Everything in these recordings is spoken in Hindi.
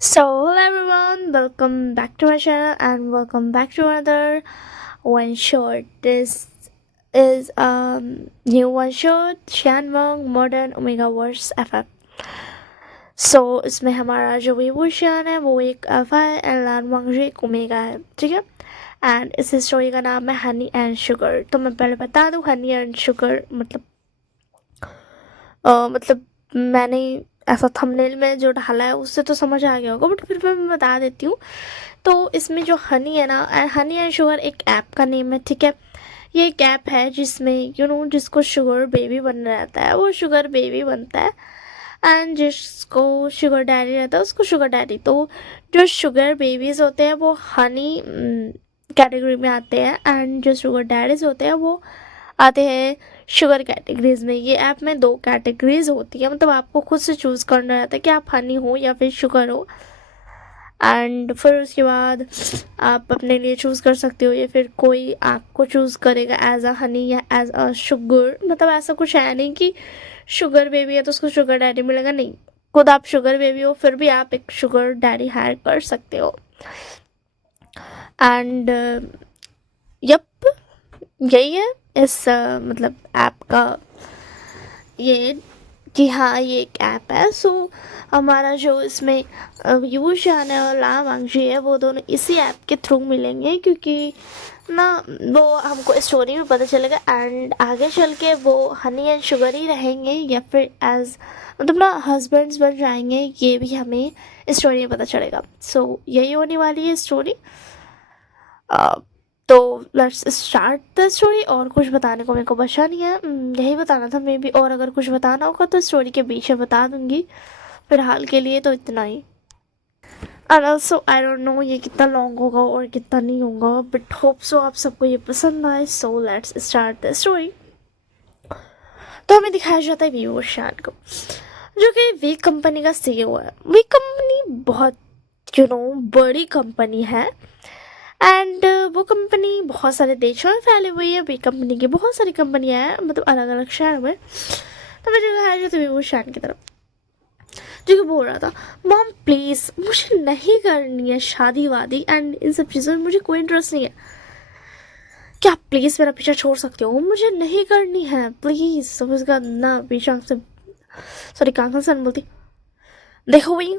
So, hello everyone, welcome back to my channel and welcome back to another one shot. This is new one shot Shanmung Modern Omega Wars FF. So इसमें हमारा जो विभूषण है वो एक अल्फा है एंड लानवांगजी एक ओमेगा है, ठीक है। एंड इस स्टोरी का नाम है हनी एंड शुगर। तो मैं पहले बता दूँ हनी एंड शुगर मतलब मैंने ऐसा थंबनेल में जो डाला है उससे तो समझ आ गया होगा, बट फिर भी मैं बता देती हूँ। तो इसमें जो हनी है ना, हनी एंड शुगर एक ऐप का नेम है, ठीक है। ये एक ऐप है जिसमें जिसको शुगर बेबी बन रहता है वो शुगर बेबी बनता है, एंड जिसको शुगर डैडी रहता है उसको शुगर डैडी। तो जो शुगर बेबीज़ होते हैं वो हनी कैटेगरी में आते हैं, एंड जो शुगर डैडीज होते हैं वो आते हैं शुगर कैटेगरीज में। ये ऐप में दो कैटेगरीज होती है, मतलब आपको खुद से चूज़ करना रहता है कि आप हनी हो या फिर शुगर हो। एंड फिर उसके बाद आप अपने लिए चूज़ कर सकते हो या फिर कोई आपको चूज़ करेगा एज अ हनी या एज अ शुगर। मतलब ऐसा कुछ है नहीं कि शुगर बेबी है तो उसको शुगर डैडी मिलेगा, नहीं। खुद आप शुगर बेबी हो फिर भी आप एक शुगर डैडी हायर कर सकते हो। एंड यप, यही है इस मतलब ऐप का ये, कि हाँ ये एक ऐप है। सो हमारा जो इसमें विभूषण है और लावांशी है वो दोनों इसी ऐप के थ्रू मिलेंगे, क्योंकि ना वो हमको स्टोरी में पता चलेगा एंड आगे चल के वो हनी एंड शुगर ही रहेंगे या फिर एज मतलब ना हस्बैंड्स बन जाएंगे, ये भी हमें स्टोरी में पता चलेगा। सो यही होने वाली है स्टोरी। तो लेट्स स्टार्ट द स्टोरी। और कुछ बताने को मेरे को बचा नहीं है, यही बताना था मे बी, और अगर कुछ बताना होगा तो स्टोरी के बीच में बता दूंगी। फिलहाल के लिए तो इतना ही। And also I don't know ये कितना लॉन्ग होगा और कितना नहीं होगा, बट होप सो आप सबको ये पसंद आए। So let's start the story. तो हमें दिखाया जाता है वीवो शान को, जो कि वी कंपनी का सीईओ है। वी कंपनी बहुत बड़ी कंपनी है, एंड वो कंपनी बहुत सारे देशों में फैली हुई है। वी कंपनी की बहुत सारी कंपनियां हैं, मतलब अलग अलग शहर में। तो मैं जो है जो वीवो शान की तरफ, जो कि बोल रहा था मॉम प्लीज़ मुझे नहीं करनी है शादी वादी एंड इन सब चीज़ों में मुझे कोई इंटरेस्ट नहीं है। क्या आप प्लीज़ मेरा पीछा छोड़ सकते हो, मुझे नहीं करनी है प्लीज़। सब उसका ना पीछा से सॉरी कांगल सन बोलती, देखो भाई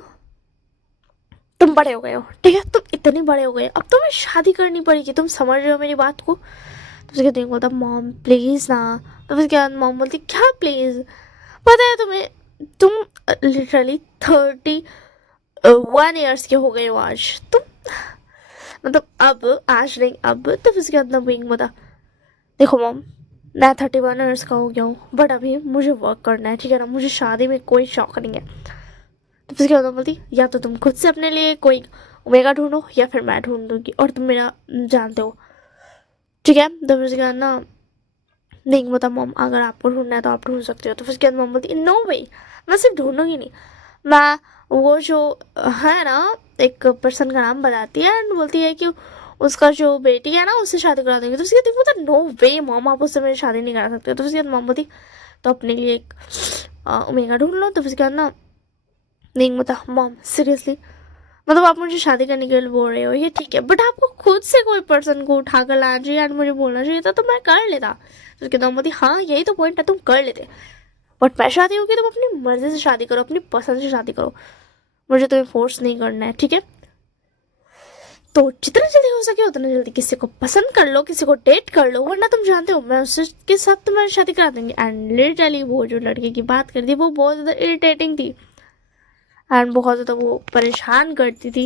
तुम बड़े हो गए हो, ठीक है, तुम इतने बड़े हो गए, अब तुम्हें शादी करनी पड़ेगी, तुम समझ रहे हो मेरी बात को। तो उसके दिन बोलता मॉम प्लीज़ ना। तो उसके बाद मॉम बोलती क्या प्लीज़, पता है तुम्हें तुम लिटरली 31 ईयर्स के हो गए हो आज तुम, मतलब अब आज नहीं अब। तो उसके बाद विंग बता, देखो मॉम मैं 31 ईयर्स का हो गया हूँ बट अभी मुझे वर्क करना है, ठीक है ना, मुझे शादी में कोई शौक नहीं है। तो उसके बाद बोलती या तो तुम खुद से अपने लिए कोई ओमेगा ढूंढो या फिर मैं ढूंढ दूँगी, और तुम मेरा जानते हो, ठीक है। तो फिर उसके बाद ना नहीं बता मॉम अगर आपको ढूंढना है तो आप ढूंढ सकते हो। तो फिर उसके बाद मॉम बोलती नो वे, मैं सिर्फ ढूंढूंगी नहीं, मैं वो जो है ना एक पर्सन का नाम बताती है एंड बोलती है कि उसका जो बेटी है ना उससे शादी करा देंगे। तो उसके बाद बोलता नो वे मॉम आप उससे मेरी शादी नहीं करा सकते। तो उसके बाद मॉम बोलती तो अपने लिए एक ओमेगा ढूंढ लो। तो उसके बाद ना नहीं बता मॉम सीरियसली, मतलब आप मुझे शादी करने के लिए बोल रहे हो ये ठीक है, बट आपको खुद से कोई पर्सन को उठा कर लाना चाहिए एंड मुझे बोलना चाहिए था तो मैं कर लेता। तो उसके बाद बोलती हाँ यही तो पॉइंट है, तुम कर लेते, बट मैं शादी होगी तुम अपनी मर्जी से शादी करो, अपनी पसंद से शादी करो, मुझे तुम्हें फोर्स नहीं करना है, ठीक है। तो जितना जल्दी हो सके उतना जल्दी किसी को पसंद कर लो, किसी को डेट कर लो, वरना तुम जानते हो मैं उसके साथ तुम्हारी शादी करा देंगे। एंड लिटरली वो जो लड़के की बात करती वो बहुत ज़्यादा इरिटेटिंग थी एंड बहुत ज़्यादा वो परेशान करती थी,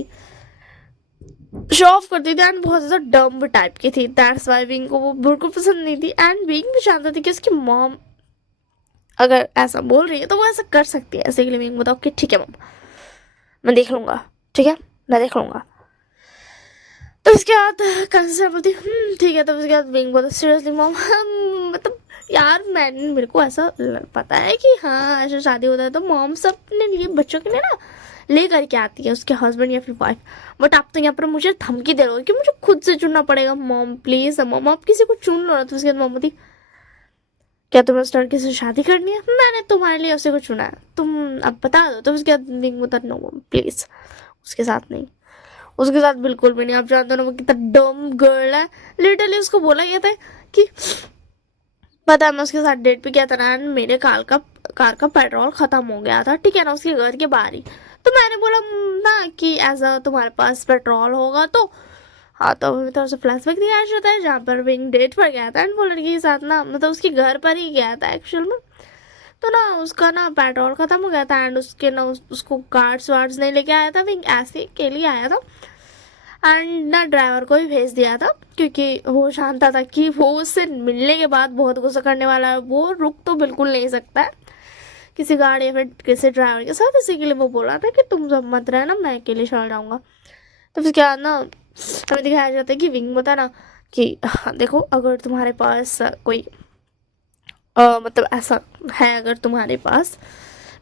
शो ऑफ करती थी एंड बहुत ज़्यादा डम्ब टाइप की थी। दैट्स वाई विंग को वो बिल्कुल पसंद नहीं थी एंड विंग भी जानता थी कि उसकी मॉम अगर ऐसा बोल रही है तो वो ऐसा कर सकती है। ऐसे के लिए विंग बताओ कि ठीक है मॉम मैं देख लूँगा, ठीक है मैं देख लूँगा। तो उसके बाद कंसिडर बोलती ठीक है। तो उसके बाद विंग बोलता सीरियसली मॉम मतलब यार मैंने मेरे को ऐसा पता है कि हाँ ऐसा शादी होता है तो मॉम सब अपने लिए बच्चों के लिए ना ले करके आती है उसके हस्बैंड या फिर वाइफ, बट आप तो यहाँ पर मुझे धमकी दे रहे हो कि मुझे खुद से चुनना पड़ेगा। मॉम प्लीज़ मॉम आप किसी को चुन लो ना। तो उसके बाद मॉम बोलती क्या तुम्हें उस लड़के से शादी करनी है, मैंने तुम्हारे लिए उसी को चुना है, तुम अब बता दो। तो उसके बाद विंग बोलता नो मॉम प्लीज़ उसके साथ नहीं, उसके साथ बिल्कुल भी नहीं। आप जानते हो ना वो कितना डम गर्ल है। लिटरली उसको बोला गया था कि पता है मैं उसके साथ डेट पे गया था ना, मेरे कार का पेट्रोल खत्म हो गया था, ठीक है ना, उसके घर के बाहर ही। तो मैंने बोला ना कि एज अ तुम्हारे पास पेट्रोल होगा तो हाँ, तो हमें थोड़ा सा फ्लैशबैक दिया जाता है जहाँ पर विंग डेट पर गया था एंड वो लड़की के साथ ना, मतलब उसके घर पर ही गया था एक्चुअल में। तो ना उसका ना पेट्रोल खत्म हो गया था एंड उसके ना उसको गार्ड्स वार्ड्स नहीं लेके आया था, विंग ऐसे के लिए आया था। एंड ना ड्राइवर को भी भेज दिया था क्योंकि वो जानता था कि वो उससे मिलने के बाद बहुत गुस्सा करने वाला है, वो रुक तो बिल्कुल नहीं सकता है किसी गाड़ी या फिर किसी ड्राइवर के साथ। इसी के लिए वो बोला था कि तुम सब मत रहना, मैं अकेले चल जाऊँगा। तो फिर क्या ना हमें दिखाया जाता है कि विंग बता ना कि हाँ देखो, अगर तुम्हारे पास कोई मतलब ऐसा है, अगर तुम्हारे पास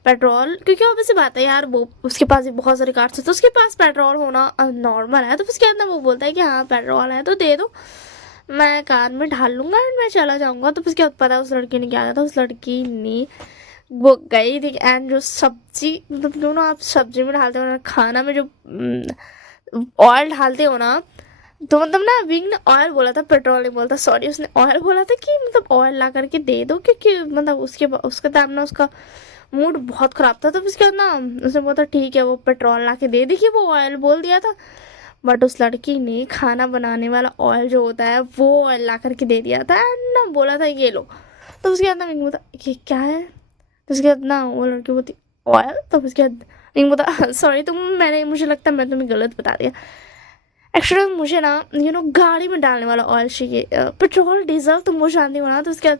पेट्रोल, क्योंकि ऑब्वियस सी बात है यार, वो उसके पास भी बहुत सारी कार्स है तो उसके पास पेट्रोल होना नॉर्मल है। तो उसके अंदर वो बोलता है कि हाँ पेट्रोल है तो दे दो, मैं कार में ढाल लूँगा एंड मैं चला जाऊँगा। तो उसके बाद पता है उस लड़की ने क्या किया था, उस लड़की ने वो गई थी एंड जो सब्जी, मतलब क्यों ना आप सब्जी में डालते हो ना, खाना में जो ऑयल डालते हो ना, तो मतलब ना विंग ने ऑयल बोला था, पेट्रोल नहीं बोलता, सॉरी, उसने ऑयल बोला था कि मतलब ऑयल ला करके दे दो, क्योंकि मतलब उसके टाइम ना उसका मूड बहुत ख़राब था। तो उसके बाद ना उसने बोला ठीक है, वो पेट्रोल ला के दे दी कि वो ऑयल बोल दिया था। बट उस लड़की ने खाना बनाने वाला ऑयल जो होता है वो ऑयल ला करके दे दिया था एंड ना बोला था ये लो। तो उसके बाद ना विंग बोला ये क्या है। तो उसके बाद ना वो लड़की बोलती ऑयल। तो उसके बाद विंग बोला सॉरी मुझे लगता है मैं तुम्हें गलत बता दिया। एक्चुअली मुझे ना गाड़ी में डालने वाला ऑयल चाहिए, पेट्रोल डीजल तुम वो जानती हो ना। तो उसके बाद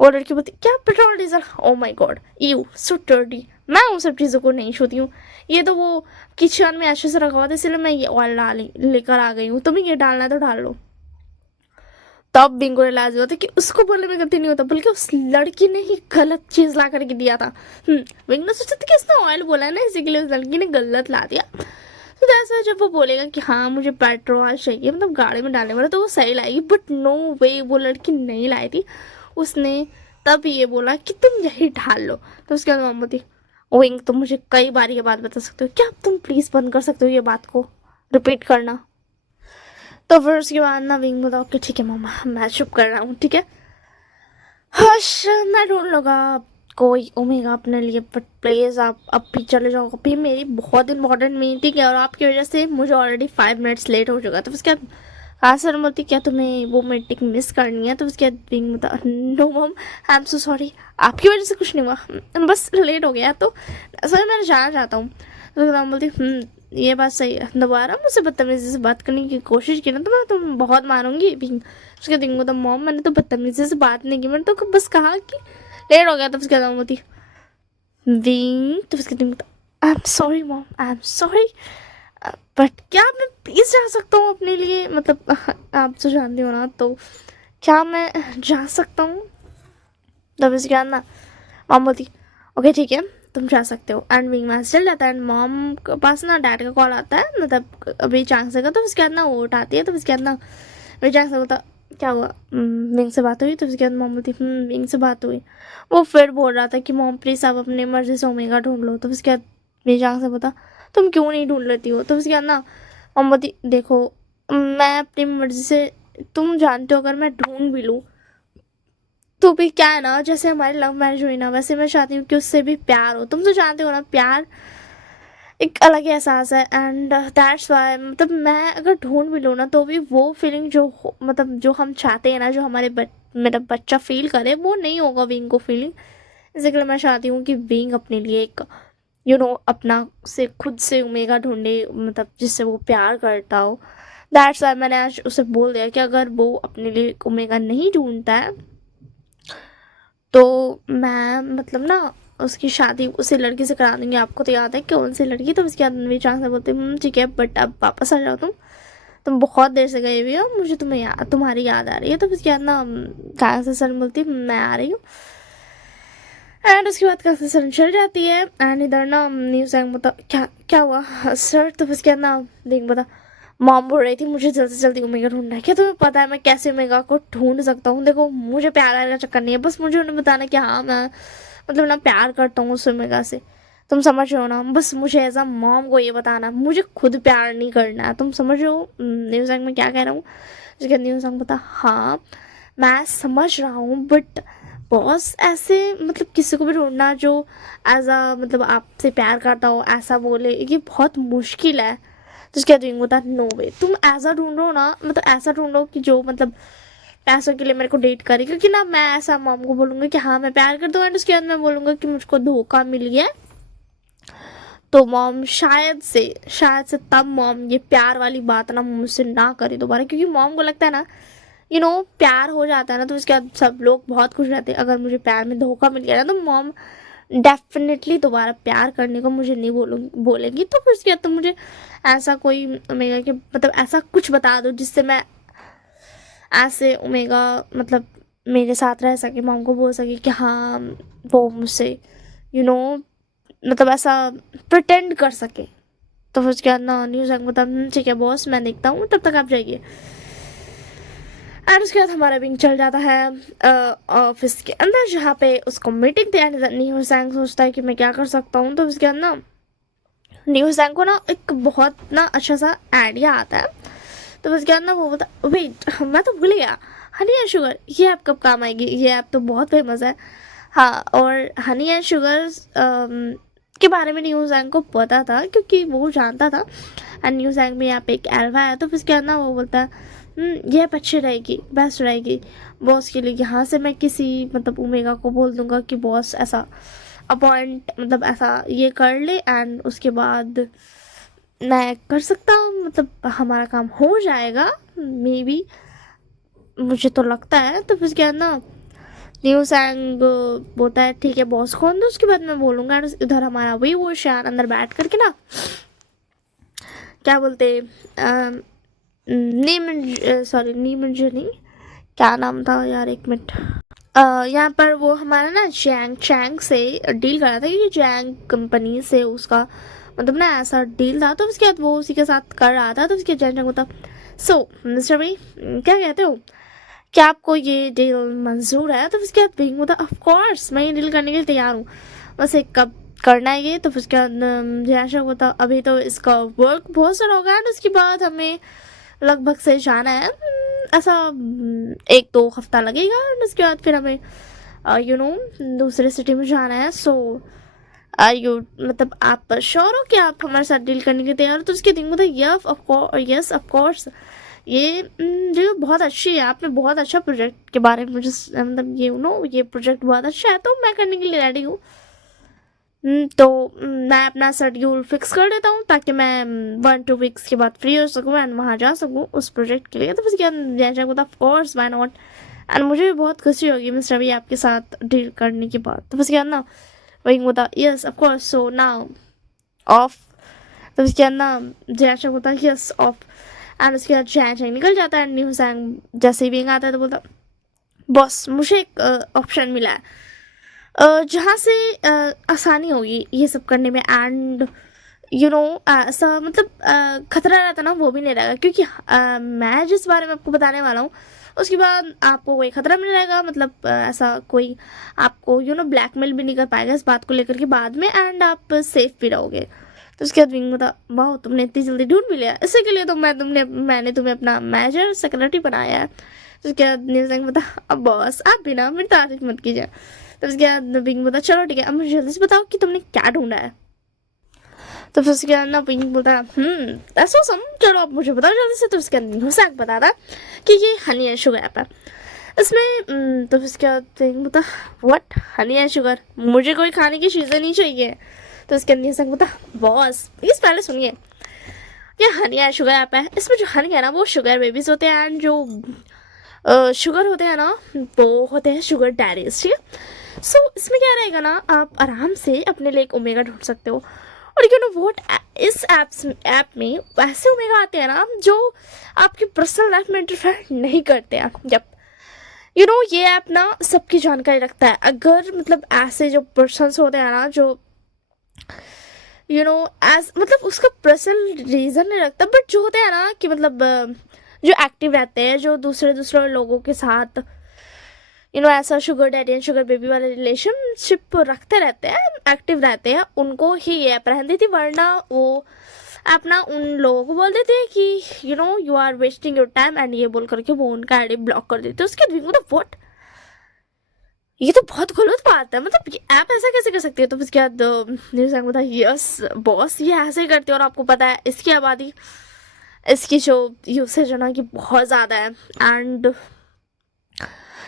वो लड़की बोलती क्या petrol diesel, O my God you so dirty, मैं उन सब चीज़ों को नहीं छूती हूँ, ये तो वो किचन में अच्छे से रखा हुआ था इसलिए मैं ये ऑयल लेकर आ गई हूँ, तुम्हें ये डालना है तो डाल लो। तब बिंगो रियलाइज हुआ था कि उसको बोलने में गलती नहीं होता, बल्कि उस लड़की ने ही गलत चीज़ ला करके दिया था। बिंग ने सोचा था कि इसने ऑयल बोला है ना, इसी के लिए उस लड़की ने गलत ला दिया। तो ऐसा जब वो बोलेगा कि हाँ मुझे पेट्रोल चाहिए, मतलब गाड़ी में डालने वाला, तो वो सही लाएगी। बट नो वे, वो लड़की नहीं लाई थी। उसने तब ये बोला कि तुम यही डाल लो। तो उसके बाद मम्मी थी ओइंग, तुम मुझे कई बार ये बात बता सकते हो क्या, तुम प्लीज़ बंद कर सकते हो ये बात को रिपीट करना। तो फिर उसके बाद ना विंग बताओ कि ठीक है मम्मा मैं चुप कर रहा हूँ, ठीक है हश, मैं ढूंढ लूँगा कोई ओमेगा अपने लिए, बट प्लीज़ आप अब भी चले जाओ, अभी मेरी बहुत इंपॉर्टेंट मीटिंग है और आपकी वजह से मुझे ऑलरेडी 5 मिनट्स लेट हो चुका। तो उसके बाद हाँ सर मोती, क्या तुम्हें वो मीटिंग मिस करनी है। तो उसके बाद विंग बता नो मम आई एम सो सॉरी, आपकी वजह से कुछ नहीं हुआ, बस लेट हो गया तो सर मैं जाना चाहता हूँ। तो मैम बोलती ये बात सही है, दोबारा मुझसे बदतमीजी से बात करने की कोशिश की ना तो मैं तुम बहुत मारूंगी विंग। उसके दिन तो मॉम मैंने तो बदतमीजी से बात नहीं की, मैंने तो बस कहा कि लेट हो गया। तो उसके बाद होती विंग, तो उसके दिन I am sorry mom, I am sorry, but क्या मैं प्लीज़ जा सकता हूँ अपने लिए, मतलब आप तो जानती हो ना, तो क्या मैं जा सकता हूँ। तब इसके बाद ना मॉम बोलती ओके ठीक है तुम जा सकते हो एंड विंग मैच चल जाता है एंड मॉम के पास ना डैड का कॉल आता है, मतलब अभी चांस का। तो उसके बाद ना वो उठाती है। तो उसके बाद ना मेरे चांस से बोलता क्या हुआ, विंग से बात हुई। तो उसके बाद मॉम बोलती विंग से बात हुई। वो फिर बोल रहा था कि मॉम प्लीज़ आप अपनी मर्जी से ओमेगा ढूंढ लो। तो उसके बाद मेरी चांस से बोलता तुम क्यों नहीं ढूंढ लेती हो। तो उसके बाद ना मॉम बोलती देखो मैं अपनी मर्जी से, तुम जानते हो अगर मैं ढूंढ भी लूँ तो भी क्या है ना, जैसे हमारी लव मैरिज हुई ना वैसे मैं चाहती हूँ कि उससे भी प्यार हो। तुम तो जानते हो ना प्यार एक अलग ही एहसास है एंड दैट्स वाई, मतलब मैं अगर ढूंढ भी लूँ ना तो भी वो फीलिंग जो मतलब जो हम चाहते हैं ना, जो मेरा बच्चा फील करे वो नहीं होगा विंग को फीलिंग। इसी के लिए मैं चाहती हूँ कि विंग अपने लिए एक अपना से खुद से ओमेगा ढूंढे, मतलब जिससे वो प्यार करता हो। दैट्स वाई मैंने आज उसे बोल दिया कि अगर वो अपने लिए ओमेगा नहीं ढूंढता है तो मैं मतलब ना उसकी शादी उसी लड़की से करा दूंगी। आपको तो याद है कौन सी लड़की। तो उसके बाद मेरी चांस से बोलते ठीक है बट अब वापस आ जाओ, तुम बहुत देर से गए हुए हो, मुझे तुम्हारी याद आ रही है। तो उसके बाद ना चांस से सर बोलती मैं आ रही हूँ एंड उसके बाद काफ़ी सर चल जाती है एंड इधर ना न्यूज़ एंग बता क्या क्या हुआ सर। तो उसके बाद ना देख बता मॉम बोल रही थी मुझे जल्दी से जल्दी ओमेगा ढूंढना है, क्या तुम्हें पता है मैं कैसे ओमेगा को ढूंढ सकता हूँ। देखो मुझे प्यार का चक्कर नहीं है, बस मुझे उन्हें बताना कि हाँ मैं मतलब ना प्यार करता हूँ उस ओमेगा से। तुम समझ रहे हो ना, बस मुझे एज अ मॉम को ये बताना, मुझे खुद प्यार नहीं करना है, तुम समझ रहे हो न्यू सैंग में क्या कह रहा हूँ। जिसके न्यू सैंग बता, हाँ मैं समझ रहा हूँ बट बॉस ऐसे मतलब किसी को भी ढूंढना जो एज अ मतलब आपसे प्यार करता हो ऐसा बोले, ये बहुत मुश्किल है। तो उसके बाद विंग बता, नो वे, तुम ऐसा ढूंढो ना, मतलब ऐसा ढूंढो कि जो मतलब पैसों के लिए मेरे को डेट करे, क्योंकि ना मैं ऐसा मॉम को बोलूँगा कि हाँ मैं प्यार करता हूँ एंड उसके बाद मैं बोलूँगा कि मुझको धोखा मिल गया, तो मॉम शायद से तब मॉम ये प्यार वाली बात ना मुझसे ना करे दोबारा, क्योंकि मॉम को लगता है ना प्यार हो जाता है ना तो उसके बाद सब लोग बहुत खुश रहते हैं। अगर मुझे प्यार में धोखा मिल गया ना तो मॉम डेफिनेटली दोबारा प्यार करने को मुझे नहीं बोलेगी। तो फिर उसके बाद तो मुझे ऐसा कोई ओमेगा के मतलब ऐसा कुछ बता दो जिससे मैं ऐसे ओमेगा मतलब मेरे साथ रह सके, मॉम को बोल सके कि हाँ वो मुझसे यू नो मतलब ऐसा प्रिटेंड कर सके। तो फिर उसके बाद ना न्यूज़ मतलब ठीक है बॉस मैं देखता हूँ, तब तक आप जाइए। एंड उसके बाद हमारा विंग चल जाता है ऑफिस के अंदर जहाँ पे उसको मीटिंग थी। एंड न्यू सैंग सोचता है कि मैं क्या कर सकता हूँ। तो उसके बाद ना न्यू सैंग को ना एक बहुत ना अच्छा सा आइडिया आता है। तो उसके बाद ना वो बता, वेट मैं तो भूल गया, हनी एंड शुगर ये ऐप कब काम आएगी, ये ऐप तो बहुत फेमस है। हाँ, और हनी एंड शुगर के बारे में न्यू सैंग को पता था क्योंकि वो जानता था। एंड न्यू सैंग में यहाँ पे एक एल्वा है। तो फिर उसके बाद ना वो बोलता है ये ऐप अच्छी रहेगी, बेस्ट रहेगी बॉस के लिए। यहाँ से मैं किसी मतलब ओमेगा को बोल दूंगा कि बॉस ऐसा अपॉइंट मतलब ऐसा ये कर ले एंड उसके बाद मैं कर सकता हूँ, मतलब हमारा काम हो जाएगा मे बी, मुझे तो लगता है। तो फिर क्या ना न्यू सैंग बोलता है ठीक है बॉस कौन दो, उसके बाद मैं बोलूँगा। इधर हमारा वही वो शान अंदर बैठ करके ना क्या बोलते नीमंजनी क्या नाम था यार, एक मिनट। यहाँ पर वो हमारा ना चैंग से डील कर रहा था क्योंकि चैंग कंपनी से उसका मतलब ना ऐसा डील था। तो उसके बाद वो उसी के साथ कर रहा था। तो उसके चैंग होता, सो मिस्टर भाई क्या कहते हो, क्या आपको ये डील मंजूर है। तो उसके बाद बिंग होता, ऑफ कोर्स मैं ये डील करने के लिए तैयार हूँ, बस एक कब करना है ये। तो फिर उसके बाद जयाशक होता, अभी तो इसका वर्क बहुत सारा होगा एंड उसके बाद हमें लगभग से जाना है ऐसा 1-2 हफ्ता लगेगा एंड उसके बाद फिर हमें दूसरे सिटी में जाना है। सो आर यू मतलब आप श्योर हो कि आप हमारे साथ डील करने के तैयार हो। तो उसके दिन मतलब यस ऑफ कोर्स ये डील बहुत अच्छी है, आपने बहुत अच्छा प्रोजेक्ट के बारे में मुझे मतलब ये प्रोजेक्ट बहुत अच्छा है तो मैं करने के लिए रेडी हूँ। तो मैं अपना शेड्यूल फिक्स कर देता हूँ ताकि मैं 1-2 वीक्स के बाद फ्री हो सकूँ एंड वहाँ जा सकूँ उस प्रोजेक्ट के लिए। तो फिर जैसा होता of course why not, and मुझे भी बहुत खुशी होगी मिस्टर रवि आपके साथ डील करने के बाद। तो फिर ना वही होता, yes of course so now of. तो उसके बाद ना जैसा होता है यस ऑफ एंड उसके बाद जैसा निकल जाता है। न्यू सैंग जैसे ही विंग आता है तो बोलता, बॉस मुझे एक ऑप्शन मिला है जहाँ से आसानी होगी ये सब करने में एंड ऐसा मतलब खतरा रहता ना वो भी नहीं रहेगा क्योंकि मैं जिस बारे में आपको बताने वाला हूँ उसके बाद आपको कोई खतरा भी नहीं रहेगा, मतलब ऐसा कोई आपको ब्लैकमेल भी नहीं कर पाएगा इस बात को लेकर के बाद में एंड आप सेफ भी रहोगे। तो उसके बाद विंग बता, वाह तुमने इतनी जल्दी ढूंढ भी लिया, इसी के लिए तो मैंने तुम्हें अपना मैनेजर सेक्रेटरी बनाया है। तो उसके बाद न्यूज़ बता, अब बॉस आप भी ना मेरी तारीफ मत कीजिए। तो उसके बाद विंग बोलता, चलो ठीक है अब मुझे जल्दी से बताओ कि तुमने क्या ढूंढा है। तो फिर उसके बाद ना विंग बोलता ऐसा सम, चलो अब मुझे बताओ जल्दी से। तो उसके बाद हुसैन बताता कि ये हनी एंड शुगर ऐप है इसमें। तो फिर उसके बाद विंग बोलता, व्हाट हनी एंड शुगर, मुझे कोई खाने की चीज़ें नहीं चाहिए। तो उसके अंदर हुसैन बोलता, बॉस प्लीज़ पहले सुनिए, ये हनी एंड शुगर ऐप है, इसमें जो हनी है ना वो शुगर बेबीज होते हैं एंड जो शुगर होते हैं ना वो होते हैं शुगर डैडीज, ठीक है। सो इसमें क्या रहेगा ना, आप आराम से अपने लिए एक ओमेगा ढूंढ सकते हो। और व्हाट इस ऐप में वैसे ओमेगा आते हैं ना जो आपकी पर्सनल लाइफ में इंटरफेयर नहीं करते हैं। जब ये ऐप ना सबकी जानकारी रखता है। अगर मतलब ऐसे जो पर्सन्स होते हैं ना जो एज मतलब उसका पर्सनल रीज़न नहीं रखता, बट जो होते हैं ना कि मतलब जो एक्टिव रहते हैं, जो दूसरे लोगों के साथ ऐसा sugar daddy and sugar baby वाले रिलेशनशिप रखते रहते हैं, एक्टिव रहते हैं, उनको ही ये ऐप रहती थी, वरना वो अपना उन लोगों को बोल देते हैं कि you are wasting your time and ये बोल करके वो उनका आईडी ब्लॉक कर देते हैं। उसके बाद मतलब व्हाट, ये तो बहुत गलत बात है, मतलब ऐप ऐसा कैसे कर सकती है। तो उसके बाद न्यूज़ बता यस बॉस ये ऐसे ही करती है, और आपको पता है इसकी आबादी, इसकी जो यूसेज है ना कि बहुत ज़्यादा है। एंड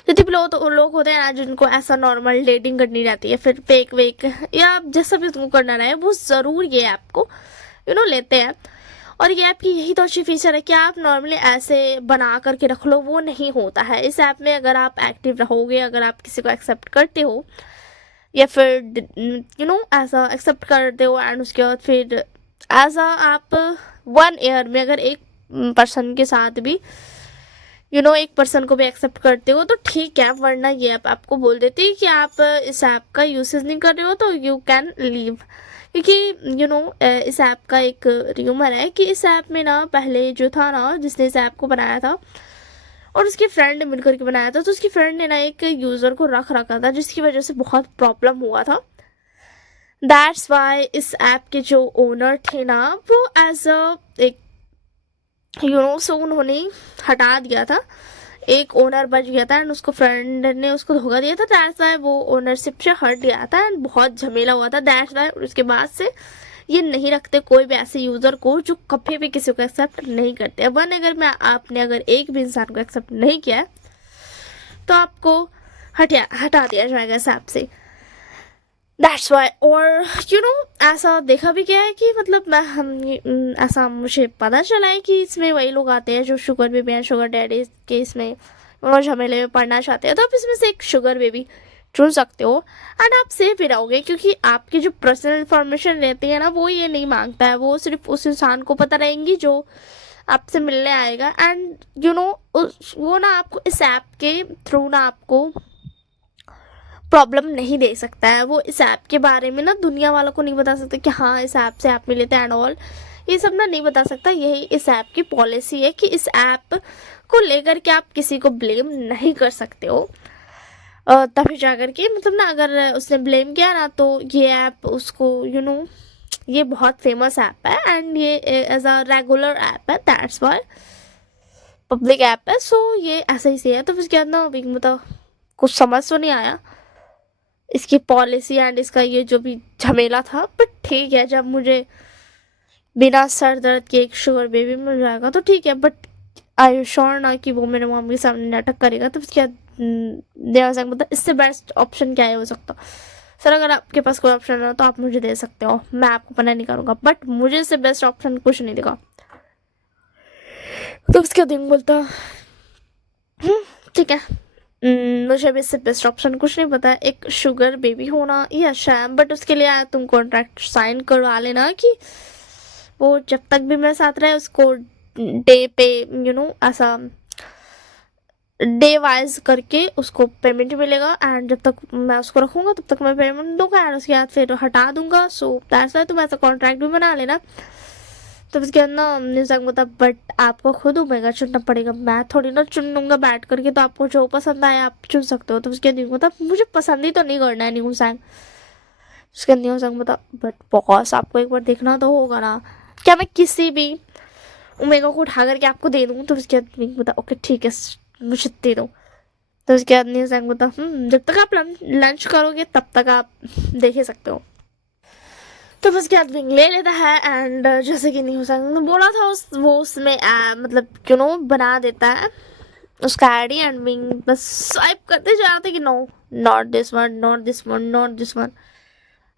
जितने लोग होते हैं ना जिनको ऐसा नॉर्मल डेटिंग करनी रहती है, फिर फेक वेक या जैसा भी तुमको करना रहे, वो ज़रूर ये ऐप को लेते हैं। और ये ऐप की यही तो अच्छी फीचर है कि आप नॉर्मली ऐसे बना करके रख लो, वो नहीं होता है। इस ऐप में अगर आप एक्टिव रहोगे, अगर आप किसी को एक्सेप्ट करते हो या फिर ऐसा एक्सेप्ट करते हो, एंड उसके बाद फिर एज आप 1 ईयर में अगर एक पर्सन के साथ भी एक पर्सन को भी एक्सेप्ट करते हो तो ठीक है, वरना ये ऐप आपको बोल देती है कि आप इस ऐप का यूसेज नहीं कर रहे हो तो यू कैन लीव। क्योंकि इस ऐप का एक र्यूमर है कि इस ऐप में ना पहले जो था ना जिसने इस ऐप को बनाया था और उसकी फ्रेंड ने मिलकर के बनाया था, तो उसकी फ्रेंड ने ना एक यूज़र को रख रखा था जिसकी वजह से बहुत प्रॉब्लम हुआ था। दैट्स वाई इस ऐप के जो ओनर थे ना वो एज अ एक सो उन्होंने हटा दिया था, एक ओनर बच गया था एंड उसको फ्रेंड ने उसको धोखा दिया था। दैट्स वाई वो ओनरशिप से हट गया था एंड बहुत झमेला हुआ था। दैट्स वाई उसके बाद से ये नहीं रखते कोई भी ऐसे यूज़र को जो कभी भी किसी को एक्सेप्ट नहीं करते। अब अगर आपने अगर एक भी इंसान को एक्सेप्ट नहीं किया तो आपको हटा दिया जाएगा इस ऐप से। That's why. और ऐसा देखा भी गया है कि मतलब ऐसा मुझे पता चला है कि इसमें वही लोग आते हैं जो sugar baby and sugar daddy के इसमें झमेले में पढ़ना चाहते हैं, तो आप इसमें से एक शुगर बेबी चुन सकते हो एंड आप सेफ ही रहोगे, क्योंकि आपकी जो पर्सनल इंफॉर्मेशन रहती है ना वो ये नहीं मांगता है, वो सिर्फ उस इंसान को पता रहेंगी जो आपसे मिलने आएगा। एंड वो ना आपको इस ऐप के थ्रू ना आपको प्रॉब्लम नहीं दे सकता है। वो इस ऐप के बारे में ना दुनिया वालों को नहीं बता सकता कि हाँ इस ऐप से आप मिले थे एंड ऑल, ये सब ना नहीं बता सकता। यही इस ऐप की पॉलिसी है कि इस ऐप को लेकर के आप किसी को ब्लेम नहीं कर सकते हो। तभी जाकर के मतलब ना अगर उसने ब्लेम किया ना तो ये ऐप उसको ये बहुत फेमस ऐप है एंड ये एज अ रेगुलर ऐप है, दैट्स वाई पब्लिक ऐप है। सो ये ऐसा ही से है। तो फिर क्या ना मतलब कुछ समझ तो नहीं आया इसकी पॉलिसी एंड इसका ये जो भी झमेला था, बट ठीक है, जब मुझे बिना सर दर्द के एक शुगर बेबी मिल जाएगा तो ठीक है। बट आई एम श्योर ना कि वो मेरे मम्मी के सामने नाटक करेगा, तो क्या दे सकता मतलब इससे बेस्ट ऑप्शन क्या हो सकता। सर अगर आपके पास कोई ऑप्शन है तो आप मुझे दे सकते हो, मैं आपको मना नहीं करूँगा, बट मुझे इससे बेस्ट ऑप्शन कुछ नहीं देगा। तो उसके दिन बोलता ठीक है, मुझे भी इससे बेस्ट ऑप्शन कुछ नहीं पता है। एक शुगर बेबी होना ये अच्छा है, बट उसके लिए तुम कॉन्ट्रैक्ट साइन करवा लेना कि वो जब तक भी मेरे साथ रहे उसको डे पे ऐसा डे वाइज करके उसको पेमेंट मिलेगा एंड जब तक मैं उसको रखूँगा तब तक मैं पेमेंट दूंगा एंड उसके बाद फिर हटा दूंगा। सो दैट्स वाई तुम ऐसा कॉन्ट्रैक्ट भी बना लेना। तो उसके बाद ना न्यूज़ मतलब बट आपको खुद ओमेगा चुनना पड़ेगा, मैं थोड़ी ना चुन लूँगा बैठ करके, तो आपको जो पसंद आए आप चुन सकते हो। तो उसके न्यूज़ मतलब मुझे पसंद ही तो नहीं करना है न्यू सैंग। उसके न्यू सैंग मतलब बट बॉस आपको एक बार देखना तो होगा ना, क्या मैं किसी भी ओमेगा को उठा करके आपको दे दूँ? तो उसके बाद बता ओके ठीक है मुझे दे दो। तो उसके बाद न्यू सैंग बता जब तक आप लंच करोगे तब तक आप देख ही सकते हो। तो बस क्या विंग ले लेता है एंड जैसे कि न्यूज़ ने बोला था वो उसमें मतलब बना देता है उसका आईडी एंड विंग बस स्वाइप करते जा रहे थे कि no not this one not this one not this one,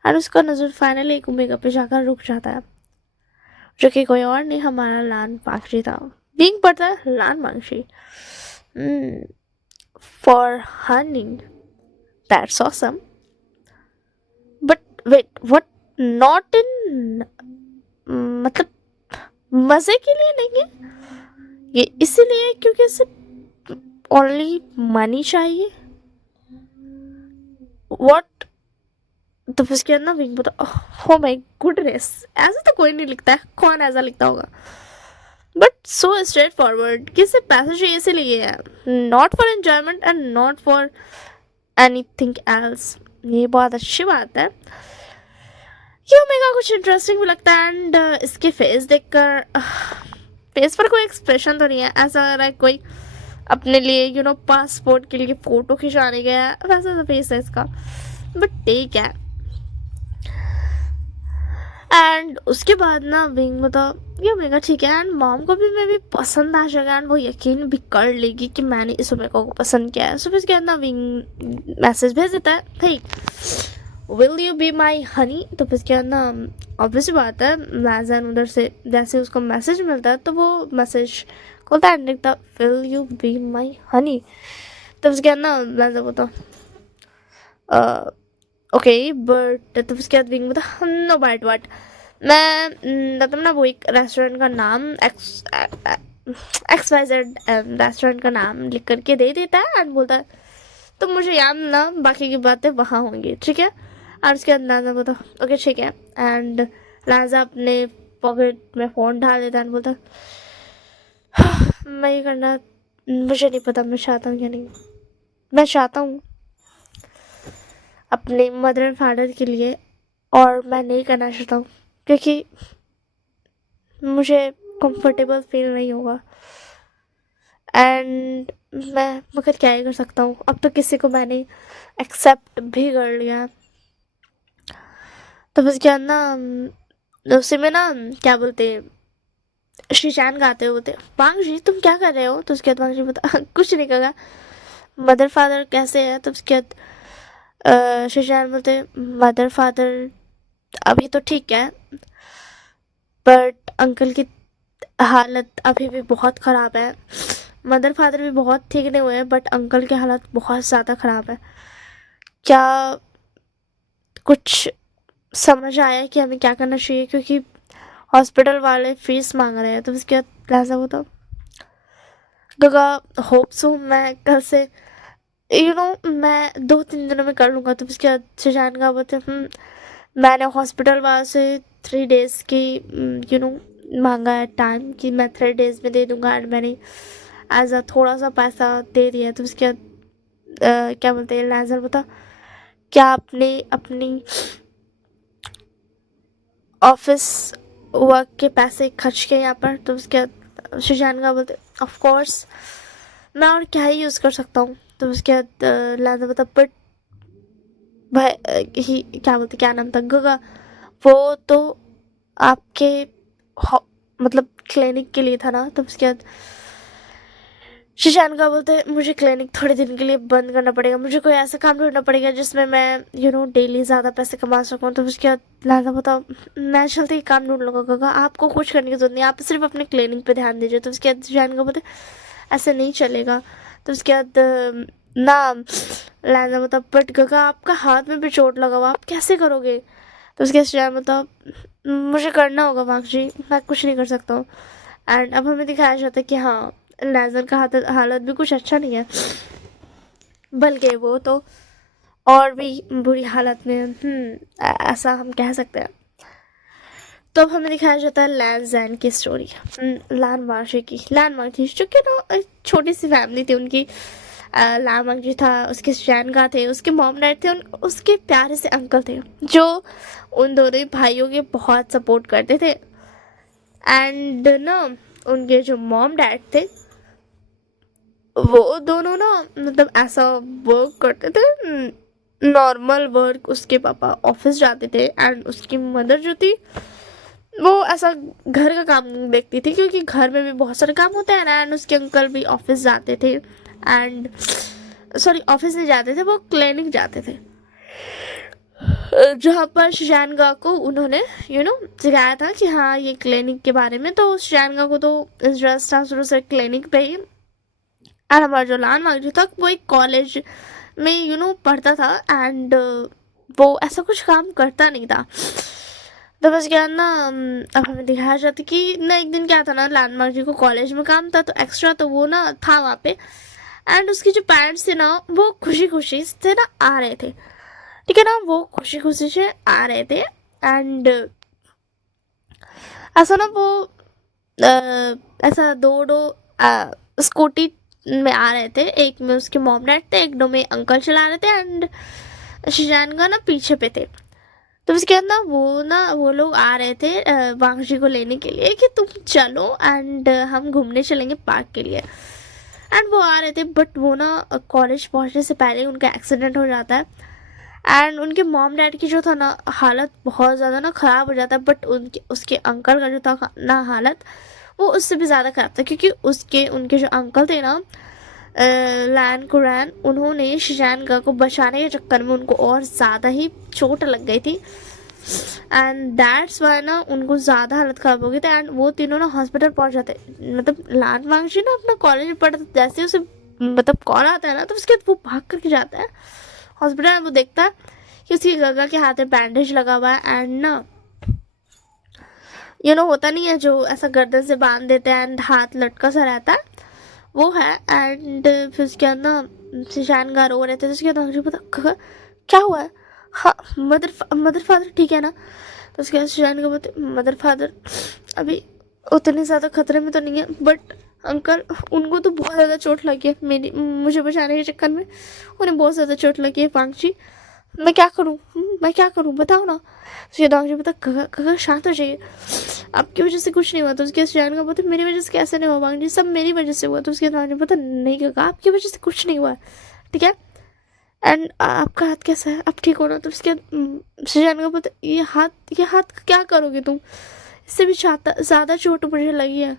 and उसका नज़र फाइनली एक ओमेगा पे जाकर रुक जाता है, जो कि कोई और नहीं हमारा लान पाक्षी था। विंग पढ़ता है लान पाक्षी फॉर हर्निंग, that's awesome, but wait what, not in मतलब मजे के लिए नहीं है ये, इसीलिए क्योंकि सिर्फ ओनली मनी चाहिए। व्हाट? तो उसके अंदर विंग बता हो माय गुडनेस, ऐसा तो कोई नहीं लिखता है, कौन ऐसा लिखता होगा। बट सो स्ट्रेट फॉरवर्ड कि सिर्फ पैसे चाहिए इसीलिए है, not for enjoyment and not for anything else. ये बहुत अच्छी बात है। ये ओमेगा कुछ इंटरेस्टिंग भी लगता है एंड इसके फेस देखकर फेस पर कोई एक्सप्रेशन तो नहीं है, ऐसा लग रहा है कोई अपने लिए पासपोर्ट के लिए फोटो खिंचाने गया है, वैसा सा फेस है इसका। बट ठीक है। एंड उसके बाद ना विंग मतलब ये ओमेगा ठीक है एंड मॉम को भी मैं भी पसंद आ जाएगा एंड वो यकीन भी कर लेगी कि मैंने इस ओमेगा को पसंद किया है। सो फिर उसके बाद ना विंग मैसेज भेज देता है, hey will you be my honey. तो फिर उसके बाद ना ऑब्वियस बात है लाजन उधर से जैसे उसको मैसेज मिलता है तो वो मैसेज खोलता है एंड लिखता will you be my honey. तो उसके बाद ना लाजन बोलता ओके बट तो उसके बाद विंग बता नो बट वट मैं मतलब ना वो एक रेस्टोरेंट का नाम एक्स वाई जेड रेस्टोरेंट का नाम लिख करके दे देता है एंड बोलता है तो मुझे याद ना बाकी की बातें वहाँ होंगी, ठीक है। और उसके बाद लाजा बोलता ओके ठीक है एंड लाजा अपने पॉकेट में फ़ोन डाल देता है एंड बोलता मैं ये करना मुझे नहीं पता मैं चाहता हूँ या नहीं। मैं चाहता हूँ अपने मदर एंड फादर के लिए और मैं नहीं करना चाहता हूँ क्योंकि मुझे कंफर्टेबल फील नहीं होगा एंड मैं मगर क्या ही कर सकता हूँ, अब तो किसी को मैंने एक्सेप्ट भी कर लिया। तो बस क्या ना उसी में ना क्या बोलते शीशान गाते होते वांग जी तुम क्या कर रहे हो। तो उसके बाद वांग जी बता कुछ नहीं करा, मदर फादर कैसे है। तो उसके बाद शीशान बोलते मदर फादर अभी तो ठीक है बट अंकल की हालत अभी भी बहुत ख़राब है। मदर फादर भी बहुत ठीक नहीं हुए हैं बट अंकल की हालत बहुत ज़्यादा ख़राब है। क्या कुछ समझ आया कि हमें क्या करना चाहिए क्योंकि हॉस्पिटल वाले फीस मांग रहे हैं। तो उसके बाद लाजा होता गगा होप सो मैं कल से मैं 2-3 दिनों में कर लूँगा। तो उसके बाद सुजान का बोलते मैंने हॉस्पिटल वाले से 3 डेज़ की मांगा है टाइम कि मैं 3 डेज़ में दे दूँगा एंड मैंने एज अ थोड़ा सा पैसा दे दिया। तो उसके बाद क्या बोलते हैं लाजर बता क्या आपने अपनी ऑफिस वर्क के पैसे खर्च किए यहाँ पर। तो उसके बाद सुजान का बोलते ऑफ कोर्स मैं और क्या ही यूज़ कर सकता हूँ। तो उसके बाद लाजा बता बट भाई ही क्या बोलते क्या नाम था गगा वो तो आपके मतलब क्लिनिक के लिए था ना। तो उसके बाद शीशान का बोलते मुझे क्लिनिक थोड़े दिन के लिए बंद करना पड़ेगा, मुझे कोई ऐसा काम ढूंढना पड़ेगा जिसमें मैं डेली ज़्यादा पैसे कमा सकूँ। तो उसके बाद लाजा बताओ मैं जल्दी ही काम ढूंढ लूँगा गगा, आपको कुछ करने की जरूरत नहीं, आप सिर्फ अपने क्लिनिक पे ध्यान दीजिए। तो उसके बाद शीशान का बोलते ऐसे नहीं चलेगा। तो उसके बाद ना लाजा बताओ बट गगा आपका हाथ में भी चोट लगा हुआ आप कैसे करोगे। तो उसके बाद शीशान बताओ मुझे करना होगा वाक जी, मैं कुछ नहीं कर सकता हूँ। एंड अब हमें दिखाया जाता है कि हाँ लेज़र का हालत भी कुछ अच्छा नहीं है बल्कि वो तो और भी बुरी हालत में ऐसा हम कह सकते हैं। तो अब हमें दिखाया जाता है लैन की स्टोरी, लान मार्शे की। लान मार्शे जो कि ना एक छोटी सी फैमिली थी उनकी। लान मार्शे था, उसके शैन का थे, उसके मॉम डैड थे, उसके प्यारे से अंकल थे जो उन दोनों भाइयों के बहुत सपोर्ट करते थे। एंड ना उनके जो मॉम डैड थे वो दोनों ना मतलब ऐसा वर्क करते थे नॉर्मल वर्क। उसके पापा ऑफिस जाते थे एंड उसकी मदर जो थी वो ऐसा घर का काम देखती थी क्योंकि घर में भी बहुत सारे काम होते हैं ना। एंड उसके अंकल भी ऑफिस जाते थे एंड सॉरी ऑफिस नहीं जाते थे, वो क्लिनिक जाते थे जहाँ पर शशानगा को उन्होंने सिखाया था कि हाँ ये क्लिनिक के बारे में। तो शशानगा को तो इंटरेस्ट था शुरू से क्लिनिक पे ही। और हमारा जो लान मांगजी था वो एक कॉलेज में पढ़ता था एंड वो ऐसा कुछ काम करता नहीं था। तो बस क्या ना अब हमें दिखाया जाता कि ना एक दिन क्या था ना लान मांगजी को कॉलेज में काम था तो एक्स्ट्रा तो वो ना था वहाँ पे। एंड उसके जो पेरेंट्स थे ना वो खुशी खुशी से ना आ रहे थे, ठीक है ना, वो खुशी खुशी से आ रहे थे। एंड ऐसा ना वो ऐसा दो स्कूटी में आ रहे थे, एक में उसके मॉम डैड थे, एक दो में अंकल चला रहे थे एंड शिजान का ना पीछे पे थे। तो उसके बाद ना वो लोग आ रहे थे वांगजी को लेने के लिए कि तुम चलो एंड हम घूमने चलेंगे पार्क के लिए। एंड वो आ रहे थे बट वो ना कॉलेज पहुंचने से पहले उनका एक्सीडेंट हो जाता है एंड उनके मॉम डैड की जो था ना हालत बहुत ज़्यादा ना ख़राब हो जाता है, बट उसके अंकल का जो था ना हालत वो उससे भी ज़्यादा ख़राब था, क्योंकि उनके जो अंकल थे ना लैन कुरैन, उन्होंने शिजानगा को बचाने के चक्कर में उनको और ज़्यादा ही चोट लग गई थी एंड दैट्स वाई ना उनको ज़्यादा हालत ख़राब हो गई थी एंड वो तीनों ना हॉस्पिटल पहुंच जाते। मतलब लान वांगजी ना अपना कॉलेज में पढ़ता, जैसे उसे मतलब कॉल आता है ना तो उसके बाद वो भाग करके जाता है हॉस्पिटल में। वो देखता है कि उसकी गगा के हाथ में बैंडेज लगा हुआ है एंड ना होता नहीं है जो ऐसा गर्दन से बांध देते हैं एंड हाथ लटका सा रहता है, वो है। एंड फिर उसके बाद ना शिशान गा रो रहे थे, तो उसके बाद मुझे पता क्या हुआ है। हाँ, मदर फादर ठीक है ना। तो उसके बाद शिशान का बोलते मदर फादर अभी उतने ज़्यादा खतरे में तो नहीं है, बट अंकल उनको तो बहुत ज़्यादा चोट लगी है, मुझे बचाने के चक्कर में उन्हें बहुत ज़्यादा चोट लगी है वांगजी। मैं क्या करूँ बताओ ना। उसके दांगजी बता कगा शांत हो जाइए, आपकी वजह से कुछ नहीं हुआ। तो उसके जान का बोलते मेरी वजह से कैसे नहीं हुआ वांगजी, सब मेरी वजह से हुआ। तो उसके दांगजी पता नहीं कगा आपकी वजह से कुछ नहीं हुआ, ठीक है। एंड आपका हाथ कैसा है, आप ठीक हो ना। तो उसके जान का बोलते ये हाथ क्या करोगे तुम, इससे भी ज़्यादा चोट मुझे लगी है,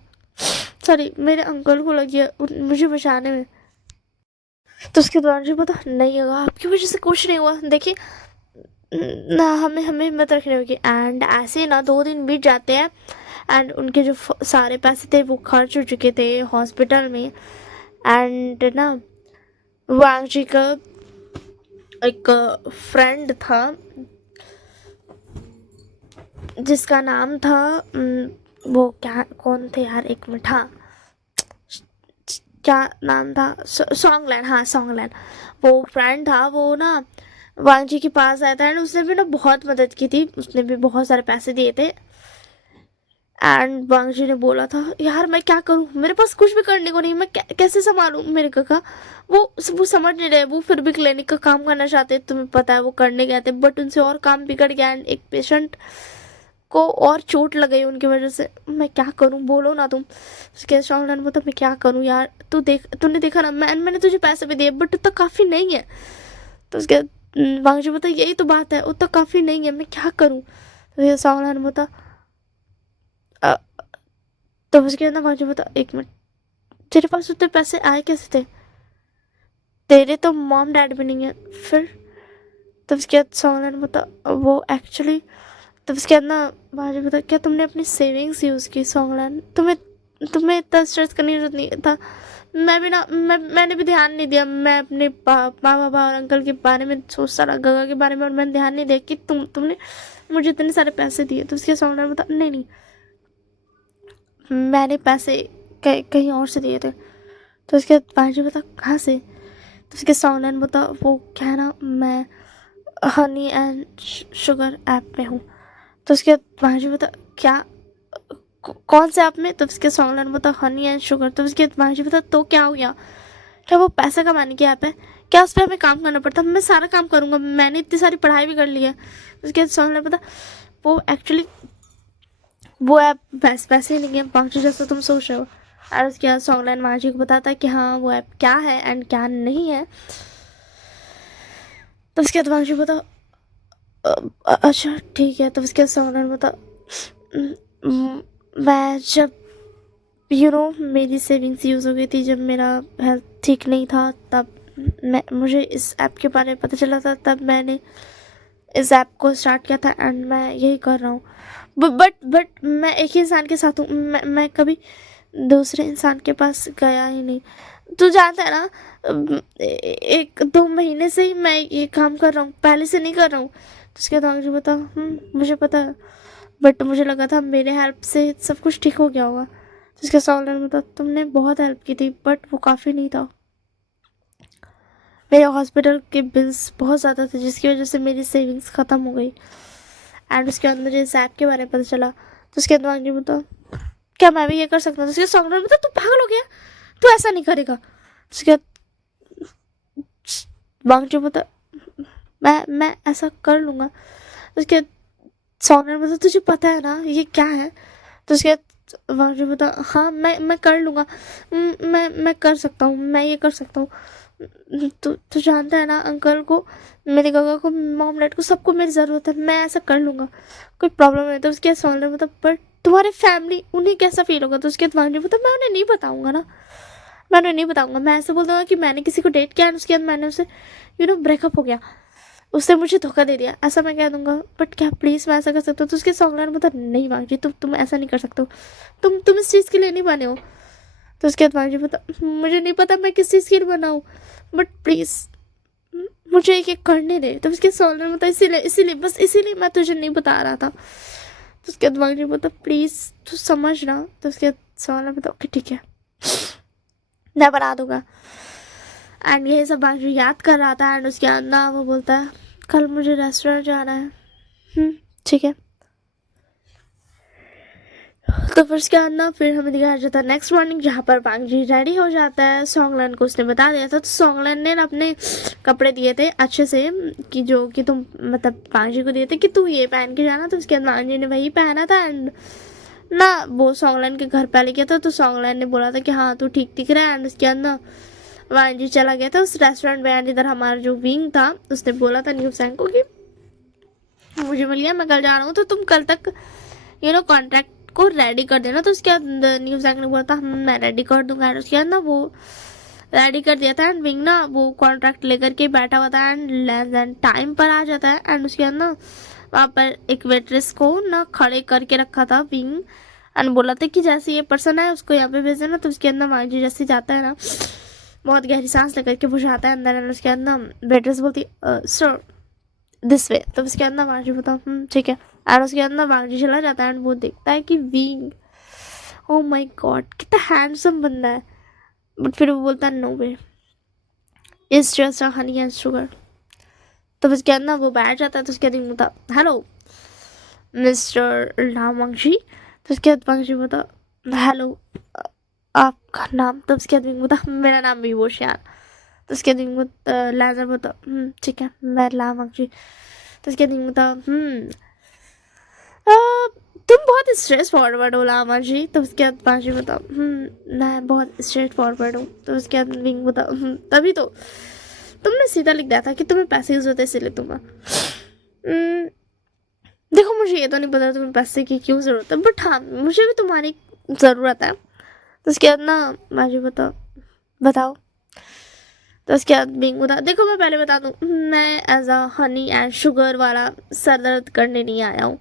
सॉरी मेरे अंकल को लगी है मुझे बचाने में। तो उसके दौरान जो पता नहीं होगा आपकी वजह से कुछ नहीं हुआ, देखिए ना हमें हमें हिम्मत रखनी होगी। एंड ऐसे ना 2 दिन बीत जाते हैं एंड उनके जो सारे पैसे थे वो खर्च हो चुके थे हॉस्पिटल में। एंड ना वांगजी का एक फ्रेंड था जिसका नाम था वो क्या कौन थे यार, एक मिनट, हाँ क्या नाम था, सॉन्गलैंड, हाँ सॉन्गलैंड वो फ्रेंड था। वो ना वांगजी के पास आया था एंड उसने भी ना बहुत मदद की थी, उसने भी बहुत सारे पैसे दिए थे। एंड वांगजी ने बोला था यार मैं क्या करूं, मेरे पास कुछ भी करने को नहीं, मैं कैसे संभालूं मेरे काका। वो समझ नहीं रहे, वो फिर भी क्लिनिक का काम करना चाहते, तुम्हें पता है वो करने गए थे बट उनसे और काम बिगड़ गया एंड एक पेशेंट को और चोट लग गई उनकी वजह से। मैं क्या करूं बोलो ना तुम। उसके शॉन्गलैंड ने बोला मैं क्या करूं यार, तूने देखा ना मैंने तुझे पैसे भी दिए बट उतना काफ़ी नहीं है। तो उसके वांगजी बता यही तो बात है, उतना काफ़ी नहीं है, मैं क्या करूं। तो ये शॉन्गलैंड ने बता तो उसके अंदर वांगजी बता एक मिनट, तेरे पास उतने पैसे आए कैसे थे, तेरे तो मॉम डैड भी नहीं है फिर। तब उसके बाद शॉन्गलैंड ने बता वो एक्चुअली, तब उसके बाद ना वांगजी बता क्या तुमने अपनी सेविंग्स यूज़ की सॉन्गलैंड, तुम्हें इतना स्ट्रेस करने की जरूरत नहीं था। मैंने भी ध्यान नहीं दिया, मैं अपने माँ बाबा और अंकल के बारे में सोचता रहा, गगा के बारे में, और मैंने ध्यान नहीं दिया कि तुमने मुझे इतने सारे पैसे दिए। तो उसके सॉन्गलैंड बता नहीं मैंने पैसे कहीं और से दिए थे। तो उसके बाद वांगजी बता कहाँ से। तो उसके सॉन्गलैंड बता वो क्या है ना, मैं हनी एंड शुगर ऐप में हूँ। तो उसके बाद वांगजी बता क्या कौन से ऐप में। तो उसके सॉन्गलैंड बता हनी एंड शुगर। तो उसके बाद वांगजी बता तो क्या हो गया, क्या वो पैसा कमाने की ऐप है क्या, उस पर हमें काम करना पड़ता, मैं सारा काम करूँगा, मैंने इतनी सारी पढ़ाई भी कर ली है। उसके बाद सॉन्गलैंड बता वो एक्चुअली वो ऐप वैसे ही नहीं है वांगजी जैसा तुम सोच रहे हो। और उसके बाद सॉन्गलैंड वांगजी को बताता है कि हाँ वो ऐप क्या है एंड क्या नहीं है। तो उसके बाद वांगजी बता अच्छा ठीक है। तो उसके बाद सॉन्गलैंड बता मैं जब मेरी सेविंग्स यूज़ हो गई थी, जब मेरा हेल्थ ठीक नहीं था, तब मुझे इस ऐप के बारे में पता चला था, तब मैंने इस ऐप को स्टार्ट किया था एंड मैं यही कर रहा हूँ। बट मैं एक ही इंसान के साथ हूँ, मैं कभी दूसरे इंसान के पास गया ही नहीं। तू जानता है ना 1-2 महीने से ही मैं ये काम कर रहा हूँ, पहले से नहीं कर रहा हूँ। तो उसके बाद मुझे बता मुझे पता है, बट मुझे लगा था मेरे हेल्प से सब कुछ ठीक हो गया होगा। तो उसके सॉन्गलैंड में बता तुमने बहुत हेल्प की थी बट वो काफ़ी नहीं था, मेरे हॉस्पिटल के बिल्स बहुत ज़्यादा थे जिसकी वजह से मेरी सेविंग्स ख़त्म हो गई। एंड उसके बाद मुझे इस ऐप के बारे में पता चला। तो उसके बाद मुझे बता क्या मैं भी ये कर सकता हूँ? तो उसके सॉन्ग मतलब तू पागल हो गया, तू ऐसा नहीं करेगा। उसके बांगचू बता मैं ऐसा कर लूँगा। उसके सॉन्ग मतलब तुझे पता है ना ये क्या है? तो उसके बांगचू बता हाँ मैं कर लूँगा, मैं कर सकता हूँ, मैं ये कर सकता हूँ। तू जानता है ना अंकल को, मेरे काका को, मॉम डैड को, सबको मेरी ज़रूरत है, मैं ऐसा कर लूँगा, कोई प्रॉब्लम नहीं। तो उसके सॉन्ग मतलब पर तुम्हारे फैमिली उन्हें कैसा फील होगा? तो उसके बाद बांगचू बता मैं उन्हें नहीं बताऊँगा ना, मैं उन्हें नहीं बताऊँगा। मैं ऐसे बोल दूँगा कि मैंने किसी को डेट किया, उसके बाद मैंने उसे ब्रेकअप हो गया, उसने मुझे धोखा दे दिया, ऐसा मैं कह दूंगा। बट क्या प्लीज़ मैं ऐसा कर सकता हूँ? तो उसके सॉन्ग लाइन बता नहीं मांगी, तुम ऐसा नहीं कर सकते हो, तुम इस चीज़ के लिए नहीं बने हो। तो उसके बाद मांगी बता मुझे नहीं पता मैं किस चीज़ के लिए बना हूँ, बट प्लीज़ मुझे एक एक करने दे। तो उसके सॉन्ग लाइन बता इसीलिए बस इसीलिए मैं तुझे नहीं बता रहा था। तो उसके बाद मांगी बता प्लीज़ तू समझ ना। तो उसके सॉन्ग लाइन बता ओके ठीक है मैं बना दूंगा। एंड यही सब बाकी याद कर रहा था। एंड उसके अंदर वो बोलता है कल मुझे रेस्टोरेंट जाना है। ठीक है। तो फिर उसके बाद ना फिर हमें दिखाया जाता है नेक्स्ट मॉर्निंग, जहाँ पर बांगजी रेडी हो जाता है। सॉन्गलन को उसने बता दिया था, तो सॉन्गलन ने अपने कपड़े दिए थे अच्छे से कि जो कि तुम मतलब बांगजी को दिए थे कि तू ये पहन के जाना। तो उसके बाद बांगजी ने वही पहना था। एंड ना वो सॉन्गलन के घर पहले किया था, तो सॉन्गलन ने बोला था कि हाँ तू ठीक दिख रहा है। एंड उसके बाद ना वांजी चला गया था उस रेस्टोरेंट में। एंड इधर हमारा जो विंग था उसने बोला था न्यू सैंग को कि मुझे मिल गया, मैं कल जा रहा हूँ, तो तुम कल तक कॉन्ट्रैक्ट को रेडी कर देना। तो उसके बाद न्यू सैंग ने बोला था मैं रेडी कर दूंगा। एंड उसके बाद ना वो रेडी कर दिया था। एंड विंग ना वो कॉन्ट्रैक्ट लेकर के बैठा हुआ था। एंड लेस देन टाइम पर आ जाता है। एंड उसके बाद ना वहाँ पर एक वेट्रेस को ना खड़े करके रखा था विंग। एंड बोला था कि जैसे ये पर्सन है उसको यहाँ पे भेज देना। तो उसके अंदर मांझी जैसे जाता है ना, बहुत गहरी सांस लेकर के वो जाता है अंदर। एंड उसके अंदर वेट्रेस बोलती सर दिस वे। तो उसके अंदर मांझी बताओ ठीक है। एंड उसके अंदर मांझी चला जाता है। एंड वो देखता है कि विंग ओ माय गॉड कितना हैंडसम बंदा है। बट फिर वो बोलता है no way it's just honey and sugar. तो उसके अंदर वो बैठ जाता है। तो उसके बाद बोलता हेलो मिस्टर लामंगशी। तो उसके बाद मांझी बोलता हेलो आपका नाम? तो उसके बाद बोलता मेरा नाम विभूषण। तो उसके बाद लाजर बोलता ठीक है मैं लामंगशी। तो उसके बाद बोलता तुम बहुत स्ट्रेस फॉरवर्ड हो लामा जी। तो उसके बाद पाजी बता मैं बहुत स्ट्रेट फॉरवर्ड हूँ। तो उसके बाद विंग बता तभी तो तुमने सीधा लिख दिया था कि तुम्हें पैसे की जरूरत है इसलिए तुम्हें देखो मुझे ये तो नहीं पता तुम्हें पैसे की क्यों ज़रूरत है, बट हाँ मुझे भी तुम्हारी ज़रूरत है। तो उसके बाद ना बाजी बताओ। तो उसके बाद विंग बता देखो मैं पहले बता दूँ मैं as a honey and sugar वाला सर दर्द करने नहीं आया हूँ,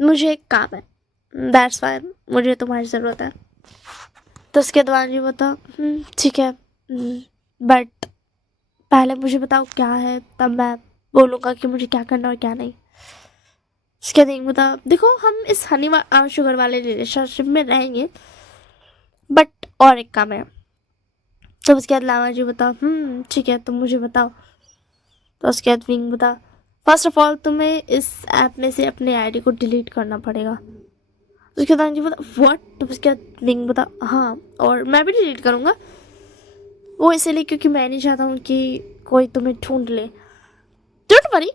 मुझे एक काम है, दैट्स वाई मुझे तुम्हारी ज़रूरत है। तो उसके बाद जी बता ठीक है बट पहले मुझे बताओ क्या है, तब मैं बोलूँगा कि मुझे क्या करना और क्या नहीं। उसके बाद बता देखो हम इस हनी शुगर वाले रिलेशनशिप में रहेंगे बट और एक काम है। तो उसके बाद लामा जी बता ठीक है तुम मुझे बताओ। तो उसके बाद विंग बता फर्स्ट ऑफ ऑल तुम्हें इस ऐप में से अपने आईडी को डिलीट करना पड़ेगा। तो उसके बाद जी बता व्हाट? तो उसके बाद विंग बता हाँ और मैं भी डिलीट करूँगा, वो इसलिए क्योंकि मैं नहीं चाहता हूँ कि कोई तुम्हें ढूंढ ले। डोंट वरी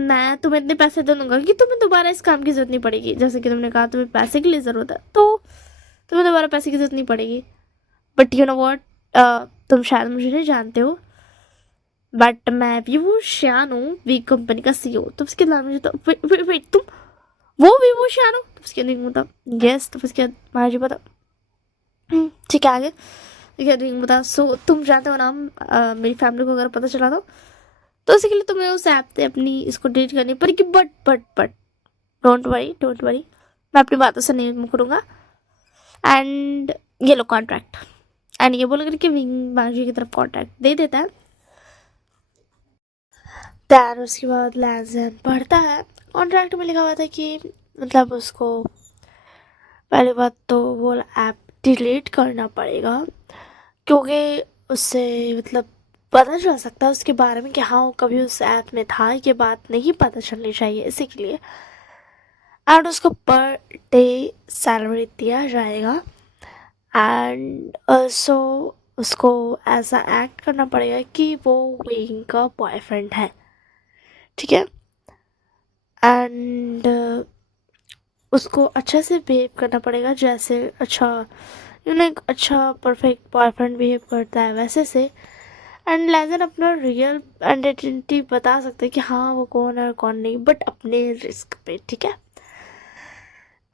मैं तुम्हें इतने पैसे दे दूँगा कि तुम्हें दोबारा इस काम की ज़रूरत नहीं पड़ेगी। जैसे कि तुमने कहा तुम्हें पैसे के लिए ज़रूरत है तो तुम्हें दोबारा पैसे की ज़रूरत नहीं पड़ेगी। बट यू नो व्हाट तुम शायद मुझे नहीं जानते हो बट मैं विभूषण हूँ वी कंपनी का CEO। तो उसके बाद मुझे तो वेट तुम वो विभूषण हो? तो उसके बाद मतलब यस। तो उसके बाद मुझे पता ठीक है आगे बता सो तुम जानते हो ना मेरी फैमिली को अगर पता चला तो उसके लिए तुम्हें उस ऐप से अपनी इसको डिलीट करनी पड़ेगी। बट डोंट वरी मैं अपनी बातों से नहीं मुकरूँगा। एंड ये लो कॉन्ट्रैक्ट। एंड ये बोल करके विंग बांजी की तरफ कॉन्ट्रैक्ट दे देता है। दैन उसके बाद लैंसन पढ़ता है। कॉन्ट्रैक्ट में लिखा हुआ था कि मतलब उसको पहली बात तो वो ऐप डिलीट करना पड़ेगा क्योंकि उससे मतलब पता चल सकता है उसके बारे में कि हाँ वो कभी उस ऐप में था, ये बात नहीं पता चलनी चाहिए इसी के लिए। एंड उसको पर डे सैलरी दिया जाएगा एंड ऑल्सो उसको ऐसा एक्ट करना पड़ेगा कि वो विंग का बॉयफ्रेंड है, ठीक है। एंड उसको अच्छे से बिहेव करना पड़ेगा, जैसे अच्छा एक अच्छा परफेक्ट बॉयफ्रेंड बिहेव करता है वैसे से। एंड लेजन अपना रियल आइडेंटिटी बता सकते हैं कि हाँ वो कौन है और कौन नहीं, बट अपने रिस्क पे, ठीक है।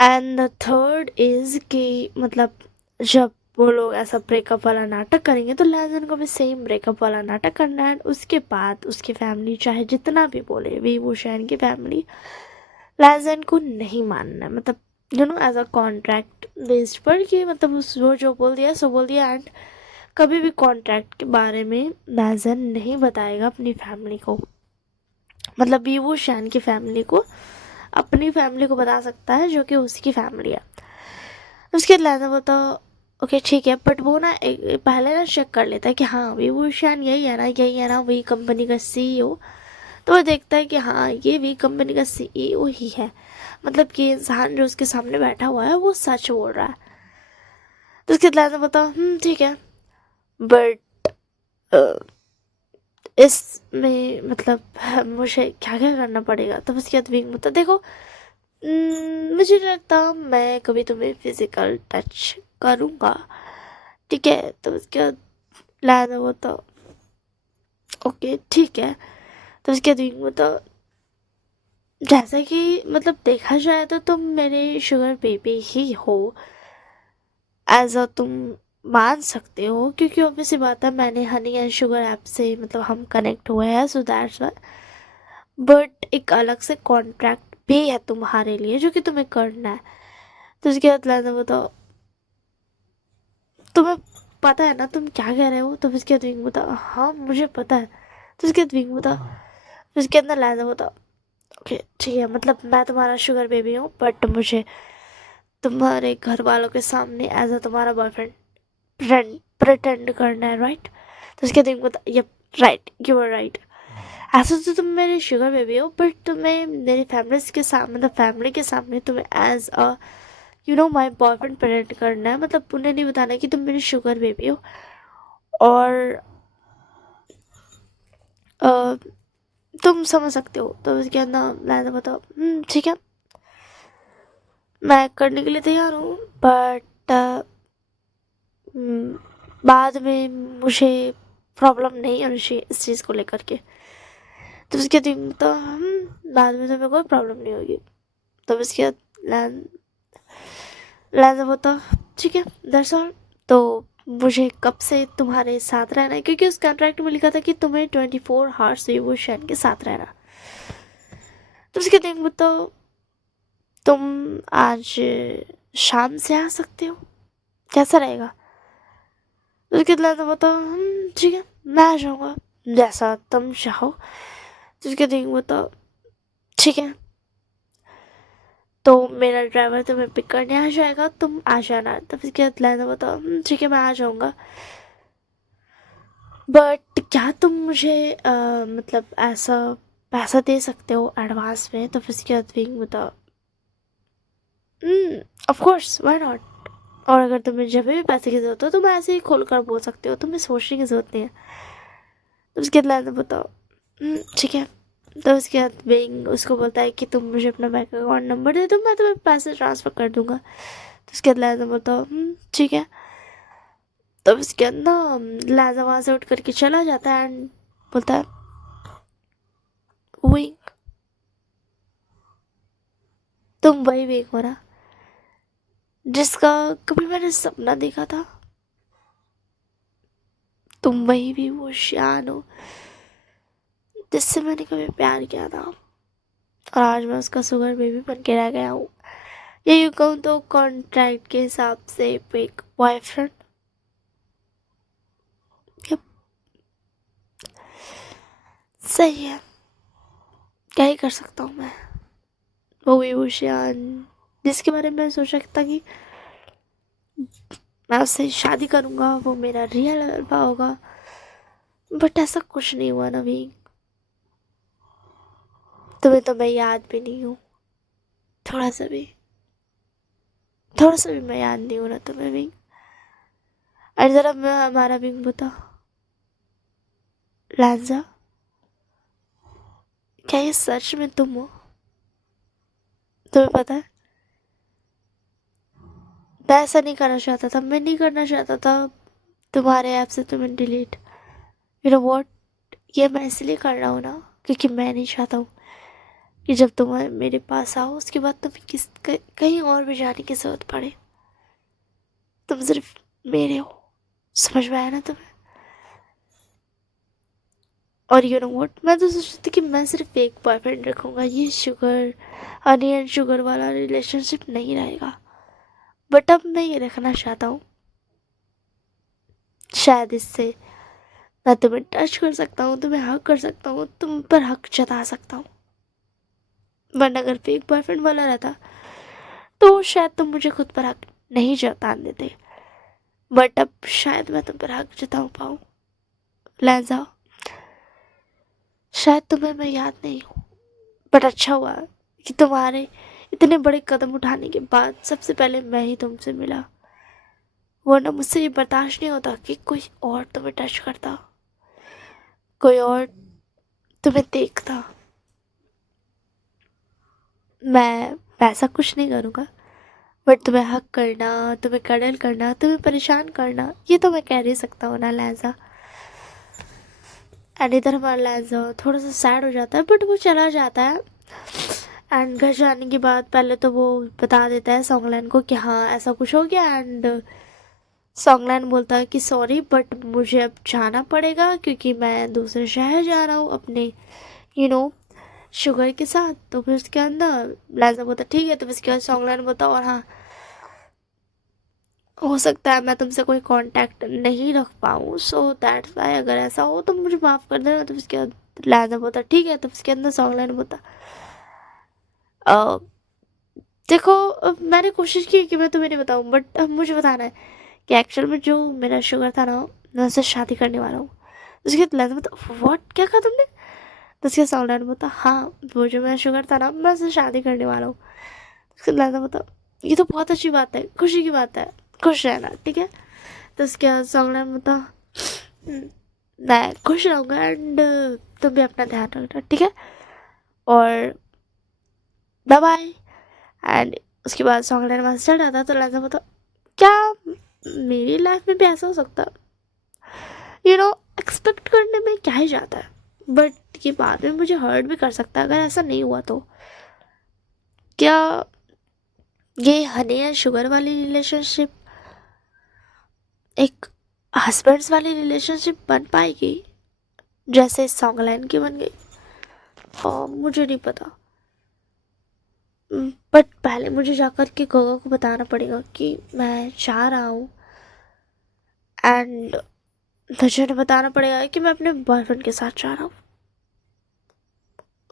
एंड द थर्ड इज कि मतलब जब वो लोग ऐसा ब्रेकअप वाला नाटक करेंगे तो लेजन को भी सेम ब्रेकअप वाला नाटक करना है। उसके बाद उसकी फैमिली चाहे जितना भी बोले, वी भूषण की फैमिली लेजन को नहीं मानना है, मतलब एज अ कॉन्ट्रैक्ट बेस्ड पर कि मतलब उस वो जो बोल दिया सो बोल दिया। एंड कभी भी कॉन्ट्रैक्ट के बारे में लेजन नहीं बताएगा अपनी फैमिली को, मतलब वीवो शैन की फैमिली को अपनी फैमिली को बता सकता है जो कि उसकी फैमिली है। उसके बाद लेजन बोलता ओके ठीक है, बट वो ना पहले ना चेक कर लेता है कि हाँ वीवो शैन यही है ना वही कंपनी का सीईओ। तो वो देखता है कि हाँ ये भी कंपनी का सीईओ ही है, मतलब कि इंसान जो उसके सामने बैठा हुआ है वो सच बोल रहा है। तो उसके बाद बोलता ठीक है, बट इसमें मतलब मुझे क्या क्या करना पड़ेगा। तो उसके बाद विंग बोलता देखो मुझे नहीं लगता मैं कभी तुम्हें फिजिकल टच करूँगा, ठीक है। तो उसके बाद लाना बोलता ओके ठीक है। तो उसके बाद विंग बोलता जैसा कि मतलब देखा जाए तो तुम मेरे शुगर बेबी ही हो, एज अ तुम मान सकते हो, क्योंकि ऑब्वियसली बात है मैंने हनी एंड शुगर ऐप से मतलब हम कनेक्ट हुए हैं, सो दैट्स वाई। बट एक अलग से कॉन्ट्रैक्ट भी है तुम्हारे लिए जो कि तुम्हें करना है। तो उसके बाद लाना बताओ तुम्हें पता है ना तुम क्या कह रहे हो। तो उसके बाद विंग बताओ हाँ मुझे पता है। तो उसके बाद विंग बताओ, उसके अंदर लाना बताओ ओके ठीक है, मतलब मैं तुम्हारा शुगर बेबी हूँ बट मुझे तुम्हारे घर वालों के सामने एज अ तुम्हारा बॉयफ्रेंड प्रिटेंड करना है, राइट। तो उसके दिन बता yup right you are right, ऐसा तो तुम मेरे शुगर बेबी हो बट तुम्हें मेरी फैमिली के सामने मतलब फैमिली के सामने तुम्हें as a my boyfriend present करना है, मतलब उन्हें नहीं बताना कि तुम मेरी शुगर बेबी हो। और अ, तुम समझ सकते हो। तो उसके अंदर लाना बताओ ठीक है मैं करने के लिए तैयार हूँ, बट बाद में मुझे प्रॉब्लम नहीं होनी चाहिए इस चीज़ को लेकर के। तो उसके दिन तो बाद में तुम्हें कोई प्रॉब्लम नहीं होगी। तो उसके बाद लैन वो तो ठीक है दैट्स ऑल। तो मुझे कब से तुम्हारे साथ रहना है, क्योंकि उस कॉन्ट्रैक्ट में लिखा था कि तुम्हें 24 आवर्स वो शैन के साथ रहना। तो उसके दिन तो तुम आज शाम से आ सकते हो, कैसा रहेगा। तो उसके बाद वो तो ठीक है मैं आ जाऊँगा जैसा तुम चाहो। तो उसके दिन वो तो ठीक है, तो मेरा ड्राइवर तुम्हें पिक करने आ जाएगा, तुम आ जाना। तब इसके बाद लाना बताओ ठीक है मैं आ जाऊँगा, बट क्या तुम मुझे मतलब ऐसा पैसा दे सकते हो एडवांस में। तो फिर इसके बाद विंग बताओ ऑफ कोर्स व्हाई नॉट, और अगर तुम्हें जब भी पैसे की ज़रूरत हो तो मैं ऐसे ही खोल कर बोल सकती हो, तुम्हें सोचने की ज़रूरत नहीं है। तो उसके बाद लाना बताओ ठीक है। तो उसके बाद विंग उसको बोलता है कि तुम मुझे अपना बैंक अकाउंट नंबर दे दो मैं तुम्हें पैसे ट्रांसफ़र कर दूंगा। तो उसके बाद लाना बताओ ठीक है। तब उसके बाद ना लाजा वहाँ से उठ करके चला जाता है एंड बोलता है विंग तुम वही विंग हो ना जिसका कभी मैंने सपना देखा था, तुम वही भी वो शान हो जिससे मैंने कभी प्यार किया था, और आज मैं उसका सुगर बेबी बन के रह गया हूँ। ये यूँ कहूँ तो कॉन्ट्रैक्ट के हिसाब से एक बॉयफ्रेंड। सही है, क्या ही कर सकता हूँ मैं। वो भी वो शान जिसके बारे में सोच रखा था कि मैं उससे शादी करूँगा, वो मेरा रियल अल्फा होगा, बट ऐसा कुछ नहीं हुआ नवीन। तुम्हें तो मैं याद भी नहीं हूँ, थोड़ा सा भी, थोड़ा सा भी मैं याद नहीं हो रहा तुम्हें विंग। अरे जरा मैं हमारा विंग बता, लांजा, क्या ये सच में तुम हो? तुम्हें पता है मैं ऐसा नहीं करना चाहता था, मैं नहीं करना चाहता था तुम्हारे ऐप से तुम्हें डिलीट। यू नो व्हाट, ये मैं इसलिए कर रहा हूँ ना क्योंकि मैं नहीं चाहता हूँ कि जब तुम मेरे पास आओ उसके बाद तुम्हें कहीं और भी जाने की जरूरत पड़े। तुम सिर्फ मेरे हो, समझ में आया ना तुम्हें? और यू नो व्हाट, मैं तो सोच रही थी कि मैं सिर्फ एक बॉयफ्रेंड रखूँगा, ये शुगर हनी एंड शुगर वाला रिलेशनशिप नहीं रहेगा। बट अब मैं ये रखना चाहता हूँ, शायद इससे मैं तुम्हें टच कर सकता हूँ, तुम्हें हक कर सकता हूँ, तुम पर हक जता सकता हूँ। वरना अगर फेक बॉयफ्रेंड वाला रहता तो शायद तुम मुझे खुद पर हक नहीं जताने देते। बट अब शायद मैं तुम पर हक जता पाऊँ। लहजा, शायद तुम्हें मैं याद नहीं हूँ, बट अच्छा हुआ कि तुम्हारे इतने बड़े कदम उठाने के बाद सबसे पहले मैं ही तुमसे मिला। वरना मुझसे ये बर्दाश्त नहीं होता कि कोई और तुम्हें टच करता, कोई और तुम्हें देखता। मैं ऐसा कुछ नहीं करूँगा, बट तुम्हें हक करना, तुम्हें कडल करना, तुम्हें परेशान करना, ये तो मैं कह नहीं सकता हूँ ना लहजा। एंड इधर हमारा लहजा थोड़ा सा सैड हो जाता है, बट वो चला जाता है। एंड घर जाने के बाद पहले तो वो बता देता है सॉन्गलैन को कि हाँ ऐसा कुछ हो गया। एंड सॉन्गलैन बोलता है कि सॉरी बट मुझे अब जाना पड़ेगा क्योंकि मैं दूसरे शहर जा रहा हूँ अपने यू नो शुगर के साथ। तो फिर उसके अंदर लहजा बोलता ठीक है। तो फिर उसके बाद सॉन्गलैन बोलता और हाँ हो सकता है मैं तुमसे कोई कांटेक्ट नहीं रख पाऊँ, सो दैट्स वाई अगर ऐसा हो तो मुझे माफ़ कर देना। तो उसके बाद लहजा बोलता ठीक है। तो उसके अंदर सॉन्गलैन बोलता देखो मैंने कोशिश की कि मैं तुम्हें नहीं बताऊँ, बट अब मुझे बताना है कि एक्चुअल में जो मेरा शुगर था ना मैं उससे शादी करने वाला हूँ। उसके बाद लहजा बोलता व्हाट, क्या कहा तुमने? तो उसके सॉन्गलैन बोलता हाँ वो जो मेरा शुगर था ना मैं उससे शादी करने वाला हूँ। उसके बाद लहजा बोलता ये तो बहुत अच्छी बात है, खुशी की बात है, खुश रहना ठीक है। तो उसके बाद सॉन्गलैन बोलता मैं खुश रहूँगा एंड तुम भी अपना ध्यान रखना ठीक है और बाय बाय। एंड उसके बाद सॉन्गलैन वहाँ से चल जाता। तो लहजा बोलता क्या मेरी लाइफ में भी ऐसा हो सकता? यू नो एक्सपेक्ट करने में क्या ही जाता है, बट ये बाद में मुझे हर्ट भी कर सकता है अगर ऐसा नहीं हुआ तो। क्या ये हनी एंड शुगर वाली रिलेशनशिप एक हस्बैंड्स वाली रिलेशनशिप बन पाएगी जैसे सॉन्गलैन की बन गई? और मुझे नहीं पता, बट पहले मुझे जाकर के गोगा को बताना पड़ेगा कि मैं जा रहा हूँ। एंड मुझे बताना पड़ेगा कि मैं अपने बॉयफ्रेंड के साथ जा रहा हूँ,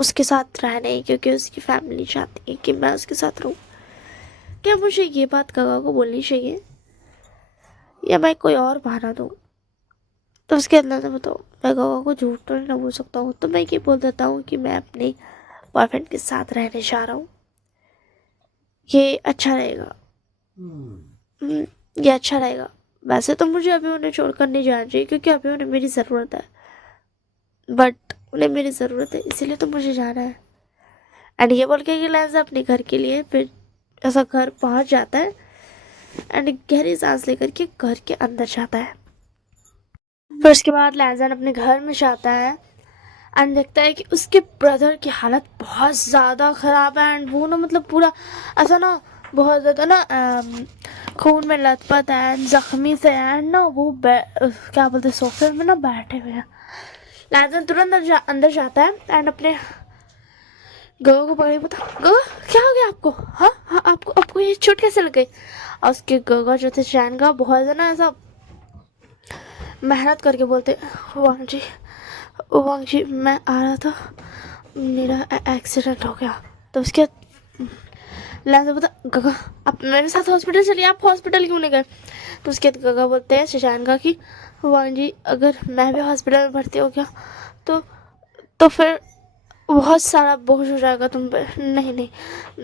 उसके साथ रहने, क्योंकि उसकी फैमिली चाहती है कि मैं उसके साथ रहूँ। क्या मुझे ये बात गगा को बोलनी चाहिए या मैं कोई और बहाना दूँ? तो उसके अंदर से बताओ मैं गगा को झूठ तो नहीं बोल सकता हूँ, तो मैं ये बोल देता हूँ कि मैं अपने बॉयफ्रेंड के साथ रहने जा रहा हूँ। ये अच्छा रहेगा, ये अच्छा रहेगा। वैसे तो मुझे अभी उन्हें छोड़कर नहीं जाना चाहिए क्योंकि अभी उन्हें मेरी ज़रूरत है, बट उन्हें मेरी ज़रूरत है इसीलिए तो मुझे जाना है। एंड ये बोल के कि लहजा अपने घर के लिए फिर ऐसा घर पहुंच जाता है एंड गहरी सांस लेकर के घर के अंदर जाता है। फिर उसके बाद लहजा अपने घर में जाता है एंड देखता है कि उसके ब्रदर की हालत बहुत ज़्यादा ख़राब है। एंड वो ना मतलब पूरा ऐसा ना बहुत ज़्यादा ना खून में लथपथ है, जख्मी से है। एंड ना वो क्या बोलते सोफे में ना बैठे हुए हैं। लहजा तुरंत अंदर जाता है एंड अपने गगा को पकड़े बता गगा क्या हो गया आपको? हाँ हाँ आपको आपको ये चोट कैसे लग गई? और उसके गगा जो थे चैन का बहुत ज़्यादा ऐसा मेहनत करके बोलते वांग जी मैं आ रहा था, मेरा एक्सीडेंट हो गया। तो उसके लहजा बता गगा आप मेरे साथ हॉस्पिटल चलिए, आप हॉस्पिटल क्यों नहीं गए? तो उसके गगा बोलते हैं शशान का कि वांग जी अगर मैं भी हॉस्पिटल में भर्ती हो गया तो फिर बहुत सारा बोझ हो जाएगा तुम पे। नहीं नहीं,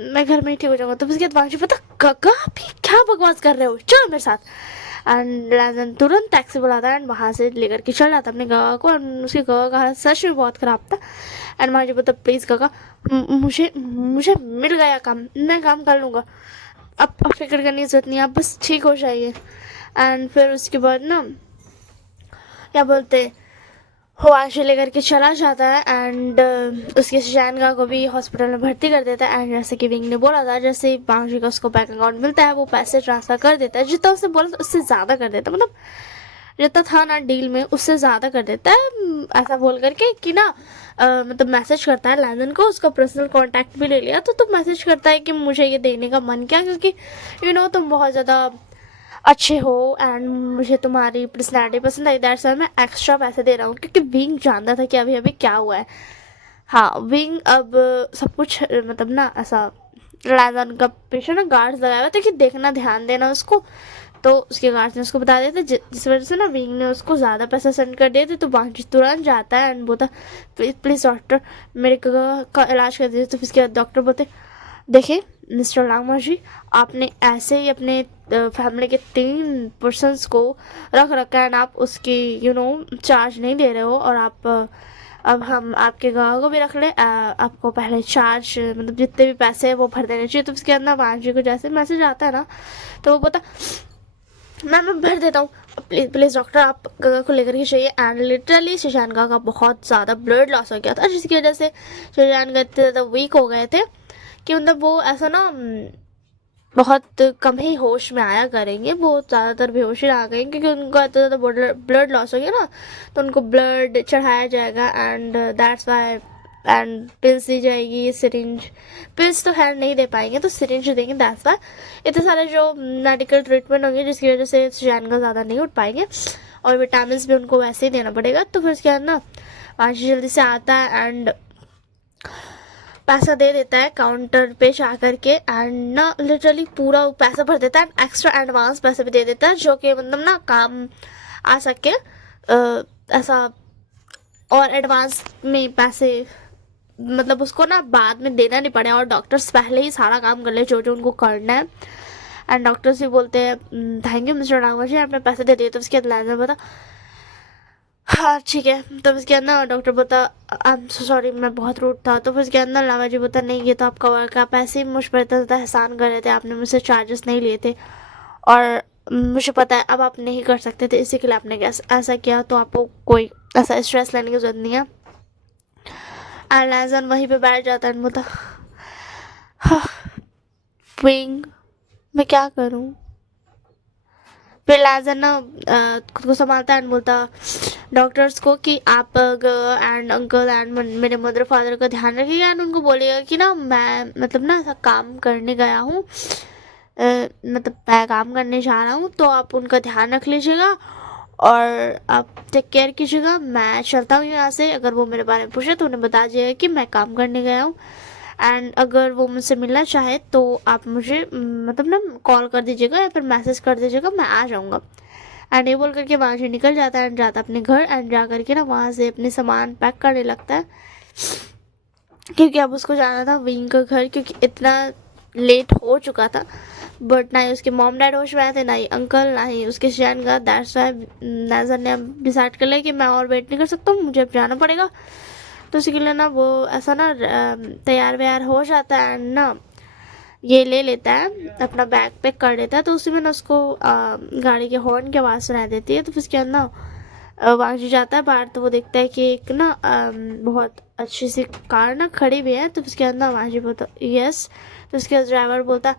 मैं घर में ही ठीक हो जाऊंगा। तो उसके बाद वांशी पता काका आप ये क्या बकवास कर रहे हो, चलो मेरे साथ। एंड लाजन तुरंत टैक्सी बुलाता है एंड वहाँ से लेकर के चल जाता अपने काका को। एंड उसके काका का हालत सच में बहुत ख़राब था। एंड वांशी पता प्लीज़ काका, मुझे मुझे मिल गया काम, मैं काम कर लूँगा, अब फिक्र करने की ज़रूरत नहीं है, आप बस ठीक हो जाइए। एंड फिर उसके बाद ना क्या बोलते, हुआशी लेकर के चला जाता है एंड उसके शैनगा को भी हॉस्पिटल में भर्ती कर देता है। एंड जैसे कि विंग ने बोला था, जैसे ही बांशी का उसको बैंक अकाउंट मिलता है वो पैसे ट्रांसफ़र कर देता है, जितना उसने बोला था उससे ज़्यादा कर देता है, मतलब जितना था ना डील में उससे ज़्यादा कर देता है। ऐसा बोल करके कि ना मतलब मैसेज करता है लैंडन को, उसका पर्सनल कांटेक्ट भी ले लिया। तो मैसेज करता है कि मुझे ये देने का मन क्या, क्योंकि तुम बहुत ज़्यादा अच्छे हो एंड मुझे तुम्हारी पर्सनैलिटी पसंद आई, दैट्स वाई मैं एक्स्ट्रा पैसे दे रहा हूँ। क्योंकि विंग जानता था कि अभी अभी क्या हुआ है। हाँ, विंग अब सब कुछ मतलब ना ऐसा लैंडन का पीछे ना गार्ड्स लगाया हुआ था कि देखना, ध्यान देना उसको। तो उसके गार्ड्स ने उसको बता दिया था, जिस वजह से ना विंग ने उसको ज़्यादा पैसा सेंड कर दिए थे। तो बांची तुरंत जाता है एंड बोलता प्लीज़ प्लीज़ डॉक्टर मेरे का इलाज कर दीजिए। तो उसके बाद डॉक्टर बोलते देखिए मिस्टर लांगमा जी, आपने ऐसे ही अपने फैमिली के 3 पर्सन्स को रख रखा है एंड आप उसकी चार्ज नहीं दे रहे हो। और आप अब हम आपके गाँव को भी रख लें, आपको पहले चार्ज मतलब जितने भी पैसे हैं वो भर देने चाहिए। तो उसके अंदर वांशी को जैसे मैसेज आता है ना, तो वो बोलता मैं भर देता हूँ, प्लीज़ प्लीज़ डॉक्टर आप गगा को लेकर के चाहिए। एंड लिटरली शशान का बहुत ज़्यादा ब्लड लॉस हो गया था, जिसकी वजह से शशान इतने ज़्यादा वीक हो गए थे कि मतलब वो ऐसा ना बहुत कम ही होश में आया करेंगे, वो ज़्यादातर बेहोश ही रहा करेंगे, क्योंकि उनका इतना ज़्यादा ब्लड लॉस हो गया ना। तो उनको ब्लड चढ़ाया जाएगा and that's why, and pills दी जाएगी, सिरिंज, पिल्स तो खैर नहीं दे पाएंगे तो सिरिंज देंगे, दैट्स वाई इतने सारे जो मेडिकल ट्रीटमेंट होंगे, जिसकी वजह से शैन का ज़्यादा नहीं उठ पाएंगे और विटामिन भी उनको वैसे ही देना पड़ेगा। तो फिर उसके बाद ना वांशी जल्दी से आता है एंड पैसा दे देता है काउंटर पे जा कर के। एंड ना लिटरली पूरा पैसा भर देता है, एक्स्ट्रा एडवांस पैसे भी दे देता है, जो कि मतलब ना काम आ सके ऐसा। और एडवांस में पैसे मतलब उसको ना बाद में देना नहीं पड़े, और डॉक्टर्स पहले ही सारा काम कर ले जो जो उनको करना है। एंड डॉक्टर्स भी बोलते हैं थैंक यू मिस्टर नागवा जी, आपने पैसे दे दिए। तो उसके बाद बता हाँ ठीक है। तो उसके अंदर डॉक्टर बता आई एम सो सॉरी, मैं बहुत रूड था। तो फिर उसके अंदर लावा जी बता नहीं, ये तो आपका वर्क, आप ऐसे ही मुझ पर इतना ज़्यादा एहसान कर रहे थे, आपने मुझसे चार्जेस नहीं लिए थे और मुझे पता है अब आप नहीं कर सकते थे, इसी के लिए आपने ऐसा किया। तो आपको कोई ऐसा स्ट्रेस लेने की ज़रूरत नहीं है। एंड लैजन वहीं पे बैठ जाता है, बता हाँ विंग मैं क्या करूँ। फिर लैजन ना खुद को संभालता है एंड बोलता डॉक्टर्स को कि आप एंड अंकल एंड मेरे मदर फादर का ध्यान रखिएगा एंड उनको बोलिएगा कि ना मैं मतलब ना ऐसा काम करने गया हूँ, मतलब मैं काम करने जा रहा हूँ, तो आप उनका ध्यान रख लीजिएगा और आप टेक केयर कीजिएगा। मैं चलता हूँ यहाँ से, अगर वो मेरे बारे में पूछे तो उन्हें बता दीजिएगा कि मैं काम करने गया हूँ। एंड अगर वो मुझसे मिलना चाहे तो आप मुझे मतलब ना कॉल कर दीजिएगा या फिर मैसेज कर दीजिएगा, मैं आ जाऊँगा। एंड ये बोल करके वहाँ से निकल जाता है एंड जाता अपने घर एंड जा करके ना वहाँ से अपने सामान पैक करने लगता है, क्योंकि अब उसको जाना था विंग का घर, क्योंकि इतना लेट हो चुका था। बट ना ही उसके मॉम डैड होश में आए थे, ना ही अंकल, ना ही उसके शैन का। दैट्स वाई नाजर ने अब डिसाइड कर लिया कि मैं और वेट नहीं कर सकता हूँ, मुझे अब जाना पड़ेगा। तो उसी के लिए ना वो ऐसा ना तैयार व्यार हो जाता है एंड ना ये ले लेता है, अपना बैग पैक कर लेता है। तो उसी में ना उसको गाड़ी के हॉर्न की आवाज़ सुनाई देती है। तो फिर उसके अंदर ना वांशी जाता है बाहर, तो वो देखता है कि एक ना बहुत अच्छी सी कार ना खड़ी भी है। तो उसके अंदर वांशी बोलता यस। तो उसके बाद ड्राइवर बोलता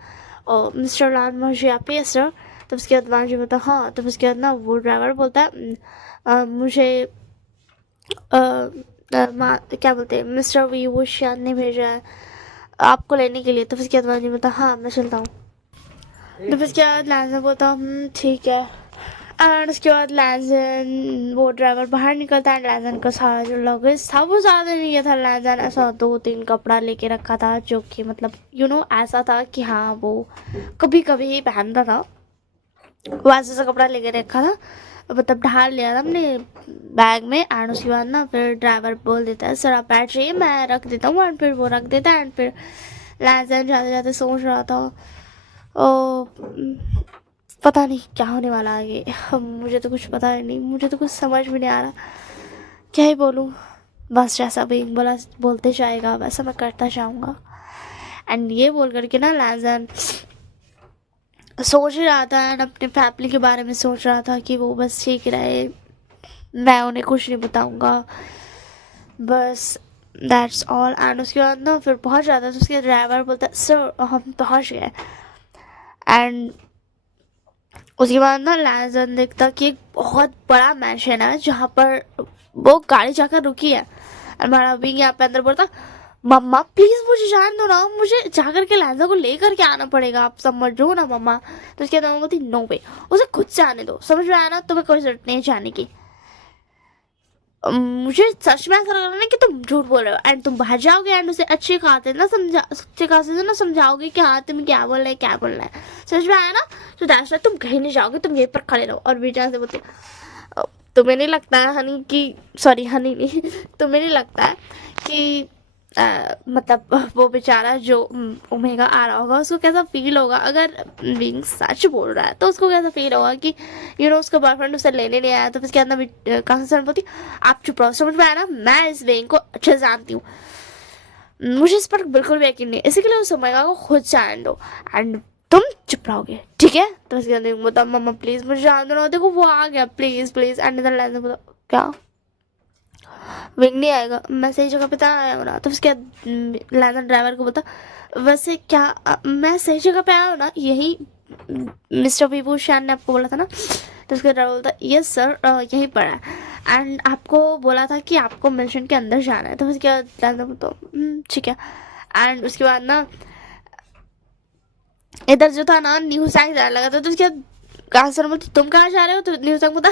मिस्टर लाल वांशी आप ही सर। तो उसके बाद वांशी बोलता हाँ। तो उसके बाद ना वो ड्राइवर बोलता है मुझे क्या बोलते हैं मिस्टर वी वो शान ने भेजा है आपको लेने के लिए। तो फिर उसके बाद वांशी बोलता हाँ मैं चलता हूँ। तो फिर उसके बाद लैंजन बोलता ठीक है। एंड उसके बाद लैंजन वो ड्राइवर बाहर निकलता है। लैंजन का सारा जो लगेज था वो ज़्यादा नहीं किया था, लैंजन ऐसा 2-3 कपड़ा लेके रखा था, जो कि मतलब ऐसा था कि हाँ वो कभी कभी ही पहनता था, वैसे सा कपड़ा लेके रखा था। मतलब ढाल लिया था हमने बैग में। एंड उसके बाद ना फिर ड्राइवर बोल देता है सर आप बैठ जाइए मैं रख देता हूँ, एंड फिर वो रख देता है। एंड फिर लैंसन जाते जाते सोच रहा था ओ पता नहीं क्या होने वाला आगे। मुझे तो कुछ पता ही नहीं, मुझे तो कुछ समझ में नहीं आ रहा, क्या ही बोलूँ। बस जैसा भी बोला बोलते जाएगा वैसा मैं करता जाऊँगा। एंड ये बोल करके ना लैंसन सोच ही रहा था एंड अपने फैमिली के बारे में सोच रहा था कि वो बस ठीक रहे, मैं उन्हें कुछ नहीं बताऊँगा, बस दैट्स ऑल। एंड उसके बाद ना फिर पहुँच जाता है तो उसके ड्राइवर बोलता है सर हम पहुँच गए। एंड उसके बाद ना लैंसन देखता कि एक बहुत बड़ा मैंशन है जहाँ पर वो गाड़ी जाकर रुकी है। हमारा विंग यहाँ पे अंदर बोलता मम्मा प्लीज मुझे जान दो ना, मुझे जाकर के लैंसन को लेकर के आना पड़ेगा, आप समझो ना मम्मा। तो उसके बाद बोलती नो वे, उसे खुद से आने दो, समझ में आया ना, तुम्हें कोई जरूरत नहीं है जाने की। मुझे सच में ऐसा लग रहा है कि तुम झूठ बोल रहे हो। एंड तुम बाहर जाओगे एंड उसे अच्छे खाते से ना समझाओगे कि हाँ तुम्हें क्या बोलना है क्या बोलना है, समझ में आया ना। तो दैट्स व्हाई तुम कहीं नहीं जाओगे, तुम यहीं पर खड़े रहो। और बेटा से बोलते तुम्हें नहीं लगता है हनी कि सॉरी हनी नहीं तुम्हें नहीं लगता है कि मतलब वो बेचारा जो ओमेगा आ रहा होगा उसको कैसा फील होगा, अगर विंग सच बोल रहा है तो उसको कैसा फील होगा कि उसका बॉयफ्रेंड उसे लेने नहीं आया। तो फिर कहना कहाँ से बोलती आप चुप रहो, समझ में आया ना, मैं इस विंग को अच्छे से जानती हूँ, मुझे इस पर बिल्कुल भी यकीन नहीं, इसी के लिए उस ओमेगा को खुद जान दो एंड तुम चुप रहोगे ठीक है। तो उसके अंदर बोलता मम्मा प्लीज मुझे जान दो ना, देखो वो आ गया प्लीज प्लीज। एंड इधर लैंसन बोला क्या विंग नहीं आएगा, मैं सही जगह पे था आया हूँ ना। तो उसके लैंसन ड्राइवर को बोलता वैसे क्या मैं सही जगह पे आया हूँ ना, यही मिस्टर विभूषण ने आपको बोला था ना। तो उसके ड्राइवर बोलता यस सर यहीं पर है एंड आपको बोला था कि आपको मिशन के अंदर जाना है। तो उसके बाद लैंसन बोलता ठीक है। एंड उसके बाद ना इधर जो था ना न्यू सैंग जाने लगा था। तो उसके बाद कहा सर बोलती तुम कहाँ जा रहे हो। तो न्यू सैंग बोलता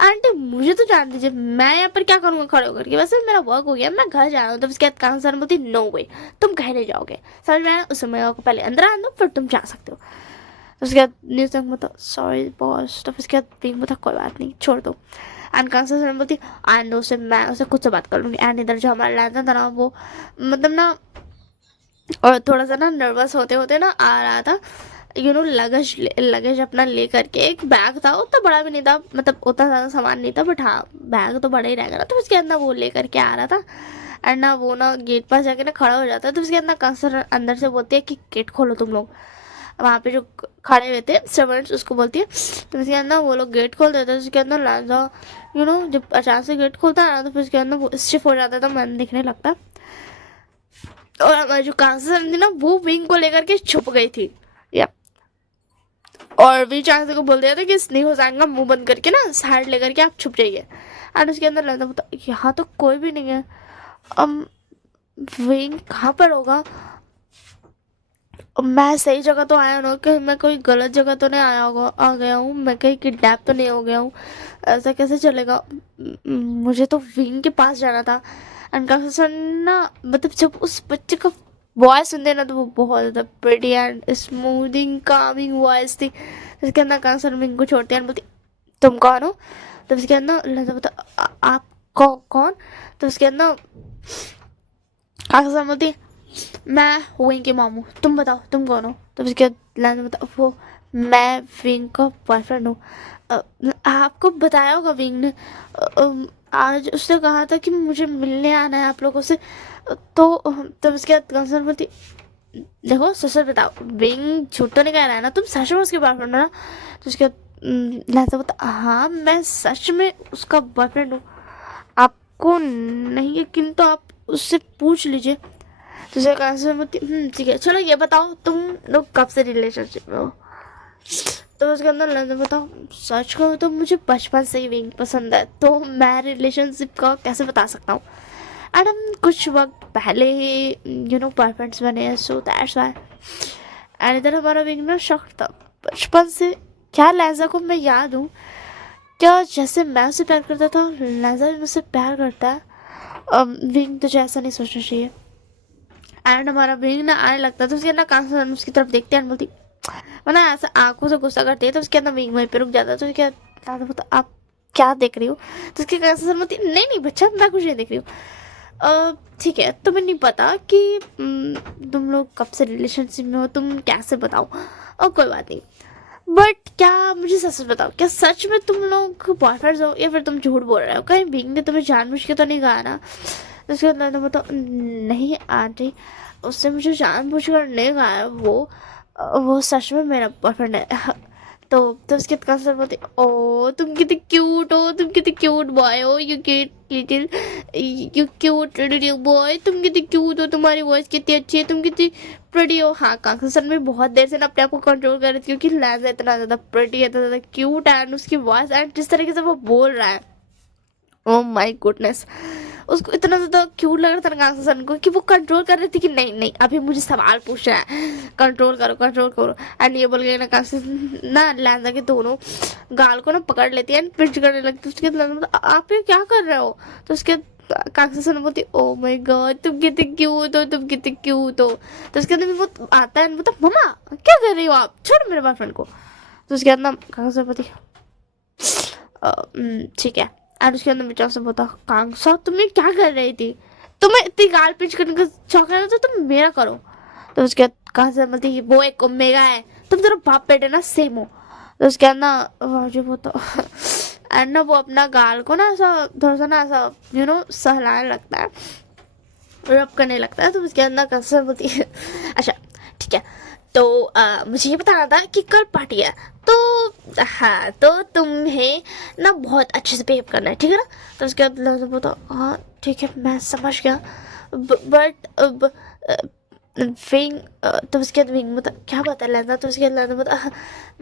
आंटी मुझे तो जान दीजिए, मैं यहाँ पर क्या करूँगा खड़े होकर के, वैसे मेरा वर्क हो गया, मैं घर जा रहा हूँ। तो उसके बाद कहा सर बोलती नो वे, तुम कहीं नहीं जाओगे, समझ में आया, उस समय को पहले अंदर आना फिर तुम जा सकते हो। तो उसके बाद न्यू सैंग बोलता सॉरी बॉस। तो उसके बाद पिंक बोलता कोई बात नहीं छोड़ दो। एंड कांसा सर बोलती एंड उसे मैं उसे खुद से बात कर लूँगी। एंड इधर जो हमारा लैंसन था ना वो मतलब ना और थोड़ा सा ना नर्वस होते होते ना आ रहा था लगेज अपना ले करके। एक बैग था उतना बड़ा भी नहीं था, मतलब उतना ज़्यादा सामान नहीं था, बट हाँ बैग तो बड़ा ही रहेगा ना। तो उसके अंदर वो ले करके आ रहा था एंड ना वो ना गेट पास जाके ना खड़ा हो जाता है। तो उसके अंदर कंसर अंदर से बोलती है कि गेट खोलो तुम लोग, वहाँ पे जो खड़े हुए थे सर्वेंट्स उसको बोलती है। तो उसके अंदर वो लोग गेट खोल देते हैं। उसके अंदर लाजा जब अचानक से गेट खोलता है ना तो फिर उसके अंदर वो स्टिफ हो जाता था, मन दिखने लगता। और हमारी जो कांसा थी ना वो विंग को लेकर के छुप गई थी या और भी चांस को बोल दिया था कि स्नेह हो जाएगा, मुंह बंद करके ना साइड लेकर के आप छुप जाइए। एंड उसके अंदर लगता होता यहाँ तो कोई भी नहीं है, विंग कहाँ पर होगा, मैं सही जगह तो आया ना, कि मैं कोई गलत जगह तो नहीं आ गया हूँ, मैं कहीं किडनैप तो नहीं हो गया हूँ, ऐसा कैसे चलेगा। मुझे तो विंग के पास जाना था। एंड काफी ना मतलब जब उस बच्चे का वॉइस सुनते ना तो वो बहुत ज़्यादा pretty and smoothing Kameng voice थी। इसके अंदर कांसन विंग को छोड़ते हैं बोलती तुम कौन हो। तो उसके अंदर लता बता आप कौन। तो उसके अंदर कांसन बोलती मैं विंग के मामू, तुम बताओ तुम कौन हो। तो उसके बाद लैंसन बता वो मैं विंग का बॉयफ्रेंड हूँ। आपको बताया होगा विंग ने, आज उसने कहा था कि मुझे मिलने आना है आप लोगों से। तो तब उसके बाद कंसर्न बोलती देखो सच बताओ विंग झूठ तो नहीं कह रहा है ना, तुम सच में उसके बॉयफ्रेंड हो ना। तो उसके बाद लहजा बोलता हाँ मैं सच में उसका बॉयफ्रेंड हूँ, आपको नहीं यकीन तो आप उससे पूछ लीजिए। तो उसके कंसर्न बोलती ठीक है चलो ये बताओ तुम लोग कब से रिलेशनशिप में हो। तो उसके अंदर लहजा बताओ सच कहो तो मुझे बचपन से ही विंग पसंद है, तो मैं रिलेशनशिप का कैसे बता सकता हूँ। एंड हम कुछ वक्त पहले ही बॉयफ्रेंड्स बने हैं, सो दैट्स वाई। एंड इधर हमारा विंग ना शौक था बचपन से, क्या लहजा को मैं याद हूँ क्या जैसे मैं उसे प्यार करता था लहजा भी मुझसे प्यार करता है। विंग तुझे ऐसा नहीं सोचना चाहिए। एंड हमारा विंग ना आने लगता तो उसके अंदर कांसन उसकी तरफ देखते हैं बोलती वरना ऐसा आंखों से गुस्सा करती है। तो उसके अंदर विंग वहीं पे रुक जाता है। तो उसके बाद बोलता आप क्या देख रही हूँ? तो उसकी कंसर्न होती नहीं नहीं बच्चा मैं कुछ नहीं देख रही हूँ। ठीक है, तुम्हें नहीं पता कि तुम लोग कब से रिलेशनशिप में हो, तुम कैसे बताओ? और कोई बात नहीं, बट क्या मुझे सच सच बताओ, क्या सच में तुम लोग बॉयफ्रेंड्स हो या फिर तुम झूठ बोल रहे हो? कहीं बिंग ने तुम्हें जानबूझ के तो नहीं कहा ना? तो उसके बाद मैंने बताओ नहीं आंटी, उससे मुझे जानबूझ कर नहीं कहा है, वो सच में मेरा बॉयफ्रेंड है। तो उसके कंसर्न बोलती ओ तुम कितने क्यूट हो, तुम कितने क्यूट बॉय हो, you cute little, you cute little boy, तुम कितने क्यूट हो, तुम्हारी वॉइस कितनी अच्छी है, तुम कितनी प्रेटी हो। हाँ कंसर्न में बहुत देर से ना अपने आप को कंट्रोल कर रही थी क्योंकि लैजा इतना ज़्यादा प्रेटी है, इतना ज़्यादा क्यूट है, एंड उसकी वॉइस एंड जिस तरीके से वो बोल रहा है, ओ माय गुडनेस, उसको इतना ज़्यादा क्यूट लग रहा था ना सन को कि वो कंट्रोल कर रही थी कि नहीं नहीं अभी मुझे सवाल पूछना है, कंट्रोल करो कंट्रोल करो। एंड ये बोल गई ना कांसन ना लैंजा के दोनों गाल को ना पकड़ लेती है एंड पिंच करने लगती है। उसके बाद आप ये क्या कर रहे हो? तो उसके कांसन बोलती ओ माय गॉड तुम कितने क्यूट हो, तुम कितने क्यूट हो। तो उसके अंदर वो आता है बोलता मम्मा क्या कर रही हो आप, छोड़ मेरे बॉयफ्रेंड को। तो उसके अंदर कांसन बोलती ठीक है। एंड उसके अंदर बेचारा से बोलता कांसा तुम्हें क्या कर रही थी, तुम्हें इतनी गाल पिच करने का शौक है तो तुम मेरा करो। तो उसके बाद कांसा बोलती वो एक ओमेगा है, तुम दोनों बाप बेटे ना सेम हो। तो उसके अंदर वाजू बोलता एंड ना वो अपना गाल को ना ऐसा थोड़ा सा ना ऐसा सहलाने लगता है, रब करने लगता है। तो उसके अंदर कांसा बोलती है अच्छा ठीक है, तो मुझे ये बताना था कि कल पार्टी है, तो हाँ तो तुम्हें ना बहुत अच्छे से बिहेव करना है, ठीक है ना? तो उसके बाद लहजा बोलता हाँ ठीक है मैं समझ गया, बट विंग। तो उसके बाद विंग बता क्या बता लहजा। तो उसके बाद लहजा बता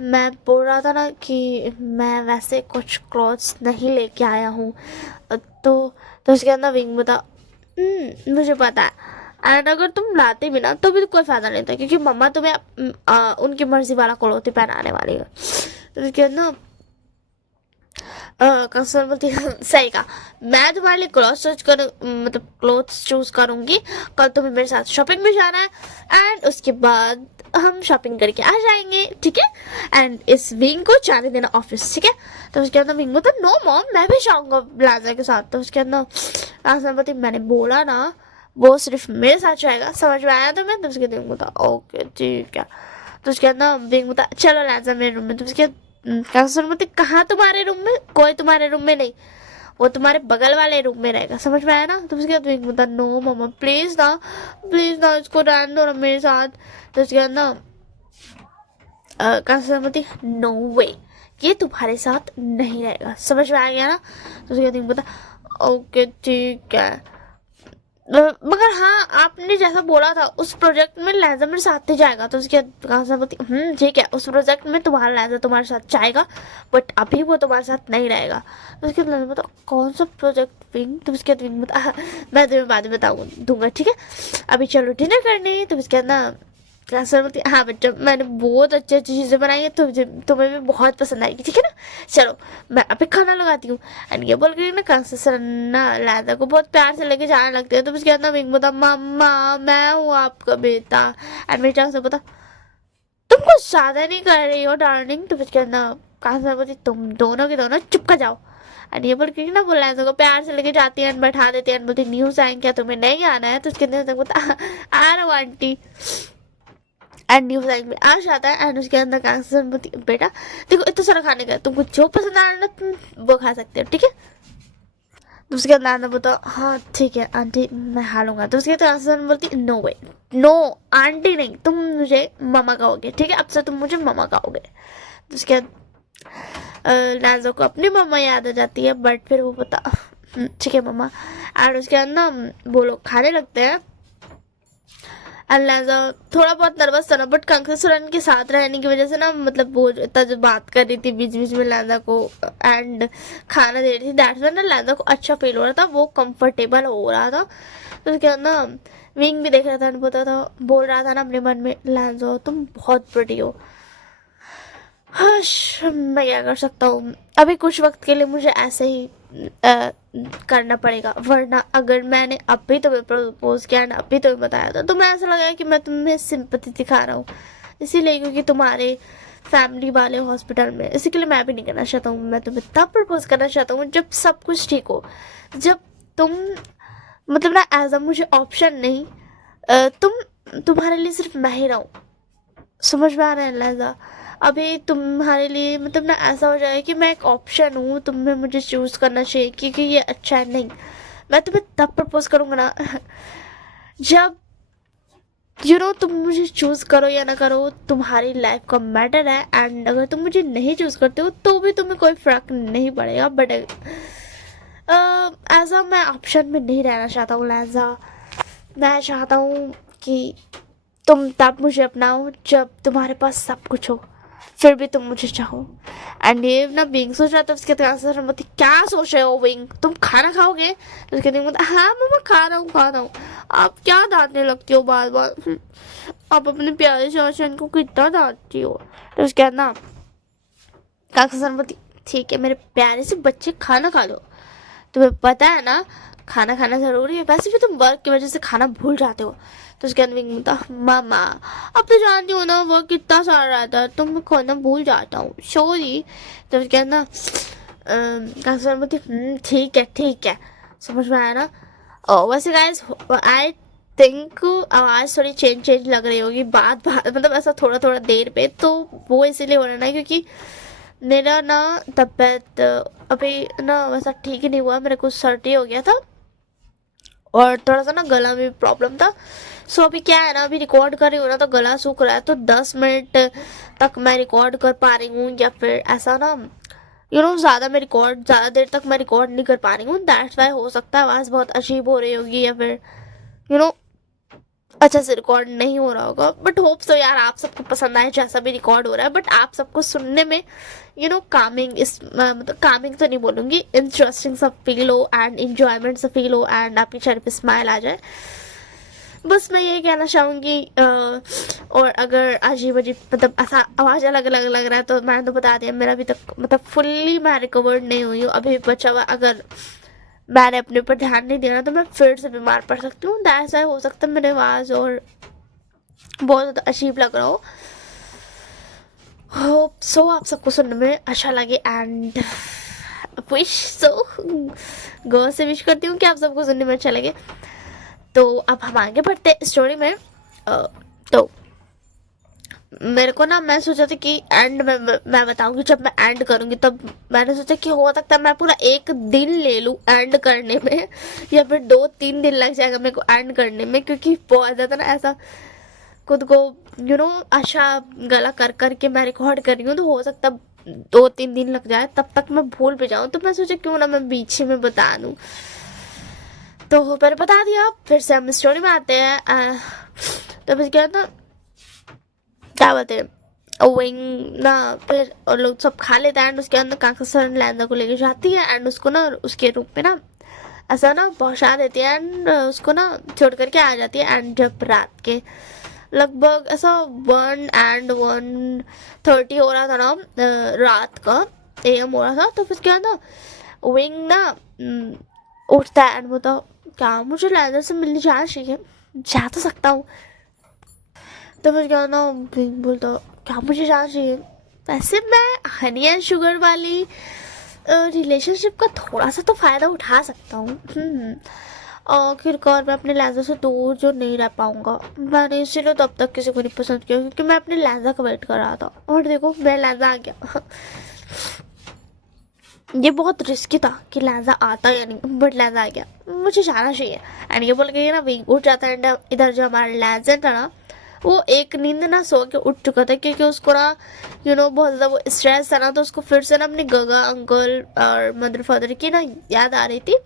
मैं बोल रहा था ना कि मैं वैसे कुछ क्लॉथ्स नहीं लेके आया हूँ। तो उसके बाद ना विंग बता मुझे पता है, एंड अगर तुम लाते भी ना तो भी कोई फायदा नहीं था क्योंकि मम्मा तुम्हें उनकी मर्जी वाला क्लोथ ही पहनाने वाली है। तो उसके बाद ना कंसर्न बोलती है सही कहा, मैं तुम्हारे लिए क्लोथ्स चूज करूंगी, कल तुम्हें मेरे साथ शॉपिंग में जाना है एंड उसके बाद हम शॉपिंग करके आ जाएंगे, ठीक है? एंड इस विंग को जाने देना ऑफिस, ठीक है? तो उसके अंदर विंग बोलता नो मॉम मैं भी जाऊंगा ब्लाजा के साथ। तो उसके अंदर कंसर्न बोलती मैंने बोला ना वो सिर्फ मेरे साथ जाएगा, समझ में आया? तो मैं तो उसके विंग बोलता ओके ठीक है। तो उसके अंदर विंग बोलता चलो लाजा मेरे रूम में। तो उसके कंसर्न बोलती कहाँ तुम्हारे रूम में, कोई तुम्हारे रूम में नहीं, वो तुम्हारे बगल वाले रूम में रहेगा, समझ में आया ना? तो उसके बाद विंग बोलता नो मामा प्लीज ना इसको रहने दो ना मेरे साथ। तो उसके बाद ना कंसर्न बोलती नो वे ये तुम्हारे साथ नहीं रहेगा, समझ में आ गया ना? तो उसके बाद विंग बोलता ओके ठीक है, मगर हाँ आपने जैसा बोला था उस प्रोजेक्ट में लहजा मेरे साथ ही जाएगा। तो उसके कांसा बोलती ठीक है उस प्रोजेक्ट में तुम्हारा लहजा तुम्हारे साथ जाएगा बट अभी वो तुम्हारे साथ नहीं रहेगा। तो उसके लहजा बोलता कौन सा प्रोजेक्ट विंग? तो उसके विंग बता मैं तुम्हें बाद में दूंगा, ठीक है? अभी चलो डिनर करने। तो उसके ना सर बोलती हाँ बच्चा मैंने बहुत अच्छी अच्छी चीज़ें बनाई है, तुम्हें भी बहुत पसंद आएगी, ठीक है ना? चलो मैं अभी खाना लगाती हूँ। एंड ये बोल रही ना कांसा सर ना लैदा को बहुत प्यार से लेके जाने लगते हैं। तो उसके बाद ना विंग बोलता मम्मा मैं हूँ आपका बेटा। एंड मेरी चाह से बोलता तुम कुछ ज़्यादा नहीं कर रही हो डार्लिंग। तो उसके बाद ना कांसा बोलती तुम दोनों के दोनों चुप कर जाओ। एंड ये बोल के ना वो लैजा को प्यार से लेके जाती है, बैठा देती है, बोलती न्यूज़ आएंगे क्या, तुम्हें नहीं आना है? तो उसके अंदर बोलता आ रहा हूँ आंटी। एंड न्यूज लाइक में आ जाता है एंड उसके अंदर कैंसर बोलती बेटा देखो इतना सारा खाने का तुमको जो पसंद आ रहा है ना तुम वो खा सकते हो, ठीक है? तो उसके अंदर आना बोलता हाँ ठीक है आंटी मैं खा लूंगा। तो उसके कैंसर बोलती नो वे नो आंटी नहीं तुम मुझे मामा कहोगे, ठीक है? अब से तुम मुझे मामा कहोगे। तो उसके बाद नाजो को अपनी मामा याद आ जाती है बट फिर वो बोलता ठीक है मामा। एंड उसके अंदर वो लोग खाने लगते हैं। लहजा थोड़ा बहुत नर्वस था ना बट कंकसरन के साथ रहने की वजह से ना मतलब वो इतना जो बात कर रही थी बीच बीच में लहजा को एंड खाना दे रही थी दैट्स व्हाई ना लहजा को अच्छा फील हो रहा था, वो कंफर्टेबल हो रहा था। तो उसके बाद ना विंग भी देख रहा था, बोल रहा था ना अपने मन में लहजा तुम बहुत प्रिटी हो। हश मैं क्या कर सकता हूँ, अभी कुछ वक्त के लिए मुझे ऐसे ही करना पड़ेगा, वरना अगर मैंने अभी तुम्हें प्रपोज किया ना अभी तुम्हें बताया था तो मैं ऐसा लगा कि मैं तुम्हें सिंपैथी दिखा रहा हूँ, इसीलिए क्योंकि तुम्हारे फैमिली वाले हॉस्पिटल में, इसी के लिए मैं भी नहीं करना चाहता हूँ। मैं तुम्हें तब प्रपोज करना चाहता हूँ जब सब कुछ ठीक हो, जब तुम मतलब ना एज अ मुझे ऑप्शन नहीं, तुम्हारे लिए सिर्फ मैं ही रहूँ। समझ में आ रहा है लहजा? अभी तुम्हारे लिए मतलब ना ऐसा हो जाए कि मैं एक ऑप्शन हूँ, तुम्हें मुझे चूज़ करना चाहिए क्योंकि ये अच्छा है। नहीं, मैं तुम्हें तब प्रपोज करूँगा ना जब तुम मुझे चूज़ करो या ना करो, तुम्हारी लाइफ का मैटर है। एंड अगर तुम मुझे नहीं चूज़ करते हो तो भी तुम्हें कोई फ़र्क नहीं पड़ेगा। बट एज अ मैं ऑप्शन में नहीं रहना चाहता हूँ लहजा। मैं चाहता हूँ कि तुम तब मुझे अपनाओ जब तुम्हारे पास सब कुछ हो, फिर भी तुम मुझे चाहो। एंड ये ना विंग सोच रहा था, उसके आंसर मत क्या सोच रहे हो विंग, तुम खाना खाओगे? तो उसके दिन हाँ मम्मा खा रहा हूँ। आप क्या डांटने लगती हो बार बार? आप अपने प्यारे शौशन को कितना डांटती हो? तो उसके बाद ना काका सरमती, ठीक है मेरे प्यारे से बच्चे खाना खा लो, तुम्हें पता है ना खाना खाना ज़रूरी है, वैसे भी तुम वर्क की वजह से खाना भूल जाते हो। तो उसके अंदर बोलता मामा अब तो जानती हो ना वर्क कितना सारा रहता है, तुम खाना भूल जाता हूँ, सॉरी। तो उसके अंदर काका बोलती ठीक है, समझ में आया ना? और वैसे गाइस आई थिंक आवाज़ थोड़ी चेंज लग रही होगी बात मतलब ऐसा थोड़ा थोड़ा देर पे, तो वो इसीलिए हो रहा है क्योंकि मेरा ना तबीयत अभी ना वैसा ठीक ही नहीं हुआ, मेरे को सर्दी हो गया था और थोड़ा सा ना गला में प्रॉब्लम था। सो अभी क्या है ना, अभी रिकॉर्ड कर रही हूँ ना तो गला सूख रहा है, तो 10 मिनट तक मैं रिकॉर्ड कर पा रही हूँ या फिर ऐसा ना ज़्यादा मैं रिकॉर्ड ज़्यादा देर तक मैं रिकॉर्ड नहीं कर पा रही हूँ। दैट्स वाई हो सकता है आवाज़ बहुत अजीब हो रही होगी या फिर यू नो अच्छा से रिकॉर्ड नहीं हो रहा होगा। बट होप सो यार आप सबको पसंद आए जैसा भी रिकॉर्ड हो रहा है, बट आप सबको सुनने में कामिंग इस मतलब कामिंग तो नहीं बोलूँगी, इंटरेस्टिंग सा फील हो एंड इंजॉयमेंट सा फील हो एंड आपके चेहरे पे स्माइल आ जाए। बस मैं यही कहना चाहूँगी। और अगर अजीब अजीब मतलब ऐसा आवाज़ अलग अलग लग रहा है तो मैंने तो बता दिया, मेरा अभी तक मतलब फुल्ली मैं रिकवर्ड नहीं हुई हूँ, अभी बचा हुआ। अगर मैंने अपने ऊपर ध्यान नहीं दिया ना तो मैं फिर से बीमार पड़ सकती हूँ। ऐसा हो सकता है मेरे आवाज़ और बहुत ज़्यादा अजीब लग रहा हो। होप सो आप सबको सुनने में अच्छा लगे एंड विश सो गॉड से विश करती हूँ कि आप सबको सुनने में अच्छा लगे। तो अब हम आगे बढ़ते हैं स्टोरी में। तो मेरे को ना मैं सोचा था कि एंड में मैं बताऊंगी जब मैं एंड करूंगी, तब मैंने सोचा कि हो सकता है मैं पूरा एक दिन ले लूँ एंड करने में या फिर 2-3 दिन लग जाएगा मेरे को एंड करने में, क्योंकि बहुत ज़्यादा ना ऐसा खुद को अच्छा गला कर कर के मैं रिकॉर्ड कर रही हूँ, तो हो सकता 2-3 दिन लग जाए, तब तक मैं भूल भी जाऊँ। तो मैं सोचा क्यों ना मैं बीच में बता दूँ, तो मैंने बता दिया। फिर से हम स्टोरी में आते हैं। तो फिर क्या था, क्या बोलते हैं विंग ना, फिर और लोग सब खा लेते हैं एंड उसके अंदर काका सर लैंदा को लेके जाती है एंड उसको ना उसके रूम पे ना ऐसा ना पहुंचा देती है एंड उसको ना छोड़ करके आ जाती है। एंड जब रात के लगभग ऐसा 1:30 हो रहा था ना, रात का AM हो रहा था, तो फिर क्या ना विंग ना उठता है एंड बोलता क्या मुझे लैंडर से मिलने जाना चाहिए, जा तो सकता हूँ। तो फिर क्या ना विंग बोलता क्या मुझे जाना चाहिए, वैसे मैं हनी एंड शुगर वाली रिलेशनशिप का थोड़ा सा तो फ़ायदा उठा सकता हूँ। आखिरकार मैं अपने लहजा से दूर जो नहीं रह पाऊँगा, मैंने इसीलिए तब तक किसी को नहीं पसंद किया क्योंकि मैं अपने लहजा का वेट कर रहा था, और देखो मेरा लहजा आ गया। ये बहुत रिस्की था कि लहजा आता या नहीं, बट लहजा आ गया, मुझे जाना चाहिए। एंड ये बोल के ना विंग उठ जाता है एंड इधर जो हमारा लहजा था ना वो एक नींद ना सो के उठ चुका था क्योंकि उसको ना बहुत ज़्यादा वो स्ट्रेस था ना, तो उसको फिर से ना अपने गगा अंकल और मदर फादर की ना याद आ रही थी।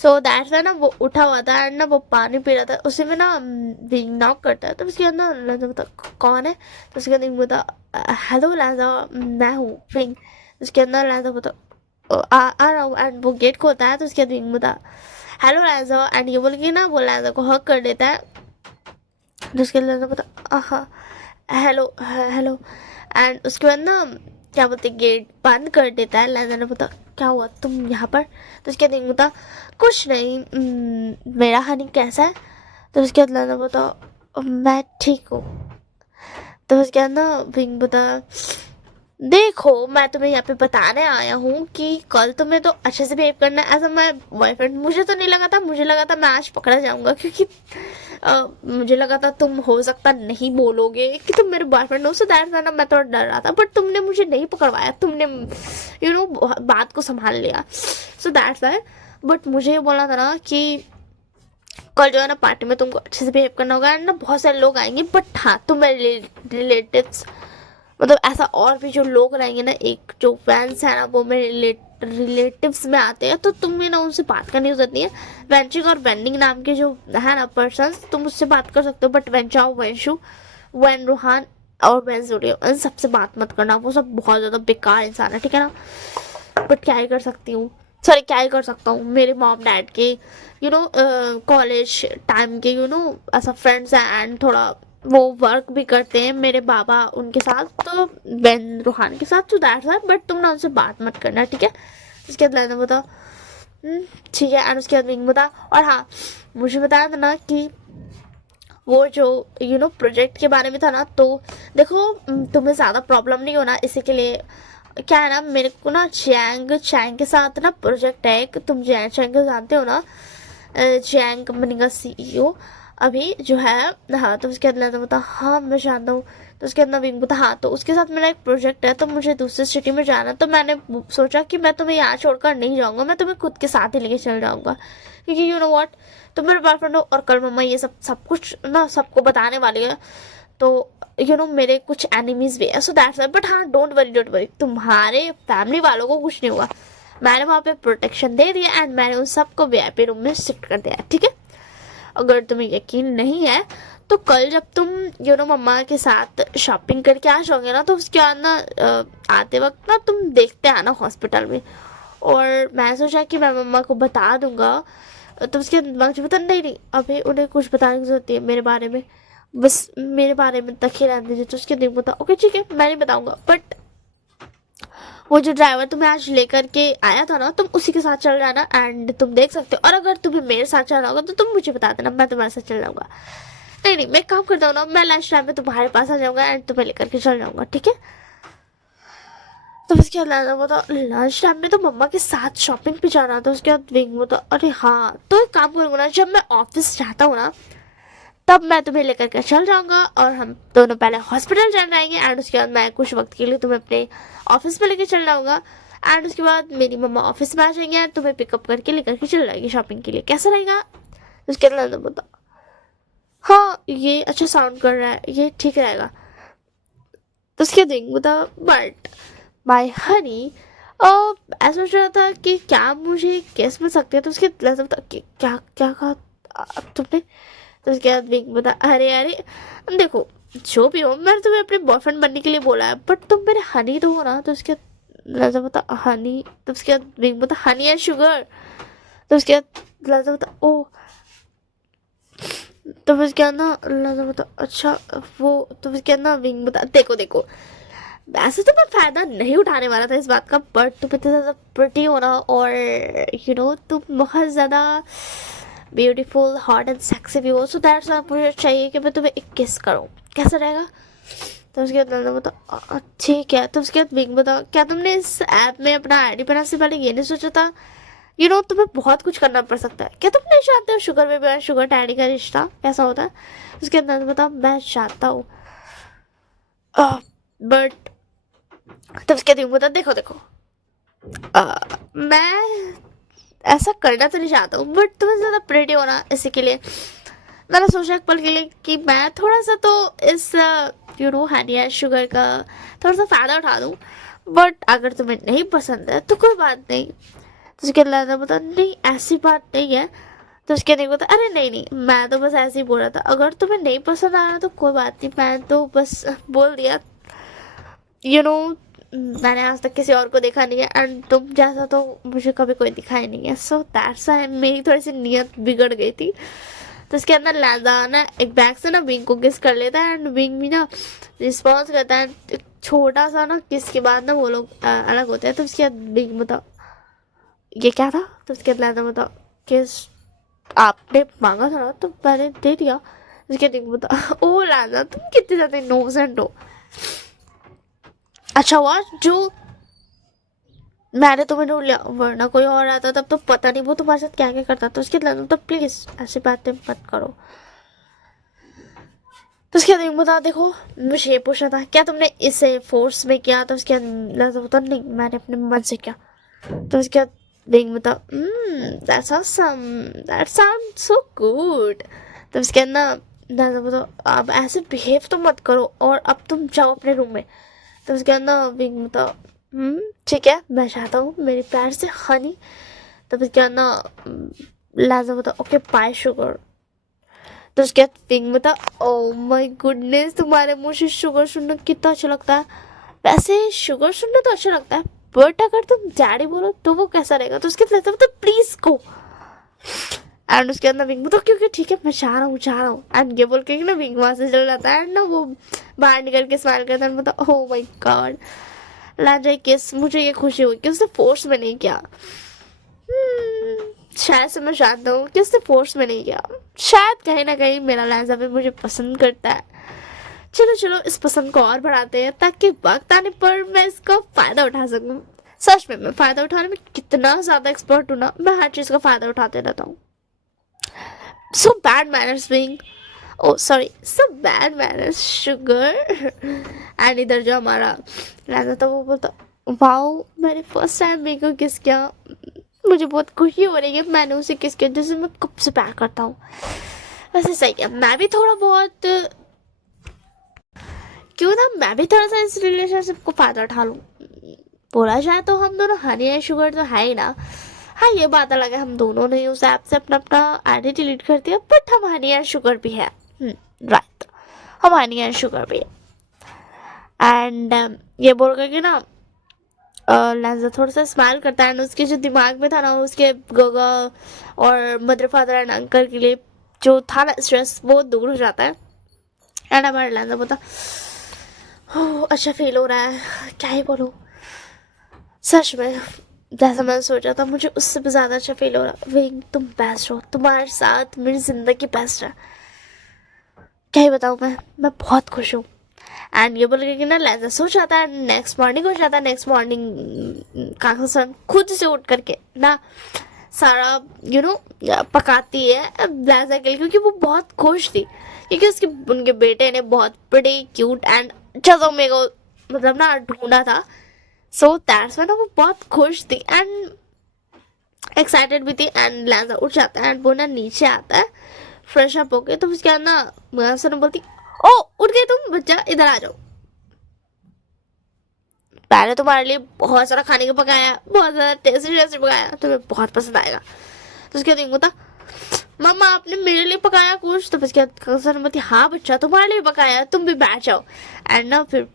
सो दैट्स वाई ना वो उठा हुआ था एंड ना वो पानी पी रहा था, उसी में ना विंग नॉक करता है। तो उसके अंदर लहजा बता कौन है, तो उसके अंदर बता हेलो लहजा मैं हूँ विंग। उसके अंदर लहजा बता आ रहा हूँ एंड वो गेट खोलता है। तो उसके बाद विंग बता हेलो लहजा एंड ये बोल के ना वो लहजा को हक कर देता है। तो उसके अंदर बता हाँ हेलो हेलो एंड उसके बाद ना क्या बोलते गेट बंद कर देता है। लहजा ने बता क्या हुआ तुम यहाँ पर, तो उसके बाद बता कुछ नहीं मेरा हनी कैसा है। तो उसके बाद लहजा बता मैं ठीक हूँ। तो उसके बाद ना विंग बता, देखो मैं तुम्हें यहाँ पे बताने आया हूँ कि कल तुम्हें तो अच्छे से बिहेव करना है एज अ माई बॉयफ्रेंड। मुझे तो नहीं लगा था, मुझे लगा था मैं आज पकड़ा जाऊंगा, क्योंकि मुझे लगा था तुम हो सकता नहीं बोलोगे कि तुम मेरे बॉयफ्रेंड हो, सो दैट्स व्हाई ना मैं थोड़ा डर रहा था, बट तुमने मुझे नहीं पकड़वाया, तुमने बात को संभाल लिया, सो दैट्स व्हाई। बट मुझे ये बोलना था ना कि कल जो है ना पार्टी में तुमको अच्छे से बिहेव करना होगा, एंड ना बहुत सारे लोग आएंगे, बट हाँ तुम मेरे रिलेटिव्स, मतलब ऐसा और भी जो लोग रहेंगे ना, एक जो फैंस है ना वो मेरे रिलेटिव्स में आते हैं, तो तुम्हें ना उनसे बात करनी जरूरत नहीं है। वेंचिंग और वेंडिंग नाम के जो है ना पर्सन, तुम उससे बात कर सकते हो, बट वेंचाओ, वेंशु, वैन रूहान और वैन जूडियो, इन सबसे बात मत करना, वो सब बहुत ज़्यादा बेकार इंसान है, ठीक है ना। बट क्या ही कर सकती हूँ, सॉरी क्या ही कर सकता हूँ, मेरे मॉम डैड के कॉलेज टाइम के ऐसा फ्रेंड्स हैं, एंड थोड़ा वो वर्क भी करते हैं मेरे बाबा उनके साथ, तो बेन रूहान के साथ, तो दैट्स व्हाई। बट तुम ना उनसे बात मत करना, ठीक है। उसके बाद लाना बता, ठीक है। एंड उसके बाद विंग बता, और हाँ मुझे बताया था ना कि वो जो प्रोजेक्ट के बारे में था ना, तो देखो तुम्हें ज़्यादा प्रॉब्लम नहीं होना, इसी के लिए क्या है ना, मेरे को ना चैंग चैंग के साथ ना प्रोजेक्ट है एक, तुम जैंग चैंग को जानते हो ना, चैंग कंपनी का सीईओ अभी जो है। हाँ तो उसके अंदर तो बता, हाँ मैं जानता हूँ। तो उसके अंदर विंग बता, हाँ तो उसके साथ मेरा एक प्रोजेक्ट है, तो मुझे दूसरी सिटी में जाना, तो मैंने सोचा कि मैं तुम्हें यहाँ छोड़कर नहीं जाऊँगा, मैं तुम्हें खुद के साथ ही लेके चल जाऊँगा, क्योंकि यू नो व्हाट, तुम मेरे बॉयफ्रेंड हो, और कल मम्मा ये सब कुछ ना सबको बताने वाली है, तो मेरे कुछ एनिमीज भी है, सो दैट्स व्हाई। बट हाँ डोंट वरी, तुम्हारे फैमिली वालों को कुछ नहीं हुआ, मैंने वहाँ पे प्रोटेक्शन दे दिया, एंड मैंने उन सबको वीआईपी रूम में शिफ्ट कर दिया, ठीक है। अगर तुम्हें यकीन नहीं है तो कल जब तुम मम्मा के साथ शॉपिंग करके आ जाओगे ना, तो उसके बाद ना आते वक्त ना तुम देखते आना हॉस्पिटल में, और मैं सोचा कि मैं मम्मा को बता दूंगा, तो उसके दिमाग से बता, नहीं नहीं अभी उन्हें कुछ बताने की जरूरत है मेरे बारे में, बस मेरे बारे में तक ही रहने दीजिए। तो उसके दिन बता, ओके ठीक है मैं नहीं बताऊंगा, बट वो जो ड्राइवर तुम्हें आज लेकर के आया था ना, तुम उसी के साथ चल जाना, एंड तुम देख सकते हो, और अगर तुम्हें मेरे साथ चलना होगा तो तुम मुझे बता देना, मैं तुम्हारे साथ चल जाऊंगा। नहीं नहीं मैं काम करता हूँ ना, मैं लंच टाइम में तुम्हारे पास आ जाऊंगा एंड तुम्हें लेकर के चल जाऊंगा, ठीक है। तो उसके बाद वो तो लंच टाइम में तो मम्मा के साथ शॉपिंग पे जाना था। उसके बाद विंग वो तो, अरे हाँ तो एक काम करूँगा ना, जब मैं ऑफिस जाता हूँ ना तब मैं तुम्हें लेकर के चल जाऊंगा, और हम दोनों पहले हॉस्पिटल चल जाएंगे, एंड उसके बाद मैं कुछ वक्त के लिए तुम्हें अपने ऑफिस में लेकर चल जाऊंगा, एंड उसके बाद मेरी मम्मा ऑफिस में आ जाएंगे एंड तुम्हें पिकअप करके लेकर के चल जाएगी शॉपिंग के लिए, कैसा रहेगा। उसके बाद बता, हाँ ये अच्छा साउंड कर रहा है, ये ठीक रहेगा। तो उसके दिन बता, बट माय हनी ऐसा सोच रहा था कि क्या मुझे केस मिल सकते हैं। तो उसके बता कि क्या क्या कहा तुमने। तो उसके बाद विंग बता, अरे अरे देखो जो भी हो, मैंने तुम्हें अपने बॉयफ्रेंड बनने के लिए बोला है, बट तुम मेरे हनी तो हो ना। तो उसके लजा बता, हनी। तो उसके बाद विंग बता, हनी एंड शुगर। तो उसके बाद लजा बता, ओ। तो फिर क्या ना लजा बता, अच्छा वो। तो फिर क्या ना विंग बता, देखो देखो वैसे तो मैं फायदा नहीं उठाने वाला था इस बात का, बट तुम इतना ज़्यादा प्रिटी हो ना, और तुम बहुत ज़्यादा ब्यूटीफुल हॉट एंड सेक्सी भी हो, सो दैट्स व्हाई मुझे चाहिए कि मैं तुम्हें एक किस करूँ, कैसा रहेगा। तो उसके बाद नंदा बता, ठीक है। तो उसके बाद विंग बता, क्या तुमने इस ऐप में अपना आईडी बनाने से पहले ये नहीं सोचा था तुम्हें बहुत कुछ करना पड़ सकता है। क्या तुम नहीं जानते हो शुगर बेबी और शुगर डैडी का रिश्ता कैसा होता है। उसके अंदर बता, मैं जानता हूँ, बट तब उसके दिन बता, देखो देखो मैं ऐसा करना तो नहीं चाहता हूँ, बट तुम्हें ज़्यादा प्रेटी होना, इसी के लिए मैंने सोचा एक पल के लिए कि मैं थोड़ा सा तो इस हनी या शुगर का थोड़ा सा फ़ायदा उठा दूँ, बट अगर तुम्हें नहीं पसंद है तो कोई बात नहीं। तो उसके अलावा बता, नहीं ऐसी बात नहीं है। तो उसके नहीं बता, अरे नहीं नहीं मैं तो बस ऐसे ही बोल रहा था, अगर तुम्हें नहीं पसंद आ रहा तो कोई बात नहीं, मैं तो बस बोल दिया। मैंने आज तक किसी और को देखा नहीं है, एंड तुम जैसा तो मुझे कभी कोई दिखा ही नहीं है, सो दैट्स व्हाई मेरी थोड़ी सी नीयत बिगड़ गई थी। तो इसके अंदर लादाना एक बैग से ना विंग को किस कर लेता है, एंड विंग भी ना रिस्पॉन्स करता है, एक छोटा सा ना किस के बाद ना वो लोग अलग होते हैं। तो उसके बाद विंग बता, ये क्या था। तो उसके बाद लादा बता, किस आपने मांगा था ना तो मैंने दे दिया। उसके दिन बता, ओ लाजा तुम कितने ज्यादा इनोसेंट हो। अच्छा हुआ जो मैंने तुम्हें ढूंढ लिया, वरना कोई और आता तब तो पता नहीं वो तुम्हारे साथ क्या क्या करता। तो उसके लाजा तो प्लीज ऐसी बातें मत करो। तो उसके बाद बता, देखो मुझे ये पूछना था क्या तुमने इसे फोर्स में किया। तो उसके बाद बता, नहीं मैंने अपने मन से किया। तो उसके बाद बिंग बता, that's awesome, that sound so good. तो उसके बाद ना बता, अब ऐसे बिहेव तो मत करो और अब तुम जाओ अपने रूम में। तो उसके बाद ना बिंग बता, ठीक है मैं चाहता हूँ मेरे प्यार से हनी। तो उसके बाद ना लाजा बता, ओके बाय शुगर। तो उसके बाद पिंक बता, ओ माय गुडनेस तुम्हारे मुंह से शुगर सुनना कितना अच्छा लगता है। वैसे शुगर सुनना तो अच्छा लगता है बट अगर तुम डैडी बोलो तो वो कैसा रहेगा। तो उसके बाद तो प्लीज गो। एंड उसके अंदर विंग बता, क्योंकि ठीक है मैं चाह रहा हूँ। एंड ये बोल के ना विंग वहां से चल जाता है। एंड ना वो बाहर निकल के स्माइल करता है, बता ओ माय गॉड लाजा किस, मुझे ये खुशी हुई कि उसने फोर्स में नहीं किया। शायद से मैं जानता हूँ कि उसने फोर्स में नहीं किया। शायद कहीं ना कहीं मेरा लाजा भी मुझे पसंद करता है। चलो चलो इस पसंद को और बढ़ाते हैं ताकि वक्त आने पर मैं इसका फायदा उठा सकूं। सच में मैं फायदा उठाने में कितना ज्यादा एक्सपर्ट हूं ना, मैं हर चीज का फायदा उठाते रहता हूँ। So bad manners being, oh sorry so bad manners sugar. And इधर जो हमारा लाजा था वो बोलता, वाओ मैंने फर्स्ट टाइम बिंग को किस किया, मुझे बहुत खुशी हो रही है। मैंने उसे किस किया जिसे मैं कब से प्यार करता हूँ। वैसे सही है, मैं भी थोड़ा बहुत क्यों ना मैं भी थोड़ा सा इस रिलेशनशिप को फायदा उठा लूँ। बोला जाए तो हम दोनों हनी एंड शुगर तो है ही ना। हाँ ये बात अलग है हम दोनों ने उस ऐप से अपना अपना आईडी डिलीट कर दिया बट हम हनी एंड शुगर भी है। राइट हम हनी एंड शुगर भी है। एंड ये बोल करके ना लाजा थोड़ा सा स्माइल करता है। उसके जो दिमाग में था ना उसके गोगा और मदर फादर एंड अंकल के लिए जो था ना स्ट्रेस वो दूर हो जाता है। एंड हमारा लाजा बोलता, अच्छा फील हो रहा है, क्या ही बोलूं। सच में जैसा मैंने सोचा था मुझे उससे भी ज्यादा अच्छा फील हो रहा। विंग तुम बेस्ट हो, तुम्हारे साथ मेरी जिंदगी बेस्ट है। क्या ही बताऊं मैं बहुत खुश हूँ। एंड ये बोल के ना लैजा सो जाता है। नेक्स्ट मॉर्निंग हो जाता है। नेक्स्ट मॉर्निंग काका सन खुद से उठ करके ना सारा पकाती है लैजा के लिए, क्योंकि वो बहुत खुश थी क्योंकि उसके उनके बेटे ने बहुत बड़े क्यूट एंड चलो मेरे को मतलब ना ढूंढा था। सो दैट्स व्हाई ना वो बहुत खुश थी एंड एक्साइटेड भी थी। एंड लैजा उठ जाता है एंड वो ना नीचे आता है फ्रेश अप होके। तो उसके बाद ना मुआसर बोलती, ओ उठ गए तुम बच्चा, इधर आ जाओ, पहले तुम्हारे लिए बहुत सारा खाने को पकाया, बहुत ज्यादा टेस्टी टेस्टी पकाया, तुम्हें बहुत पसंद आएगा। तो उसके बाद होता, मम्मा आपने मेरे लिए पकाया कुछ। तो उसके बाद बोलती, हाँ बच्चा तुम्हारे लिए पकाया, तुम भी बैठ जाओ। एंड ना फिर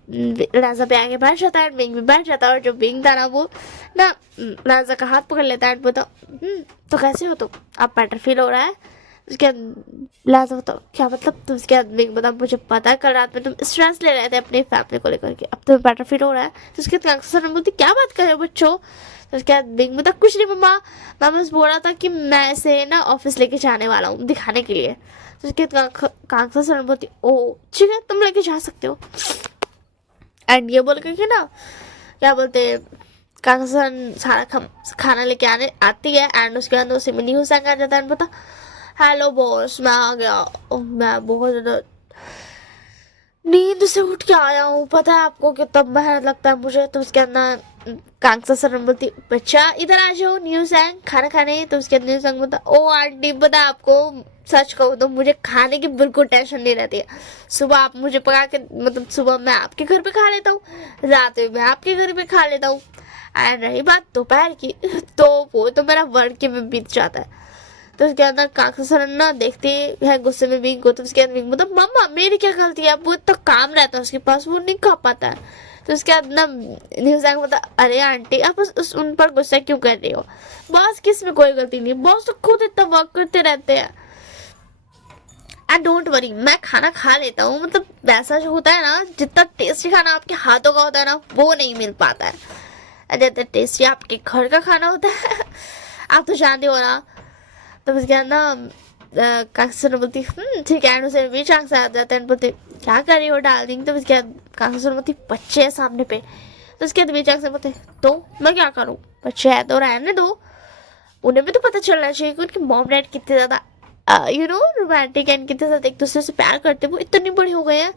राजा पे आके बैठ जाता है, बिंग भी बैठ जाता है। और जो बिंग था ना वो ना राजा का हाथ पकड़ लेता है। बोलता, तो कैसे हो तुम, अब बेटर फील हो रहा है। उसके बाद लाजा बताओ क्या मतलब। तो उसके बाद बिंग बता, मुझे पता है कल रात में तुम स्ट्रेस ले रहे थे अपनी फैमिली को लेकर के, अब तुम्हें बेटर फील हो रहा है। तो उसके बाद बोलती, क्या बात कर रहे हो बच्चों। तो उसके बाद बिंग बता, कुछ नहीं मम्मा, मैं बस बोल रहा था कि मैं इसे ना ऑफिस लेके जाने वाला हूँ दिखाने के लिए। तो उसके बाद कांसा सर बोलती, ओ ठीक है तुम लेके जा सकते हो। एंड ये बोल करके ना क्या बोलते कांसा सारा खाना लेके आने आती है। एंड उसके बाद उसे मिनी हुसैन आ जाता है। बता, हेलो बॉस मैं आ गया, मैं बहुत ज़्यादा नींद से उठ के आया हूँ, पता है आपको कितना मेहनत लगता है मुझे। तो उसके अंदर कांसा सर बोलती, बच्चा इधर आ जाओ न्यू सैंग खाना खाने। तो उसके अंदर सैंग बोलता, ओ आंटी पता है आपको सच कहूँ तो मुझे खाने की बिल्कुल टेंशन नहीं रहती है। सुबह आप मुझे पका के मतलब सुबह मैं आपके घर पे खा लेता हूँ, रात में मैं आपके घर पे खा लेता हूँ। एंड रही बात दोपहर की तो वो तो मेरा वर्क के में बीत जाता है। तो उसके अंदर काका सरन ना देखती है गुस्से में विंग को। तो उसके अंदर विंग मतलब मम्मा मेरी क्या गलती है, वो इतना काम रहता है उसके पास, वो नहीं खा पाता है। तो उसके बाद ना न्यूज़ बता, अरे आंटी आप उन पर गुस्सा क्यों कर रही हो, बॉस किस में कोई गलती नहीं, बॉस तो खुद इतना वर्क करते रहते हैं। एंड डोंट वरी मैं खाना खा लेता हूँ, मतलब वैसा जो होता है ना जितना टेस्टी खाना आपके हाथों का होता है ना वो नहीं मिल पाता है जितना टेस्टी आपके घर का खाना होता है। आप तो जानते हो ना। तो उसके बाद ना काकसर बोलती ठीक है, एंड उसे बीच आंख से आ जाता है एंड बोलते क्या कर रही हो डार्लिंग। तो उसके बाद काकसर बोलती बच्चे है सामने पे। तो उसके बाद बीच आंख से बोलते तो मैं क्या करूँ, बच्चे है तो रहने दो, उन्हें भी तो पता चलना चाहिए कि उनकी मॉम डैड कितने ज़्यादा रोमांटिक एंड कितने ज़्यादा एक दूसरे से प्यार करते हैं। वो इतनी बड़ी हो गए हैं,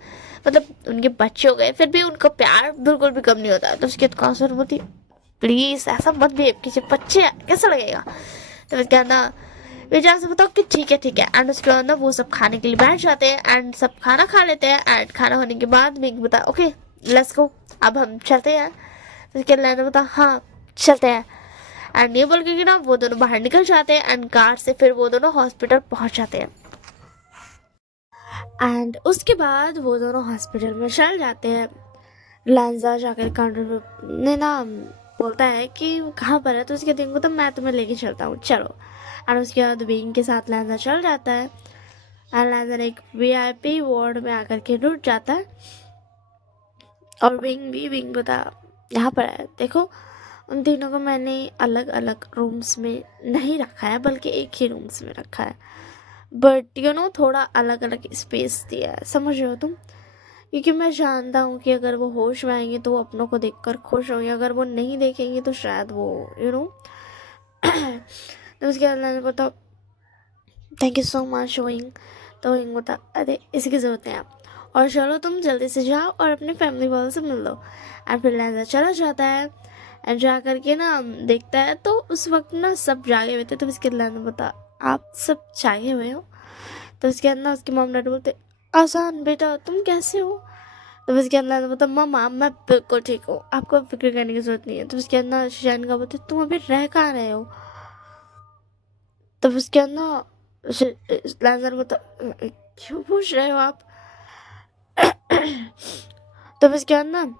मतलब उनके बच्चे हो गए, फिर भी उनका प्यार बिल्कुल भी कम नहीं होता। तो उसके बाद काकसर बोलती प्लीज़ ऐसा मत बिहेव कीजिए, बच्चे हैं कैसा लगेगा। तो उसके बाद ना विचार से बताओ कि ठीक है एंड उसके बाद ना वो सब खाने के लिए बैठ जाते हैं एंड सब खाना खा लेते हैं एंड खाना होने के बाद विंग बता ओके लेट्स गो, अब हम चलते हैं। तो उसके बाद बता हाँ चलते हैं एंड ये बोल के ना वो दोनों बाहर निकल जाते हैं एंड कार से फिर वो दोनों हॉस्पिटल पहुंच जाते हैं। एंड उसके बाद वो दोनों हॉस्पिटल में चल जाते हैं। लांजा जाकर काउंटर ने ना बोलता है कि कहाँ पर है। तो उसके दिन को तो मैं तुम्हें लेके चलता हूँ चलो। और उसके बाद विंग के साथ लांजा चल जाता है और लांजा एक वीआईपी वार्ड में आकर के रुक जाता है। और विंग बता यहाँ पर है देखो, उन तीनों को मैंने अलग अलग रूम्स में नहीं रखा है बल्कि एक ही रूम्स में रखा है, बट थोड़ा अलग अलग स्पेस दिया है, समझ रहे हो तुम, क्योंकि मैं जानता हूँ कि अगर वो होश में आएंगे तो वो अपनों को देखकर खुश होंगे, अगर वो नहीं देखेंगे तो शायद वो तो उसके बाद मैंने बोला thank you so much wing. तो विंग बोला अरे इसकी ज़रूरत नहीं आप, और चलो तुम जल्दी से जाओ और अपने फैमिली वालों से मिल लो। और फिर लहजा चला जाता है एंड जा करके ना देखता है तो उस वक्त ना सब जागे हुए थे। तो उसके लहजा बता आप सब जागे हुए हो। तो उसके अंदर उसकी मॉम डैडी बोलते आसान बेटा तुम कैसे हो। तो उसके अंदर बोलता मामा मैं बिल्कुल ठीक हूँ, आपको फिक्र करने की जरूरत नहीं है। तो उसके अंदर शैन का बोलते तुम अभी रह कहाँ रहे हो। तो उसके अंदर लैंजर बोलता क्यों पूछ रहे हो आप। तो उसके अंदर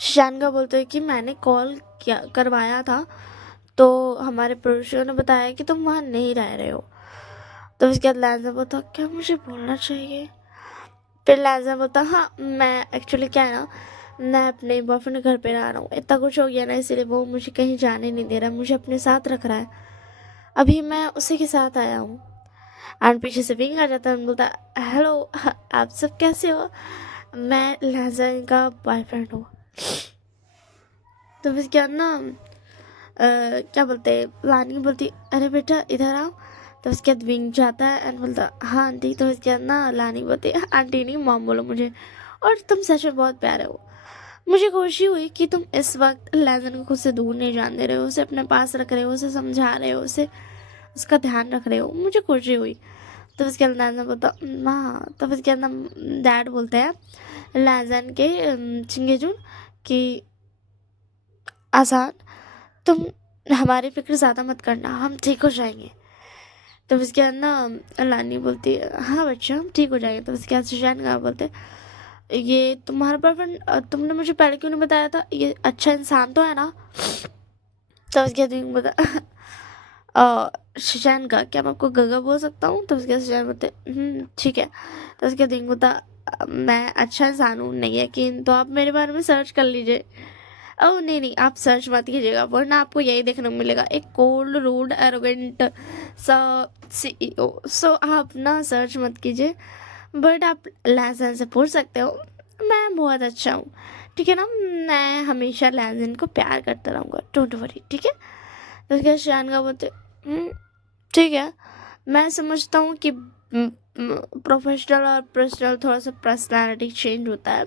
शैन का बोलते कि मैंने कॉल किया करवाया था तो हमारे पड़ोसियों ने बताया कि तुम वहाँ नहीं रह रहे हो। तो उसके बाद लैंजर बोलता क्या मुझे बोलना चाहिए। फिर लैंजर बोलता हाँ मैं एक्चुअली क्या है ना, मैं अपने बॉयफ्रेंड के घर पे रह रहा हूँ, इतना कुछ हो गया ना इसीलिए वो मुझे कहीं जाने नहीं दे रहा, मुझे अपने साथ रख रहा है, अभी मैं उसी के साथ आया हूँ। एंड पीछे से विंग आ जाता है, बोलता हेलो आप सब कैसे हो, मैं लैंजर का बॉयफ्रेंड हूँ। तो फिर क्या ना क्या बोलते लानी बोलती अरे बेटा इधर आओ। तो उसके बाद विंग जाता है एंड बोलता हाँ आंटी। तो उसके बाद ना लानी बोलती आंटी नहीं मॉम बोलो मुझे, और तुम सच में बहुत प्यारे हो, मुझे खुशी हुई कि तुम इस वक्त लैजन को खुद से दूर नहीं जाने दे रहे हो, उसे अपने पास रख रहे हो, उसे समझा रहे हो, उसे उसका ध्यान रख रहे हो, मुझे खुशी हुई। तो उसके बाद लैजन बोलता माँ। तो उसके बाद डैड बोलते हैं लैजन के चिंगेजुन कि आसान तुम हमारी फिक्र ज़्यादा मत करना, हम ठीक हो जाएंगे। तो उसके बाद ना लानी बोलती है हाँ बच्चा हम ठीक हो जाएंगे। तो उसके बाद सुशांत कहा बोलते ये तुम्हारा बॉयफ्रेंड, तुमने मुझे पहले क्यों नहीं बताया था, ये अच्छा इंसान तो है ना। तो उसके बाद बता सुशांत का क्या मैं आपको गगा बोल सकता हूँ। तो उसके बाद सुशांत बोलते ठीक है। तो उसके बाद बोलता मैं अच्छा इंसान हूँ नहीं यकीन तो आप मेरे बारे में सर्च कर लीजिए। ओह नहीं आप सर्च मत कीजिएगा वरना आपको यही देखने को मिलेगा, एक कोल्ड रूड एरोगेंट सा CEO। सो आप ना सर्च मत कीजिए, बट आप लैजन से पूछ सकते हो, मैं बहुत अच्छा हूँ ठीक है ना, मैं हमेशा लैजन को प्यार करता रहूँगा डोंट वरी ठीक है। तो उसके शान का बोलते ठीक है, मैं समझता हूँ कि प्रोफेशनल और पर्सनल थोड़ा सा पर्सनैलिटी चेंज होता है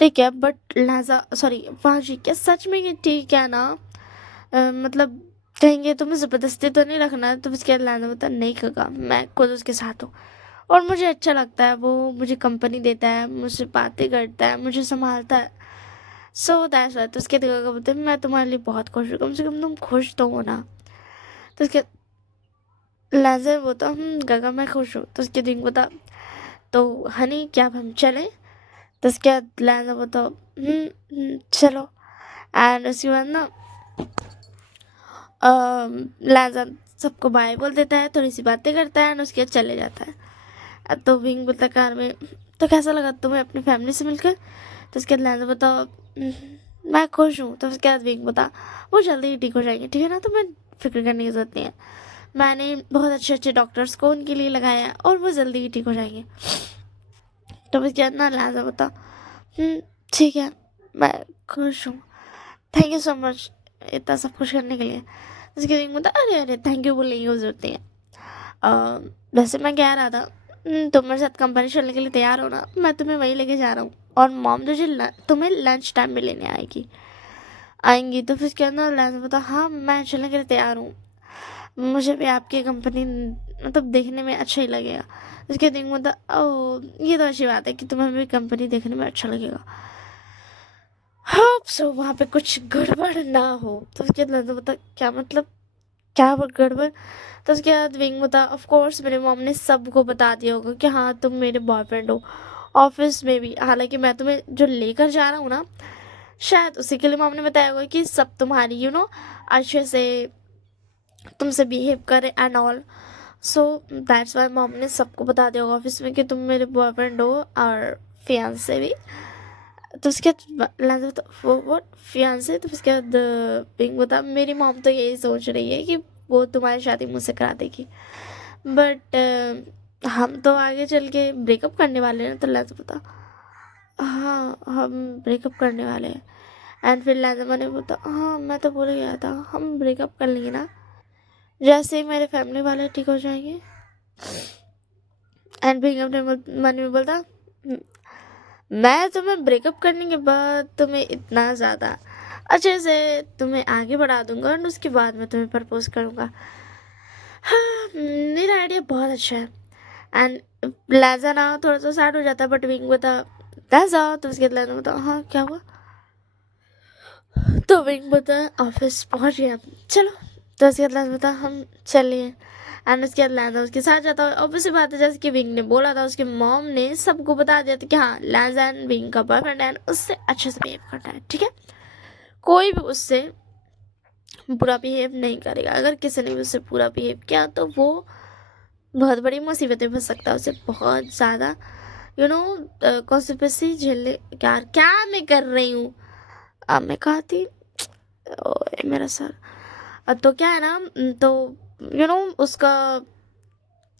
ठीक है, बट लिहाजा सॉरी वहाँ जी क्या सच में ये ठीक है ना, मतलब कहेंगे तुम्हें ज़बरदस्ती तो नहीं रखना है। तो उसके बाद लाना होता नहीं कगा मैं खुद उसके साथ हूँ और मुझे अच्छा लगता है, वो मुझे कंपनी देता है, मुझसे बातें करता है, मुझे संभालता है, सो दैट्स वाई। तो उसके बाद बोलते मैं तुम्हारे लिए बहुत खुश हूँ, कम से कम तुम खुश तो हो ना। तो उसके लाजर बोलता गगा मैं खुश हूँ। तो उसके दिन बोलता तो हनी क्या अब हम चलें। तो उसके बाद लाजर बोलता चलो। एंड उसके बाद ना लाजर सबको बाय बोल देता है, थोड़ी सी बातें करता है एंड उसके बाद चले जाता है। तो विंग बोलता कार में तो कैसा लगा तुम्हें अपनी फैमिली से मिलकर। तो उसके बाद लाजर बताओ मैं खुश हूँ। तो उसके बाद विंग बता वो जल्दी ही ठीक हो जाएंगे ठीक है ना, तुम्हें फिक्र करने की जरूरत नहीं है, मैंने बहुत अच्छे अच्छे डॉक्टर्स को उनके लिए लगाया है और वो जल्दी ही ठीक हो जाएंगे। तो बस कितना लिहाजा बता। ठीक है, मैं खुश हूँ, थैंक यू सो मच इतना सब कुछ करने के लिए। उसके दिन बता, अरे अरे थैंक यू बोलने की जरूरत नहीं है। वैसे मैं कह रहा था, तुम मेरे साथ कंपनी चलने के लिए तैयार हो ना, मैं तुम्हें वहीं लेके जा रहा हूँ और मॉम तुझे तुम्हें लंच टाइम में लेने आएंगी। तो फिर क्या ना लैंस बता, हाँ मैं चलने के लिए तैयार हूँ, मुझे भी आपकी कंपनी मतलब देखने में अच्छा ही लगेगा। उसके दिन बता, ओ ये तो अच्छी बात है कि तुम्हें भी कंपनी देखने में अच्छा लगेगा, होप सो वहाँ पे कुछ गड़बड़ ना हो। तो उसके बाद बता, क्या मतलब क्या गड़बड़। तो उसके बाद विंग बता, ऑफ कोर्स मेरे मॉम ने सबको बता दिया होगा कि हाँ तुम मेरे बॉयफ्रेंड हो, ऑफिस में भी। हालांकि मैं तुम्हें जो लेकर जा रहा हूँ ना, शायद उसी के लिए मॉम ने बताया होगा कि सब तुम्हारी अच्छे से तुमसे बिहेव करे and all. So that's why mom ने सबको बता दिया होगा ऑफिस में कि तुम मेरे बॉयफ्रेंड हो और फियांसे भी। तो उसके बाद वो फियांसे। तो उसके बाद पिंक बता, मेरी मॉम तो यही सोच रही है कि वो तुम्हारी शादी मुझसे करा देगी, बट हम तो आगे चल के ब्रेकअप करने वाले हैं। तो लैजा बता, हाँ हम ब्रेकअप करने वाले हैं। एंड फिर लैजा मैंने बता, हाँ मैं तो भूल गया था, हम ब्रेकअप कर लेंगे ना जैसे ही मेरे फैमिली वाले ठीक हो जाएंगे। एंड फिर अपने मन में बोलता, मैं तुम्हें ब्रेकअप करने के बाद तुम्हें इतना ज़्यादा अच्छे से तुम्हें आगे बढ़ा दूंगा और उसके बाद मैं तुम्हें प्रपोज करूँगा। हाँ मेरा आइडिया बहुत अच्छा है। एंड लाजा ना थोड़ा सा सैड हो जाता है, बट विंग बता, लाजा। तो उसके बाद लाजा बता, हाँ क्या हुआ। तो विंग बता, ऑफिस पहुँच गया, चलो। तो उसके बाद लाजा बता, हम चलिए। एंड उसके बाद लाजा उसके साथ जाता है। ऑब्वियसली बात है, जैसे कि विंग ने बोला था, उसकी मॉम ने सबको बता दिया था कि हाँ लाजा एंड विंग का बॉयफ्रेंड है, उससे अच्छे से बिहेव करना है, ठीक है। कोई भी उससे बुरा बिहेव नहीं करेगा। अगर किसी ने भी उससे बुरा बिहेव किया तो वो बहुत बड़ी मुसीबत में फंस सकता है, उसे बहुत ज़्यादा कॉन्सिक्वेंसेस झेलने। क्या मैं कर रही हूँ, अब मैं कहा थी, ओए मेरा सर। तो क्या है ना, तो उसका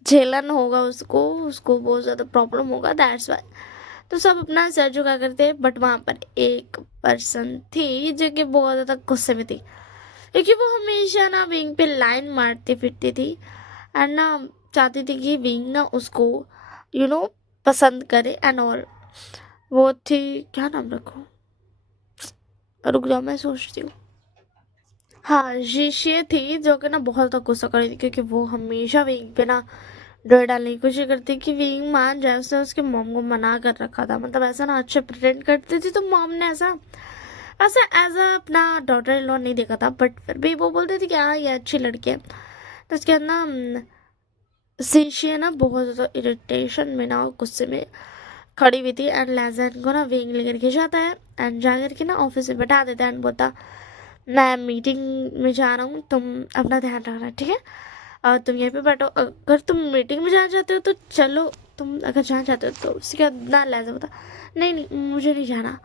झेलन होगा, उसको उसको बहुत ज़्यादा प्रॉब्लम होगा, दैट्स वाई। तो सब अपना सर झुका करते हैं, बट वहाँ पर एक पर्सन थी जो कि बहुत ज़्यादा गुस्से में थी, क्योंकि वो हमेशा ना विंग पे लाइन मारती फिरती थी एंड ना चाहती थी कि विंग ना उसको पसंद करे एंड ऑल। वो थी, क्या नाम रखूं, रुक जाओ मैं सोचती हूँ। हाँ शीशे थी, जो कि ना बहुत ज़्यादा गुस्सा कर रही थी, क्योंकि वो हमेशा विंग पे ना डर डालने की कोशिश करती कि विंग मान जाए। उसने उसके मॉम को मना कर रखा था, मतलब ऐसा ना अच्छे प्रेटेंड करती थी, तो मॉम ने ऐसा ऐसा एज अ अपना डॉटर इन लॉ नहीं देखा था, बट फिर भी वो बोलते थे कि हाँ ये अच्छी लड़की है। तो उसके बाद ना शीशे ना बहुत ज़्यादा इरिटेशन में ना गुस्से में खड़ी हुई थी एंड लैजन को ना विंग लेकर के जाता है एंड जा करके ना ऑफिस में बैठा देता है एंड बोलता, मैं मीटिंग में जा रहा हूँ, तुम अपना ध्यान रखना, ठीक है। और तुम यहीं पे बैठो, अगर तुम मीटिंग में जाना चाहते हो तो चलो, तुम अगर जाना चाहते हो तो। उसके बाद ना लैजा बता, नहीं नहीं मुझे नहीं जाना,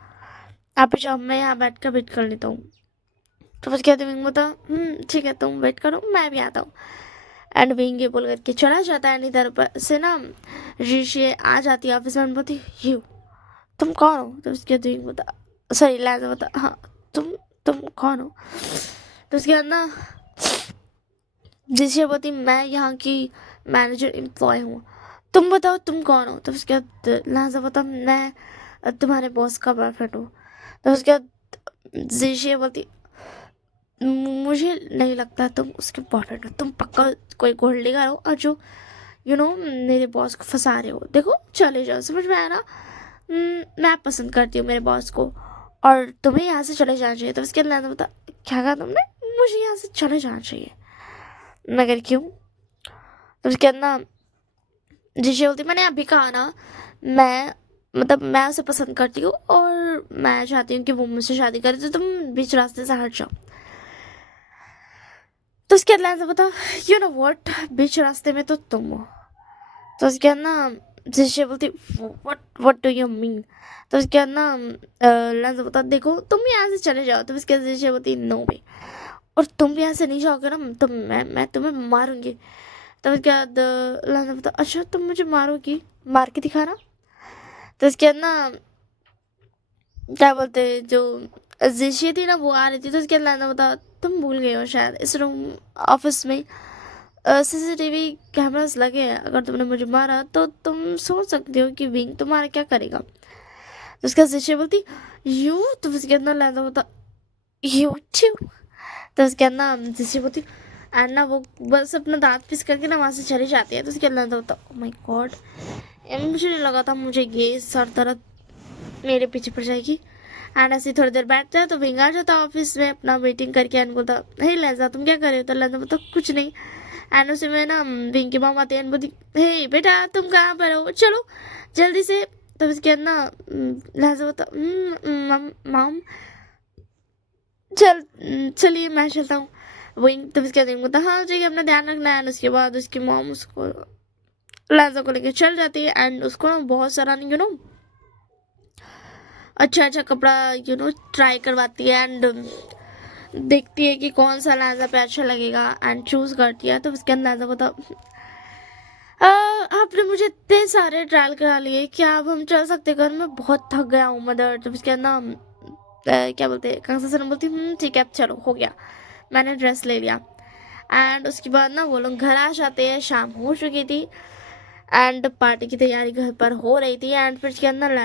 आप ही जाओ, मैं यहाँ बैठ कर वेट कर लेता हूँ। तो बस कहते विंग बता, ठीक है तुम वेट करो, मैं भी आता हूँ। एंड विंग ये बोल करके चला जाता है। इधर पर से ना ऋषि आ जाती है ऑफिस में, बोलती, यू तुम कौन हो। तो उसके बाद विंग बता, सॉरी लैजा बता, हाँ तुम कौन हो। तो उसके बाद ना ऋषि बोलती, मैं यहाँ की मैनेजर एम्प्लॉय हूँ, तुम बताओ तुम कौन हो। तो उसके बाद लैजा बता, मैं तुम्हारे बॉस का बॉयफ्रेंड हूँ। तो उसके बाद ऋषि बोलती, मुझे नहीं लगता तुम उसके बॉयफ्रेंड हो, तुम पक्का कोई गोल्ड डिगर हो और जो मेरे बॉस को फंसा रहे हो। देखो चले जाओ, समझ में आया ना। मैं पसंद करती हूँ मेरे बॉस को और तुम्हें यहाँ से चले जाना चाहिए। तो उसके अंदर बता, क्या कहा तुमने, मुझे यहाँ से चले जाना चाहिए, मगर क्यों। तो उसके अंदर जिसे बोलती, मैंने अभी कहा ना, मैं मतलब मैं उसे पसंद करती हूँ और मैं चाहती हूँ कि वो मुझसे शादी करे, तो तुम बीच रास्ते से हट जाओ। तो उसके बाद लैंसा बता, यू नो व्हाट, बीच रास्ते में तो तुम हो। तो उसके बाद ना जिसे बोलती, व्हाट डू यू मीन। तो उसके बाद ना लैंसा बता, देखो तुम यहाँ से चले जाओ। तो उसके बाद जिसे बोलती, नो वे, और तुम भी ऐसे नहीं जाओगे ना तो मैं तुम्हें मारूंगी। तो उसके बाद लाना बता, अच्छा तुम मुझे मारोगी, मार के दिखाना। तो उसके बाद ना क्या बोलते जो जिशी थी ना वो आ रही थी, तो उसके बाद लाना बता, तुम भूल गए हो शायद इस रूम ऑफिस में सीसीटीवी कैमरास लगे हैं, अगर तुमने मुझे मारा तो तुम सोच सकते हो कि विंग तुम्हारा क्या करेगा। तो उसका जिशी बोलती यू, तो उसके बाद ना लाना बता यू टू। तो उसके बाद ना जिशी बोलती एंड ना वो बस अपना दांत पीस करके ना वहाँ से चली जाती है। तो उसके अंदर होता ओ माय गॉड, मुझे नहीं लगा था मुझे ये सर दर्द मेरे पीछे पड़ जाएगी। एंड ऐसे थोड़ी देर बैठ जाए तो विंग आ जाता ऑफिस में अपना मीटिंग करके एंड बोलता हे लेजा तुम क्या कर रहे हो। तो लेजा बोलता कुछ नहीं। एंड उसी में ना विंग की मॉम आती है एंड बोलती हे बेटा तुम कहाँ पर हो, चलो जल्दी से। तो उसके बाद ना लेजा बोलता मॉम चलिए मैं चलता हूँ। विंग तो उसके बाद बोलता हाँ ठीक है अपना ध्यान रखना है। एंड उसके बाद उसकी मॉम उसको लेजा को लेके चल जाती है एंड उसको ना बहुत सारा अच्छा अच्छा कपड़ा ट्राई करवाती है एंड देखती है कि कौन सा लहजा पे अच्छा लगेगा एंड चूज करती है। तो उसके अंदर लहजा बता आपने मुझे इतने सारे ट्रायल करा लिए, क्या अब हम चल सकते घर, मैं बहुत थक गया हूँ मदर। तो उसके अंदर क्या बोलते कंसा सर बोलती ठीक है अब चलो हो गया, मैंने ड्रेस ले लिया। एंड उसके बाद ना वो लोग घर आ जाते हैं, शाम हो चुकी थी एंड पार्टी की तैयारी घर पर हो रही थी। एंड फिर उसके अंदर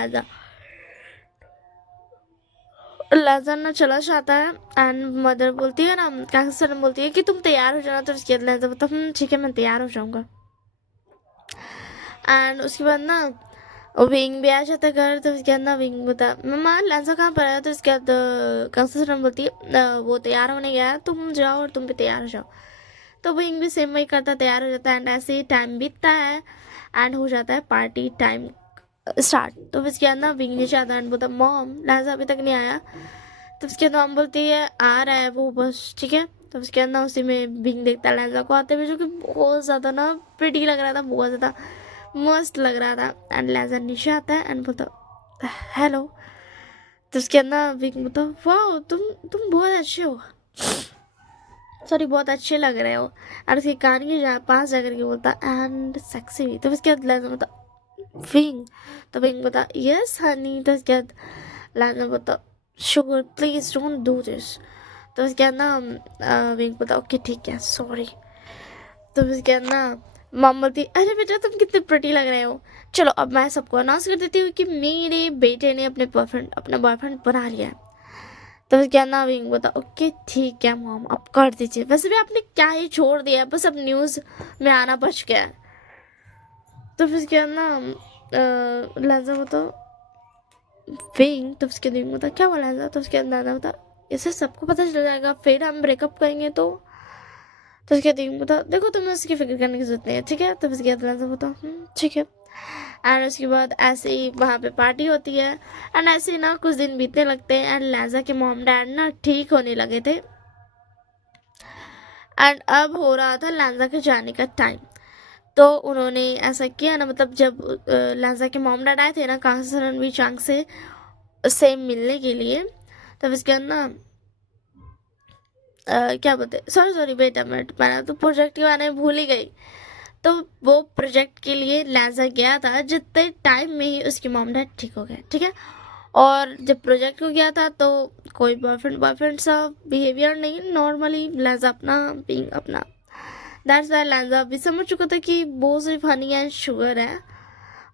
लेजर ना चला जाता है एंड मदर बोलती है ना कैंसर बोलती है कि तुम तैयार हो जाना। तो उसके बाद लेजर बोलता ठीक है मैं तैयार हो जाऊंगा। एंड उसके बाद ना विंग भी आ जाता है घर। तो उसके बाद ना विंग बोलता मम्मा लेजर कहाँ पर है। तो उसके बाद कैंसर बोलती है वो तैयार होने गया है, तुम जाओ और तुम भी तैयार हो जाओ। तो विंग भी सेम वही करता, तैयार हो जाता है एंड ऐसे ही टाइम बीतता है एंड हो जाता है पार्टी टाइम स्टार्ट। तो उसके बाद ना विंग नीचे आता है एंड बोलता मॉम लेजर अभी तक नहीं आया। तो उसके बाद मॉम बोलती है आ रहा है वो बस ठीक है। तो उसके बाद ना उसी में बिंग देखता है लेंजा को आते हुए, जो कि बहुत ज़्यादा ना प्रिटी लग रहा था, बहुत ज़्यादा मस्त लग रहा था। एंड लेंजा नीचे आता है एंड बोलता हेलो। तो उसके बाद ना बिंग बोलता वाह तुम बहुत अच्छे हो, सॉरी बहुत अच्छे लग रहे हो। और उसके कान के पास जाकर के बोलता एंड सेक्सी भी। तो उसके बाद लेंजा बोलता विंग। तो विंग बोलता यस हनी। तो उसके बाद लेंजा बोलता sugar please don't do this. तो उसके बाद ना विंग बोलता ओके ठीक है सॉरी। तो उसके बाद ना मॉम बोलती अरे बेटा तुम कितने प्रिटी लग रहे हो, चलो अब मैं सबको अनाउंस कर देती हूँ कि मेरे बेटे ने अपना बॉयफ्रेंड बना लिया है। तो उसके बाद ना विंग बोलता ओके ठीक है मॉम अब कर दीजिए, वैसे भी आपने क्या ही छोड़ दिया है, बस अब न्यूज़ में आना बच गया है। तो फिर उसके बाद ना लाजा बोलता विंग। तो उसके दिन बोलता क्या बोला था। तो उसके बाद दादा बोलता इसे सबको पता चल जाएगा फिर हम ब्रेकअप करेंगे। तो उसके दिन बोलता देखो तुम्हें उसकी फिक्र करने की जरूरत नहीं है ठीक है। तो उसके बाद लाजा बोलता ठीक है। एंड उसके बाद ऐसे ही वहाँ पे पार्टी होती है एंड ऐसे ही ना कुछ दिन बीतने लगते हैं एंड लाजा के मॉम डैड ना ठीक होने लगे थे एंड अब हो रहा था लाजा के जाने का टाइम। तो उन्होंने ऐसा किया ना, मतलब जब लाजा के मॉम डैड आए थे ना कांसा रणवीर चांग से मिलने के लिए, तब इसके अंदर ना क्या बोलते सॉरी वेट अ मिनट, मैंने तो प्रोजेक्ट के बारे में भूल ही गई। तो वो प्रोजेक्ट के लिए लाजा गया था, जितने टाइम में ही उसकी मॉम डैड ठीक हो गए ठीक है। और जब प्रोजेक्ट को गया था तो कोई बॉयफ्रेंड सा बिहेवियर नहीं, नॉर्मली लाजा अपना बीइंग अपना। दैट्स वाई लाजा भी समझ चुका था कि वो सिर्फ हनी एंड शुगर है।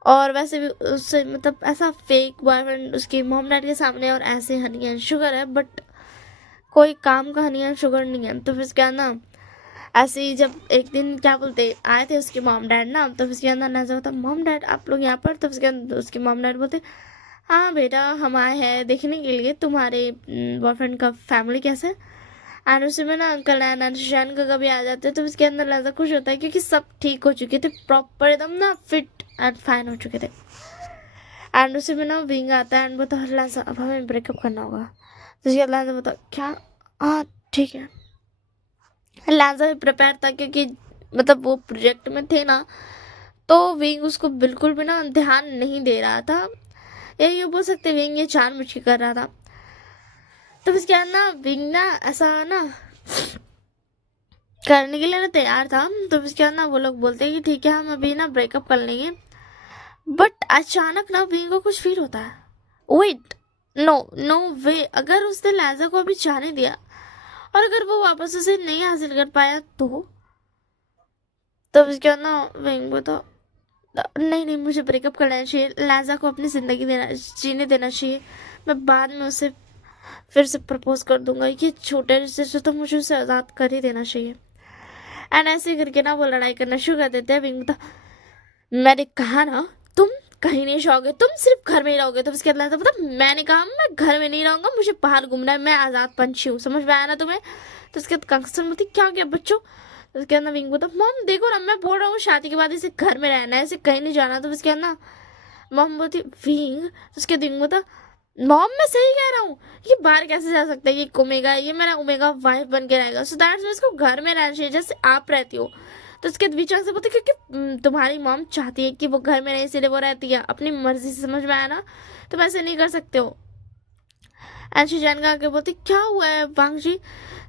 और वैसे भी उससे मतलब ऐसा फेक बॉयफ्रेंड उसकी मॉम डैड के सामने और ऐसे हनी एंड शुगर है, बट कोई काम का हनी एंड शुगर नहीं है। तो फिर क्या ना ऐसे ही जब एक दिन क्या बोलते आए थे उसके मॉम डैड ना, तो उसके अंदर नजर होता मॉम डैड आप लोग यहाँ पर। तो उसके अंदर उसके मॉम डैड बोलते हाँ बेटा हम आए हैं देखने के लिए तुम्हारे बॉयफ्रेंड का फैमिली कैसे है। एंड उसी में ना अंकल एंड अनुशान का कभी आ जाते हैं। तो उसके अंदर लाजा खुश होता है क्योंकि सब ठीक हो चुके थे, प्रॉपर एकदम ना फिट एंड फाइन हो चुके थे। एंड उसी में ना विंग आता है एंड बोलता लाजा अब हमें ब्रेकअप करना होगा। तो उसके बाद लाजा बोलता क्या हाँ ठीक है। लाजा भी प्रिपेयर था क्योंकि मतलब वो प्रोजेक्ट में थे ना, तो विंग उसको बिल्कुल भी ना ध्यान नहीं दे रहा था, या ये बोल सकते विंग ये जानबूझ के कर रहा था। तो उसके बाद ना विंग ना ऐसा ना करने के लिए ना तैयार था। तो उसके बाद ना वो लोग बोलते हैं कि ठीक है हम अभी ना ब्रेकअप कर लेंगे, बट अचानक ना विंग को कुछ फील होता है। वेट, नो नो वे, अगर उसने लैजा को अभी जाने दिया और अगर वो वापस उसे नहीं हासिल कर पाया तो उसके बाद ना विंग को तो नहीं नहीं, मुझे ब्रेकअप करना चाहिए, लैजा को अपनी ज़िंदगी जीने देना चाहिए, मैं बाद में उसे फिर से प्रपोज कर दूंगा, ये छोटे रिश्ते से तो मुझे उसे आज़ाद कर ही देना चाहिए। एंड ऐसे करके ना वो लड़ाई करना शुरू कर देते हैं। विंग बता, मैंने कहा ना तुम कहीं नहीं जाओगे, तुम सिर्फ घर में ही रहोगे। तो उसके बाद पता, मैंने कहा मैं घर में नहीं रहूंगा, मुझे बाहर घूमना है, मैं आज़ाद पंछी हूँ, समझ में आया ना तुम्हें। तो उसके बाद कंकसर बोलती क्या क्या बच्चों। तो उसके बाद ना विंग बोलता, मॉम देखो ना मैं बोल रहा हूँ शादी के बाद इसे घर में रहना है, इसे कहीं नहीं जाना। तो उसके बाद ना मॉम बोलती विंग, तो उसके बाद विंग बोलता मॉम मैं सही कह रहा हूँ, ये बाहर कैसे जा सकता है, ये ओमेगा, ये मेरा ओमेगा वाइफ बन के रहेगा, सो दैट्स मीन इसको घर में रहना चाहिए जैसे आप रहती हो। तो उसके बाद विचार से बोलते क्योंकि तुम्हारी मॉम चाहती है कि वो घर में नहीं, इसलिए वो रहती है अपनी मर्जी से, समझ में आया ना, तुम ऐसे नहीं कर सकते हो। ऐसी जान का आके बोलती क्या हुआ है वांगजी।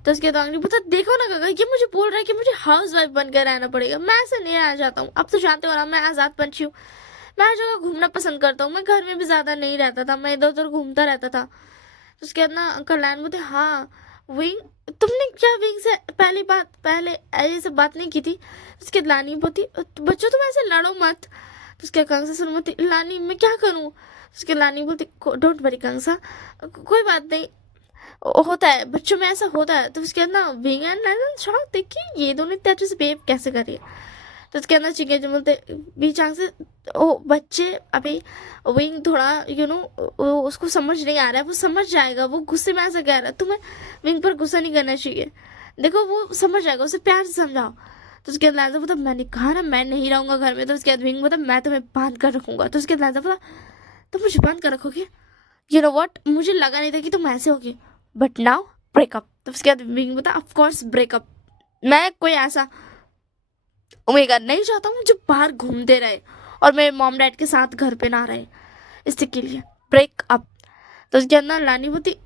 तो उसके बाद वांगजी बोलता देखो ना काका, ये मुझे बोल रहा है कि मुझे हाउस वाइफ बनकर रहना पड़ेगा, मैं ऐसे नहीं रहना चाहता हूँ, अब तो जानते हो ना मैं आज़ाद पंछी हूँ, मैं हर जगह घूमना पसंद करता हूँ, मैं घर में भी ज़्यादा नहीं रहता था, मैं इधर उधर घूमता रहता था। तो उसके बाद ना कल्याण बोलते हाँ विंग, तुमने क्या विंग से पहले ये सब बात नहीं की थी। उसके बाद लानी बोलती बच्चों तुम ऐसे लड़ो मत। तो उसके कंसा सुनमती, लानी मैं क्या करूँ। उसके लानी बोलती डोंट वरी कंसा, कोई बात नहीं, होता है बच्चों में ऐसा होता है। तो उसके बाद ना विंग एंड लाइन शॉक देखिए ये दोनों इतने अच्छे से बिहेव कैसे कर रही है। तो उसके अंदर चिके जो बोलते बीचांग से ओ बच्चे अभी, विंग थोड़ा उसको समझ नहीं आ रहा है, वो समझ जाएगा, वो गुस्से में ऐसा कह रहा है, तुम्हें विंग पर गुस्सा नहीं करना चाहिए, देखो वो समझ जाएगा, उसे प्यार से समझाओ। तो उसके बाद बोला मैंने कहा ना मैं नहीं रहूंगा घर में। तो उसके बाद विंग बोला मैं तुम्हें बांध कर रखूंगा। तो उसके बाद बोला तुम मुझे बांध कर रखोगे, यू नो व्हाट, मुझे लगा नहीं था कि तुम ऐसे होगी, बट नाउ ब्रेकअप। तो उसके बाद विंग बोला ऑफ कोर्स ब्रेकअप, मैं कोई ऐसा ओमेगा नहीं चाहता हूँ जो बाहर घूमते रहे और मेरे मॉम डैड के साथ घर पे ना रहे, इसके लिए ब्रेक अप। तो उसके अंदर लानी होती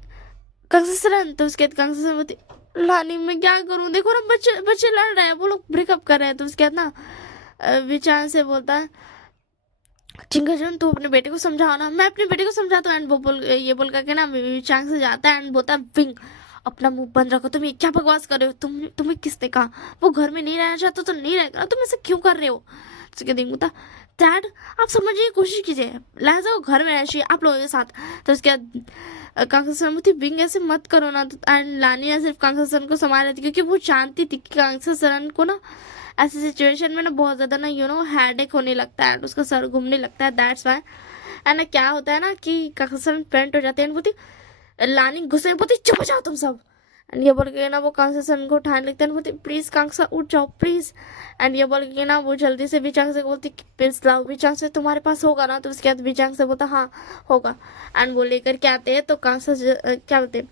कंसरन। तो उसके बाद कंसरन होती लानी मैं क्या करूँ, देखो ना बच्चे बच्चे लड़ रहे हैं, वो लोग ब्रेकअप कर रहे हैं। तो उसके बाद ना विचार से बोलता है चिंगाजन तू अपने बेटे को समझाओ ना। मैं अपने बेटे को समझाता हूँ। एंड वो ये बोल करके ना विचार से जाता है एंड बोलता है विंग अपना मुंह बंद रखो, तुम ये क्या बकवास कर रहे हो, तुम्हें किसने कहा वो घर में नहीं रहना चाहता तो नहीं रहेगा, तुम ऐसे क्यों कर रहे हो। तो क्या बोलता डैड आप समझने की कोशिश कीजिए, लहजा वो घर में रहना चाहिए आप लोगों के साथ। तो उसके बाद कांसा बोलती विंग ऐसे मत करो ना। एंड लानी ने सिर्फ कांसा सरन को संभाल रही थी क्योंकि वो जानती थी कि कांसा सरन को ना ऐसी सिचुएशन में ना बहुत ज़्यादा ना हेडेक होने लगता है, उसका सर घूमने लगता है, दैट्स वाई। एंड ना क्या होता है ना कि कांसा सरन फ्रेंड हो जाते हैं, बोलती लानी गुस्से में बोलती चुप हो जाओ तुम सब। एंड ये बोल के ना वो कांसा सन को उठाने लगते हैं, बोलती प्लीज कांसा उठ जाओ प्लीज। एंड ये बोल के ना वो जल्दी से विचांग से बोलती प्लीज लाओ, विचांग से तुम्हारे पास होगा ना। तो उसके बाद विचांग से बोलता हाँ होगा। एंड वो लेकर के आते हैं तो कांसा क्या बोलते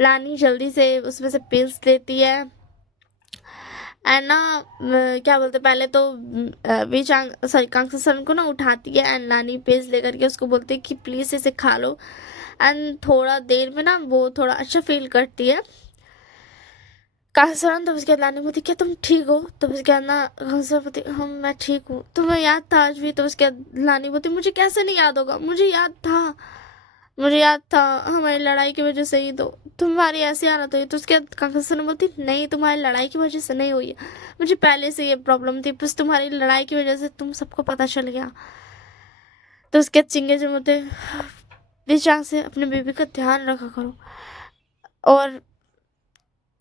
लानी जल्दी से उसमें से पिल्स लेती है। एंड ना क्या बोलते पहले तो विचांग सॉरी कांसा सन को ना उठाती है एंड नानी पेज लेकर के उसको बोलती है कि प्लीज़ इसे खा लो। एंड थोड़ा देर में ना वो थोड़ा अच्छा फील करती है कांसा। तो उसके बाद नानी बोलती क्या तुम ठीक हो। तो उसके बाद ना कांसा बोलती हम मैं ठीक हूँ, तुम्हें याद था आज भी। तो उसके बाद नानी बोलती मुझे कैसे नहीं याद होगा, मुझे याद था हमारी लड़ाई की वजह से ही तो तुम्हारी ऐसी हालत हुई। तो उसके बाद कांसा बोलती नहीं तुम्हारी लड़ाई की वजह से नहीं हुई है, मुझे पहले से ये प्रॉब्लम थी, बस तुम्हारी लड़ाई की वजह से तुम सबको पता चल गया। तो उसके बाद चिंगे जो बोलते विचार से अपने बेबी का ध्यान रखा करो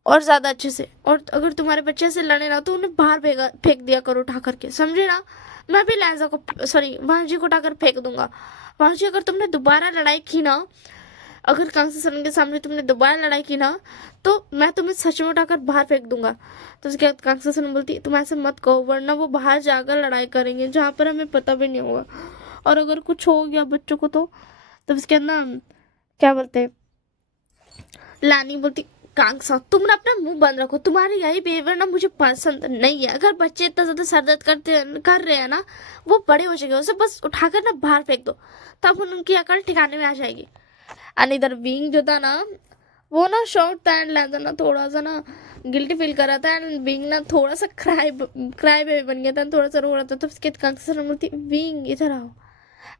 और ज़्यादा अच्छे से, और अगर तुम्हारे बच्चे से लड़े ना तो उन्हें बाहर फेंक दिया करो उठा करके, समझे ना। मैं भी लहजा को सॉरी वांजी को उठाकर फेंक दूंगा। वांजी अगर तुमने दोबारा लड़ाई की ना, अगर कांसा सन के सामने तुमने दोबारा लड़ाई की ना तो मैं तुम्हें सच में उठाकर बाहर फेंक दूंगा। तो उसके बाद कांसा सन बोलती तुम ऐसे मत कहो वरना वो बाहर जाकर लड़ाई करेंगे जहाँ पर हमें पता भी नहीं होगा, और अगर कुछ हो गया बच्चों को तो उसके बाद ना क्या बोलते लानी बोलती कांसा तुम ना अपना मुंह बंद रखो, तुम्हारी यही बिहेवियर ना मुझे पसंद नहीं है। अगर बच्चे इतना ज्यादा सर दर्द कर रहे हैं ना, वो बड़े हो जाएंगे, उसे बस उठाकर ना बाहर फेंक दो, तब उनकी अकल ठिकाने में आ जाएगी। और इधर विंग जो था ना वो ना शॉर्ट था एंड लैदर ना थोड़ा सा ना गिल्टी फील कर रहा था एंड विंग ना थोड़ा सा क्राई बेबी बन गया था थोड़ा सा रो रहा था। तो उसके कांक्षा सर बोलती विंग इधर आओ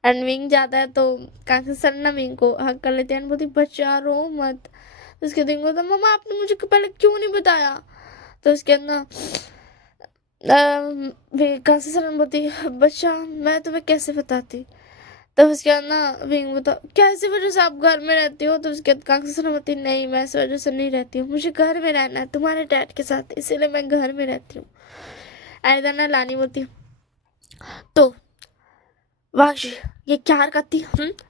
एंड विंग जाता है तो कांक्षा सर ना विंग को हक कर लेते हैं एंड बोलती बच्चा रो मत। तो उसके दिन बोलता मम्मा आपने मुझे पहले क्यों नहीं बताया। तो उसके अंदर कांक्षा सर बोलती बच्चा मैं तुम्हें कैसे बताती। तो उसके बाद ना विंग बता कैसी वजह से आप घर में रहती हो। तो उसके बाद कांक्षा सनावती नहीं मैं इस वजह से नहीं रहती हूँ मुझे घर में रहना है तुम्हारे डैड के साथ इसीलिए मैं घर में रहती हूँ। इधर ना लानी बोलती तो वाक्षी ये क्या करती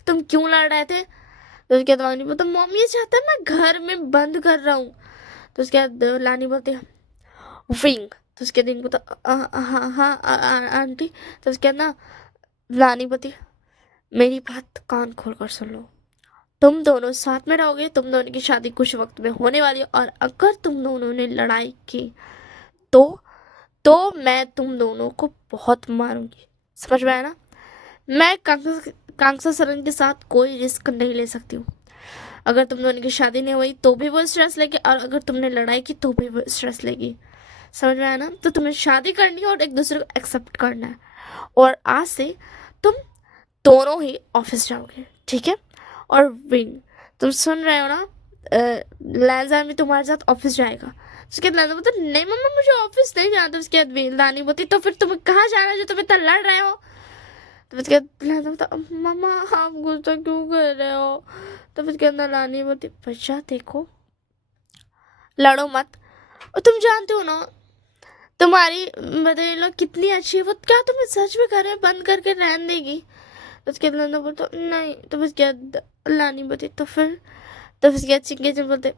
तुम क्यों लड़ रहे थे। तो उसके बाद वाणी बोलता मम्मी ये चाहता है मैं घर में बंद कर रहा हूँ। तो उसके बाद लानी बोलती विंग। तो उसके दिन बोलता हाँ हाँ आंटी। तो उसके बाद ना लानी बोलती मेरी बात कान खोल कर सुन लो तुम दोनों साथ में रहोगे तुम दोनों की शादी कुछ वक्त में होने वाली है और अगर तुम दोनों ने लड़ाई की तो मैं तुम दोनों को बहुत मारूंगी समझ में आया ना। मैं कांक्षा सरन के साथ कोई रिस्क नहीं ले सकती हूँ। अगर तुम दोनों की शादी नहीं हुई तो भी वो स्ट्रेस लेगी और अगर तुमने लड़ाई की तो भी वो स्ट्रेस लेगी समझ में आया ना। तो तुम्हें शादी करनी है और एक दूसरे को एक्सेप्ट करना है और आज से तुम दोनों ही ऑफिस जाओगे ठीक है। और विंग तुम सुन रहे हो ना लैजा भी तुम्हारे साथ ऑफिस जाएगा। उसके बाद लैजा बोलता नहीं मम्मा मुझे ऑफिस नहीं जाना। तो उसके बाद दानी बोलती तो फिर तुम्हें कहाँ जाना है जो तुम इतना लड़ रहे हो। तो उसके बाद लैजा बोलता मम्मा आप गुस्सा क्यों कर रहे हो। तो फिर अंदर लानी बोलती बच्चा देखो लड़ो मत और तुम जानते हो ना तुम्हारी मदर कितनी अच्छी है वो क्या तुम्हें सच में घर में बंद करके रहने देगी। उसके बाद लंदन बोलता नहीं। तो उसके बाद लानी बोलती तो फिर तो उसके बाद चिंके जब बोलते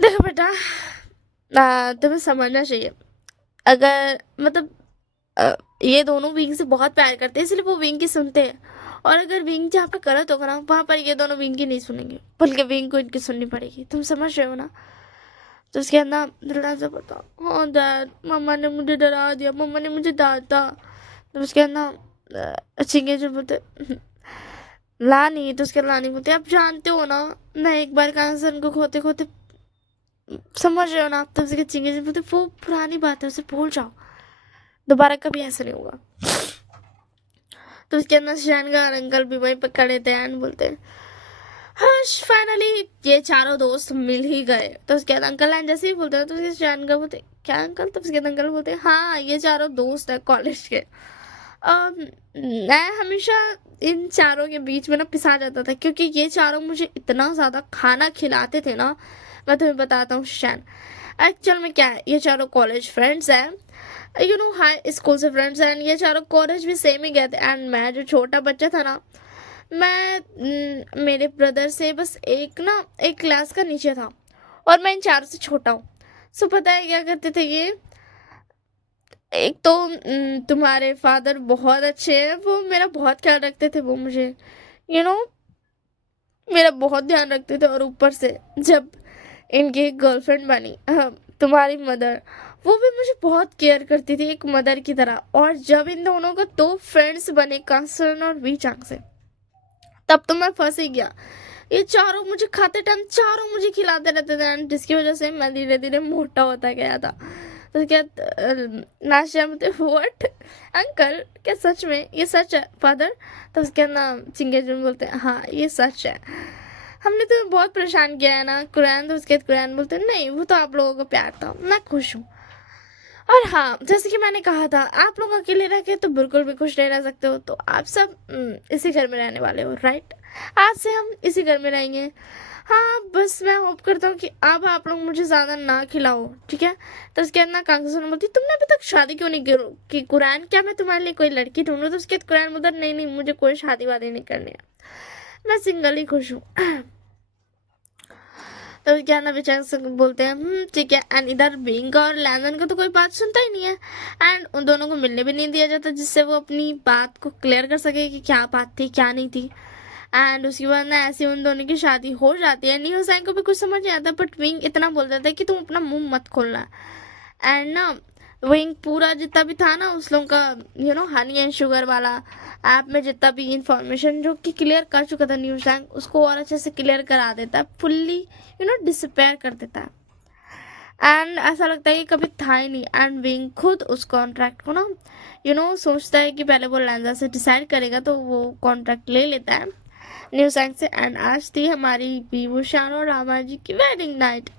देखो बेटा तुम्हें समझना चाहिए अगर मतलब ये दोनों विंग से बहुत प्यार करते हैं इसलिए वो विंग की सुनते हैं और अगर विंग जहाँ पे गलत होगा ना वहाँ पर ये दोनों विंग की नहीं सुनेंगे बल्कि विंग को इनकी सुननी पड़ेगी तुम समझ रहे हो ना। तो उसके अंदर डरा से बोलता हाँ डैड मम्मा ने मुझे डरा दिया मम्मा ने मुझे डांटा। तो उसके अंदर चिंगे जो बोलते लानी। तो उसके लानी बोलते आप जानते हो ना मैं एक बार कांसन को खोते खोते समझ रहे हो ना आप। तो उसके चिंगे जो बोलते वो पुरानी बात है उसे भूल जाओ दोबारा कभी ऐसा नहीं होगा। तो उसके अंदर शैनगा और अंकल भी वहीं पर खड़े थे एंड बोलते हाँ फाइनली ये चारों दोस्त मिल ही गए। तो उसके बाद अंकल एंड जैसे ही बोलते हैं तो उसके शैनगा बोलते क्या अंकल। तो उसके बाद अंकल बोलते हाँ ये चारों दोस्त है कॉलेज के। मैं हमेशा इन चारों के बीच में ना पिसा जाता था क्योंकि ये चारों मुझे इतना ज़्यादा खाना खिलाते थे ना। मैं तुम्हें बताता हूँ शैन एक्चुअल में क्या है ये चारों कॉलेज फ्रेंड्स हैं यू नो हाई स्कूल से फ्रेंड्स हैं ये चारों कॉलेज भी सेम ही गए थे एंड मैं जो छोटा बच्चा था ना मैं मेरे ब्रदर से बस एक क्लास का नीचे था और मैं इन चारों से छोटा हूँ। सो पता है क्या करते थे ये एक तो तुम्हारे फादर बहुत अच्छे हैं वो मेरा बहुत ख्याल रखते थे वो मुझे यू नो मेरा बहुत ध्यान रखते थे और ऊपर से जब इनकी गर्लफ्रेंड बनी तुम्हारी मदर वो भी मुझे बहुत केयर करती थी एक मदर की तरह। और जब इन दोनों का दो फ्रेंड्स बने कांसन और वी चांग से तब तो मैं फंस ही गया। ये चारों मुझे खाते टाइम चारों मुझे खिलाते रहते थे जिसकी वजह से मैं धीरे धीरे मोटा होता गया था। तो क्या नाश्ता में व्हाट अंकल क्या सच में ये सच है फादर। तो उसके ना चिंगेजन बोलते हैं हाँ ये सच है हमने तुम्हें बहुत परेशान किया है ना कुरैन। तो उसके कुरैन बोलते हैं नहीं वो तो आप लोगों का प्यार था मैं खुश हूँ। और हाँ जैसे कि मैंने कहा था आप लोग अकेले रह के तो बिल्कुल भी खुश नहीं रह सकते हो तो आप सब इसी घर में रहने वाले हो राइट। आज से हम इसी घर में रहेंगे। हाँ बस मैं होप करता हूँ कि अब आप लोग मुझे ज़्यादा ना खिलाओ ठीक है। तो उसके बाद ना कांग्रेस बोलती तुमने अभी तक शादी क्यों नहीं की कुरान क्या मैं तुम्हारे लिए कोई लड़की ढूंढूँ। तो उसके बाद कुरान बोलता नहीं नहीं मुझे कोई शादी वादी नहीं करनी है मैं सिंगल ही खुश हूँ। तो क्या ना बेचारे बोलते हैं ठीक है एंड इधर बिंग और लैंडन का तो कोई बात सुनता ही नहीं है एंड उन दोनों को मिलने भी नहीं दिया जाता जिससे वो अपनी बात को क्लियर कर सके कि क्या बात थी क्या नहीं थी। एंड उसके बाद ना ऐसे उन दोनों की शादी हो जाती है। न्यू साइन को भी कुछ समझ नहीं आता बट विंग इतना बोल देता है कि तुम अपना मुंह मत खोलना। एंड ना विंग पूरा जितना भी था ना उस लोगों का हनी एंड शुगर वाला ऐप में जितना भी इंफॉर्मेशन जो कि क्लियर कर चुका था न्यूज बैंक, उसको और अच्छे से क्लियर करा देता है, फुल्ली डिसअपेयर कर देता है। एंड ऐसा लगता है कि कभी था ही नहीं। एंड विंग खुद उस कॉन्ट्रैक्ट को ना सोचता है कि पहले वो लैंजा से डिसाइड करेगा, तो वो कॉन्ट्रैक्ट ले लेता है न्यूज बैंक से। एंड आज थी हमारी विभूषण और रामा जी की वेडिंग नाइट।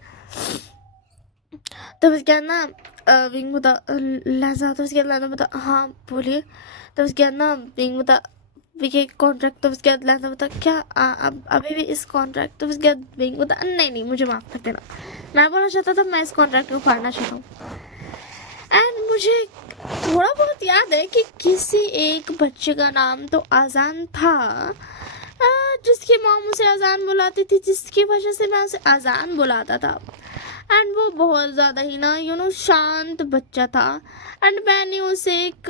तो उसके बाद ना विंग बता लैंजा, तो उसके बाद लैंजा बता हाँ बोलिए। तो उसके बाद ना विंग बता विके कॉन्ट्रैक्ट। तो उसके बाद लैंजा बता क्या अब अभी भी इस कॉन्ट्रैक्ट। तो उसके बाद विंग बता नहीं नहीं मुझे माफ़ कर देना, मैं बोलना चाहता था मैं इस कॉन्ट्रैक्ट को फाड़ना चाहता हूँ। एंड मुझे थोड़ा बहुत याद है कि किसी एक बच्चे का नाम तो आज़ान था, जिसकी मॉम उसे आज़ान बुलाती थी, जिसकी वजह से मैं उसे आज़ान बुलाता था। एंड वो बहुत ज़्यादा ही ना शांत बच्चा था। एंड मैंने उसे एक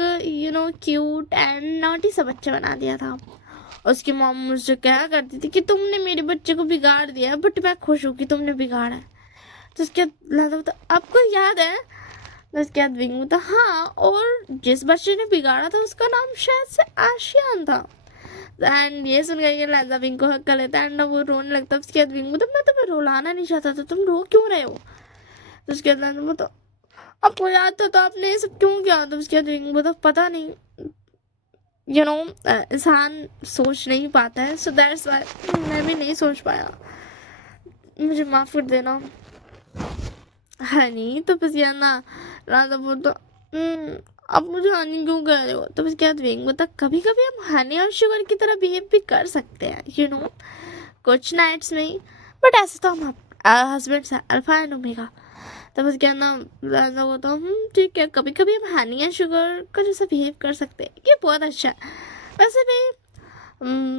क्यूट एंड नॉटी सा बच्चा बना दिया था। उसकी मॉम मुझसे क्या करती थी कि तुमने मेरे बच्चे को बिगाड़ दिया, बट मैं खुश हूँ कि तुमने बिगाड़ा है। तो उसके बाद आपको याद है। तो उसके बाद विंग था हाँ, और जिस बच्चे ने बिगाड़ा था उसका नाम शायद से आशियान था। एंड ये सुन गई लैंजा विंग को हक कर लेता है एंड वो रोने लगता है। उसके बाद विंग मैं तुम्हें रुलाना नहीं चाहता था, तुम रो क्यों रहे हो। तो उसके बाद वो तो आपको याद था तो आपने ये सब क्यों किया। तो उसके बाद विंग तो पता नहीं इंसान सोच नहीं पाता है, सो दैट्स वाई मैं भी नहीं सोच पाया, मुझे माफ़ कर देना हनी। तो बस यार ना राधा बोलता अब मुझे हनी क्यों कह रहे हो। तो बस क्या विंग बता कभी कभी हम हनी और शुगर की तरह बिहेव भी कर सकते हैं कुछ नाइट्स में ही, बट ऐसे तो हम हस्बैंड से अल्फा एंड ओमेगा। तो बस क्या ना राधा बोलता ठीक है, कभी कभी हम हनी या शुगर का जैसा बिहेव कर सकते हैं, ये बहुत अच्छा है। वैसे भी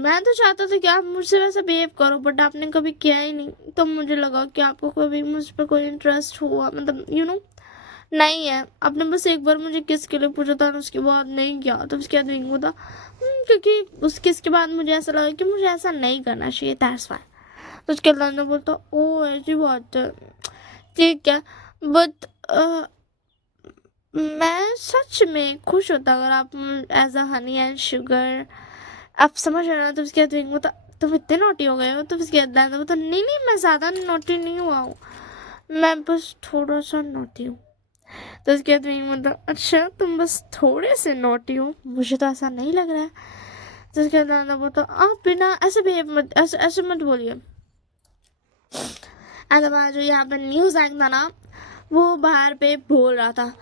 मैं तो चाहता था कि आप मुझसे वैसा बिहेव करो, बट आपने कभी किया ही नहीं, तो मुझे लगा कि आपको कभी मुझ पर कोई इंटरेस्ट हुआ, मतलब नहीं है। आपने बस एक बार मुझे किस के लिए पूछा था और उसके बाद नहीं किया। तो उसके बाद विंग था क्योंकि उस किस के बाद मुझे ऐसा लगा कि मुझे ऐसा नहीं करना चाहिए, दैट्स व्हाई। तो उसके बाद ने बोलता ओ ऐसी बात है, ठीक है, बट मैं सच में खुश होता अगर आप as a honey and sugar, आप समझ रहे हो ना। तो उसके बाद विंग बोलता तुम इतने नोटी हो गए हो। तो उसके बाद लैंजा बोलता नहीं नहीं मैं ज़्यादा नोटी नहीं हुआ हूँ, मैं बस थोड़ा सा नोटी हूँ। तो उसके बाद विंग बोलता अच्छा तुम बस थोड़े से नोटी हो, मुझे तो ऐसा नहीं लग रहा है। तो उसके बाद लैंजा बोलता आप बिना ऐसे बिहेव मत, ऐसे ऐसे मत बोलिए। एंड जो यहाँ पे न्यूज़ एंकर था ना, वो बाहर पे बोल रहा था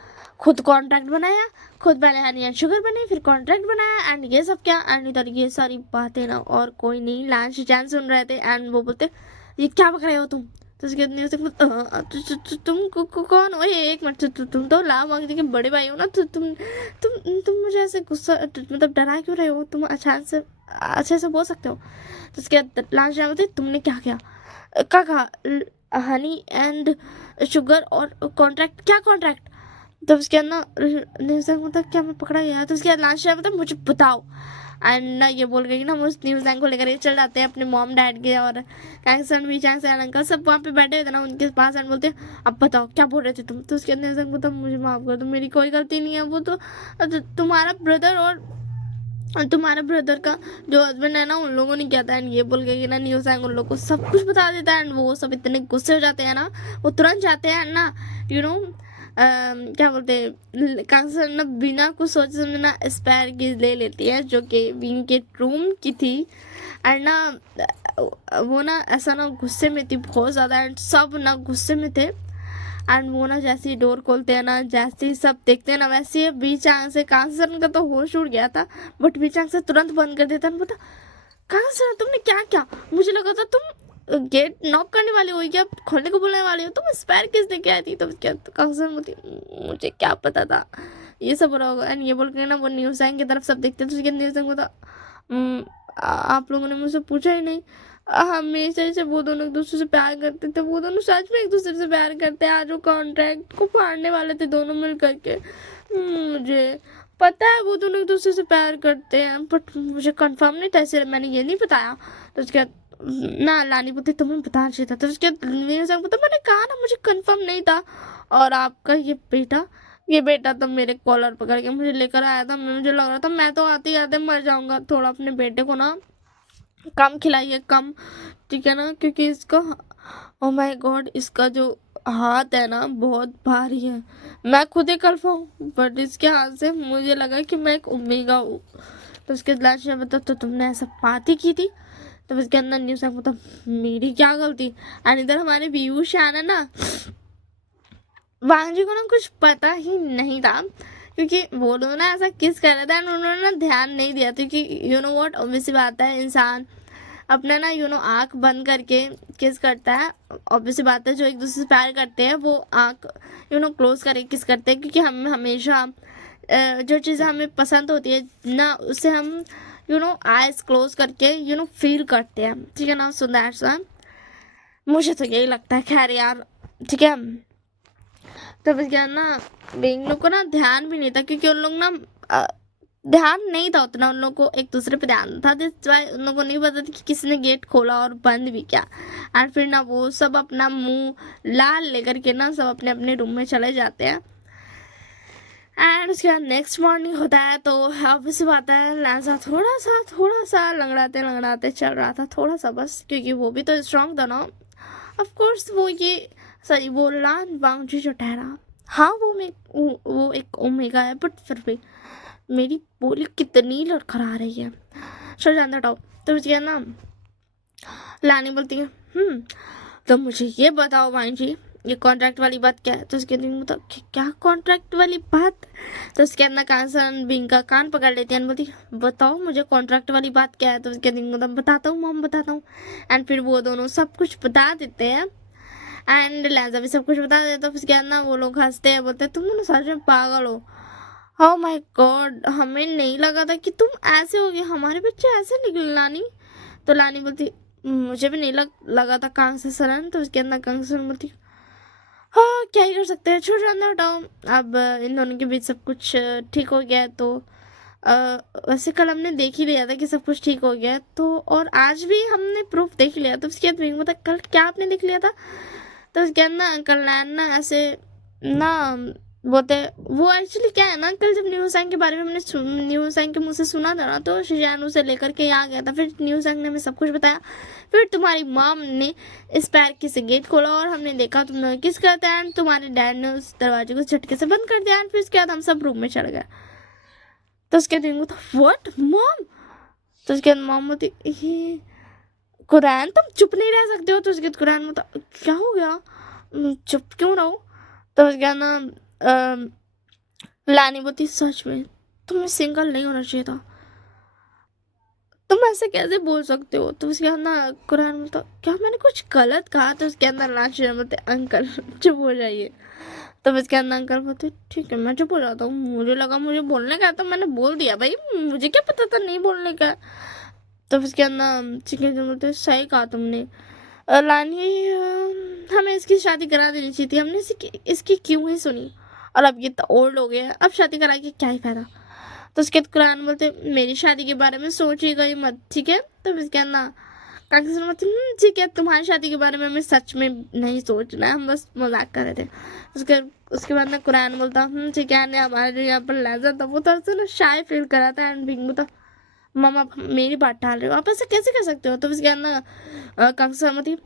खुद कॉन्ट्रैक्ट बनाया, खुद पहले हनी एंड शुगर बनी, फिर कॉन्ट्रैक्ट बनाया एंड ये सब क्या एंड इधर ये सारी बातें ना और कोई नहीं लैंस जैन सुन रहे थे। एंड वो बोलते ये क्या पक रहे हो तुम। तो उसके बाद तुम कौन हो, ये एक मिनट, तुम तो ला मांगते के बड़े भाई हो ना, तो तुम मुझे ऐसे गुस्सा मतलब डरा क्यों रहे हो, तुम अचानक से अच्छे से बोल सकते हो। तो उसके बाद लांच जैन बोलते तुमने क्या किया, क्या कहा हनी एंड शुगर और कॉन्ट्रैक्ट, क्या कॉन्ट्रैक्ट। तो उसके बाद ना न्यूज़ मतलब क्या मैं पकड़ा गया। तो उसके बाद लास्ट टाइम मतलब मुझे बताओ एंड ना ये बोल गई कि ना हम उस न्यूज़ को लेकर ये चल जाते हैं अपने मॉम डैड के और कैंसन भी चैंसन अंकल सब वहाँ पे बैठे हुए थे ना उनके पास एंड बोलते हैं अब बताओ क्या बोल रहे थे तुम। तो उसके बाद न्यूज़ को तो मुझे माफ़ कर दो, मेरी कोई गलती नहीं है, वो तो तुम्हारा ब्रदर और तुम्हारे ब्रदर का जो हस्बैंड है ना उन लोगों ने किया था। एंड ये बोल गई कि ना न्यूज़ उन लोग को सब कुछ बता देता है एंड वो सब इतने गुस्से हो जाते हैं ना, वो तुरंत जाते हैं ना क्या बोलते हैं कांसर ना बिना कुछ सोचे समझे ना स्पेयर की ले लेती है जो कि विंग के रूम की थी। एंड ना वो ना ऐसा ना गुस्से में थी बहुत ज़्यादा एंड सब ना गुस्से में थे। एंड वो ना जैसे ही डोर खोलते हैं ना, जैसे ही सब देखते हैं ना, वैसे ही बीच आंख से कांसर का तो होश उड़ गया था, बट बीच आंख से तुरंत बंद कर देता है। बता कांसर तुमने क्या क्या, मुझे लगा था तुम गेट नॉक करने वाली हो क्या, खोलने को बोलने वाली हो, तुम स्पेयर किस दे के आई थी। तो क्या तो कांसर मुझे क्या पता था ये सब हो रहा होगा। एंड ये बोल के ना वो न्यूज़ एंकर की तरफ सब देखते थे। उसके न्यूज़ एंकर था आप लोगों ने मुझसे पूछा ही नहीं, हमेशा से वो दोनों एक दूसरे से प्यार करते थे, वो दोनों सच में एक दूसरे से प्यार करते हैं, आज वो कॉन्ट्रैक्ट को फाड़ने वाले थे दोनों मिल करके। मुझे पता है वो दोनों एक दूसरे से प्यार करते हैं, बट मुझे कंफर्म नहीं था इसलिए मैंने ये नहीं बताया। तो उसके बाद ना लानी बोलती तुम्हें बताना चाहिए था। तो उसके बाद तो मैंने कहा ना मुझे कंफर्म नहीं था, और आपका ये बेटा ये बेटा तो मेरे कॉलर पकड़ के मुझे लेकर आया था, मुझे लग रहा था मैं तो आते आते मर जाऊंगा। थोड़ा अपने बेटे को ना कम खिलाइए, कम, ठीक है ना, क्योंकि इसका, ओ माय गॉड, इसका जो हाथ है ना बहुत भारी है। मैं खुद ही कर पाऊँ बट इसके हाथ से मुझे लगा कि मैं एक उम्मीगा हूँ। तो उसके लास्ट में बता, तो तुमने ऐसा बातें की थी? तो उसके अंदर न्यूज़ मतलब मेरी क्या गलती? एंड इधर हमारे पीयूष है ना, वांग जी को ना कुछ पता ही नहीं था, क्योंकि वो लोग ना ऐसा किस कर रहे थे एंड उन्होंने ना ध्यान नहीं दिया, क्योंकि यू नो व्हाट, ऑब्वियस सी बात है, इंसान अपना ना आंख बंद करके किस करता है। ऑब्वियस सी बात है, जो एक दूसरे से प्यार करते हैं वो आंख क्लोज करके किस करते हैं, क्योंकि हम हमेशा जो चीज़ें हमें पसंद होती है ना उसे हम आइज क्लोज करके फील करते हैं, ठीक है ना। सो दैट्स व्हाई मुझे तो यही लगता है। खैर यार, ठीक है। तो बस क्या ना, बेंग लोग को ना ध्यान भी नहीं था, क्योंकि उन लोग ना ध्यान नहीं था उतना, उन लोग को एक दूसरे पे ध्यान था, जिस उन लोगों को नहीं पता था कि किसने गेट खोला और बंद भी किया। एंड फिर ना वो सब अपना मुंह लाल लेकर के ना सब अपने अपने रूम में चले जाते हैं। एंड उसके बाद नेक्स्ट मॉर्निंग होता है, तो ऑब्वियस बात है लैंसा थोड़ा सा लंगड़ाते लंगड़ाते चल रहा था, थोड़ा सा बस, क्योंकि वो भी तो स्ट्रांग था ना। ऑफ कोर्स वो ये सही बोल रहा, बाउंड्री जो ठहरा, हाँ वो एक ओमेगा है, बट फिर भी मेरी बोली कितनी लड़खड़ा रही है। चल जानता हटाओ। तो उसके ना लानी बोलती है, तो मुझे ये बताओ भाई जी, ये कॉन्ट्रैक्ट वाली बात क्या है? तो उसके दिन बताओ क्या कॉन्ट्रैक्ट वाली बात? तो उसके अंदर कांसन बिंग का कान पकड़ लेती है, बोलती बताओ मुझे कॉन्ट्रैक्ट वाली बात क्या है? तो उसके दिन मतलब बताता हूँ मॉम, बताता हूँ। एंड फिर वो दोनों सब कुछ बता देते हैं एंड लैजा भी सब कुछ बता देते। तो उसके अंदर वो लोग हंसते हैं, बोलते तुम ना सच में पागल हो। Oh माय गॉड, हमें नहीं लगा था कि तुम ऐसे होगे, हमारे बच्चे ऐसे निकले लानी। तो लानी बोलती मुझे भी नहीं लगा था कांग से सरन। तो उसके अंदर कांग से बोलती हाँ क्या ही कर सकते हैं, छोड़ जाना हटाओ। अब इन दोनों के बीच सब कुछ ठीक हो गया है। तो वैसे कल हमने देख ही लिया था कि सब कुछ ठीक हो गया है, तो और आज भी हमने प्रूफ देख लिया। तो उसके बाद मैं बता कल क्या आपने देख लिया था? तो उसके अंदर अंकल नैन ना ऐसे ना बोलते, वो एक्चुअली क्या है ना, कल जब न्यूज़ एंग के बारे में हमने न्यूज़ एंग के मुँह से सुना था ना, तो शिजान उसे लेकर के यहाँ गया था। फिर न्यूज़ एंग ने हमें सब कुछ बताया। फिर तुम्हारी मॉम ने इस पैर की से गेट खोला और हमने देखा तुम लोग किस करते हैं, एंड तुम्हारे डैड ने उस दरवाजे को झटके से बंद कर दिया। एंड फिर उसके बाद हम सब रूम में चढ़ गए। तो उसके दिन तो व्हाट मॉम? तो उसके बाद मॉम बोलती ये कुरान तुम चुप नहीं रह सकते हो। तो उसके बाद कुरान बोलता क्या हो गया, चुप क्यों रहो? तो उसके बाद ना लानी बोलती सच में तुम्हें सिंगल नहीं होना चाहिए था, तुम ऐसे कैसे बोल सकते हो? तो उसके अंदर कुरान बोलता क्या मैंने कुछ गलत कहा? तो उसके अंदर लाश बोलते अंकल चुप हो जाइए। तो उसके अंदर अंकल बोलते ठीक है मैं चुप हो जाता हूँ, मुझे लगा मुझे बोलने का, तो मैंने बोल दिया भाई, मुझे क्या पता था नहीं बोलने का। तो उसके अंदर चिकन बोलते सही कहा तुमने लानी, हमें इसकी शादी करा देनी चाहिए थी, हमने इसकी क्यों ही सुनी, और अब ये तो ओल्ड हो गया, अब शादी करा के क्या ही फायदा। तो उसके बाद कुरान बोलते मेरी शादी के बारे में सोची गई मत, ठीक है? तो इसके अंदर काकी बोलते ठीक है तुम्हारी शादी के बारे में हमें सच में नहीं सोचना है, हम बस मजाक कर रहे थे। उसके बाद ना कुरान बोलता ठीक है, ने हमारे जो यहाँ पर लहजा था वो थोड़ा सा ना शाय फील करा था। एंड बिंग बोलता मम आप मेरी बात टाल रहे हो, आप ऐसे कैसे कर सकते हो? तो उसके अंदर काकी सहमति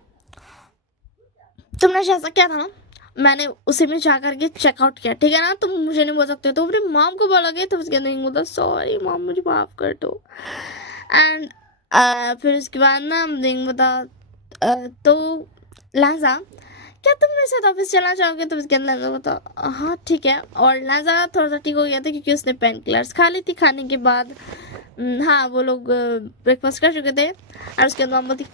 तुमने ऐसा क्या था ना, मैंने उसी में जा करके चेकआउट किया, ठीक है ना, तुम मुझे नहीं बोल सकते। तो अपनी मॉम को बोलोगे तो उसके अंदर बोलता सॉरी मॉम मुझे माफ कर दो। एंड फिर उसके बाद ना रिंग बता तो लाजा क्या तुम मेरे साथ ऑफिस चलना चाहोगे? तो उसके अंदर लाजा बता हाँ ठीक है। और लाजा थोड़ा सा ठीक हो गया था क्योंकि उसने पेन किलर्स खा ली थी। खाने के बाद हाँ वो लोग ब्रेकफास्ट कर चुके थे। और उसके बाद मॉम बोलती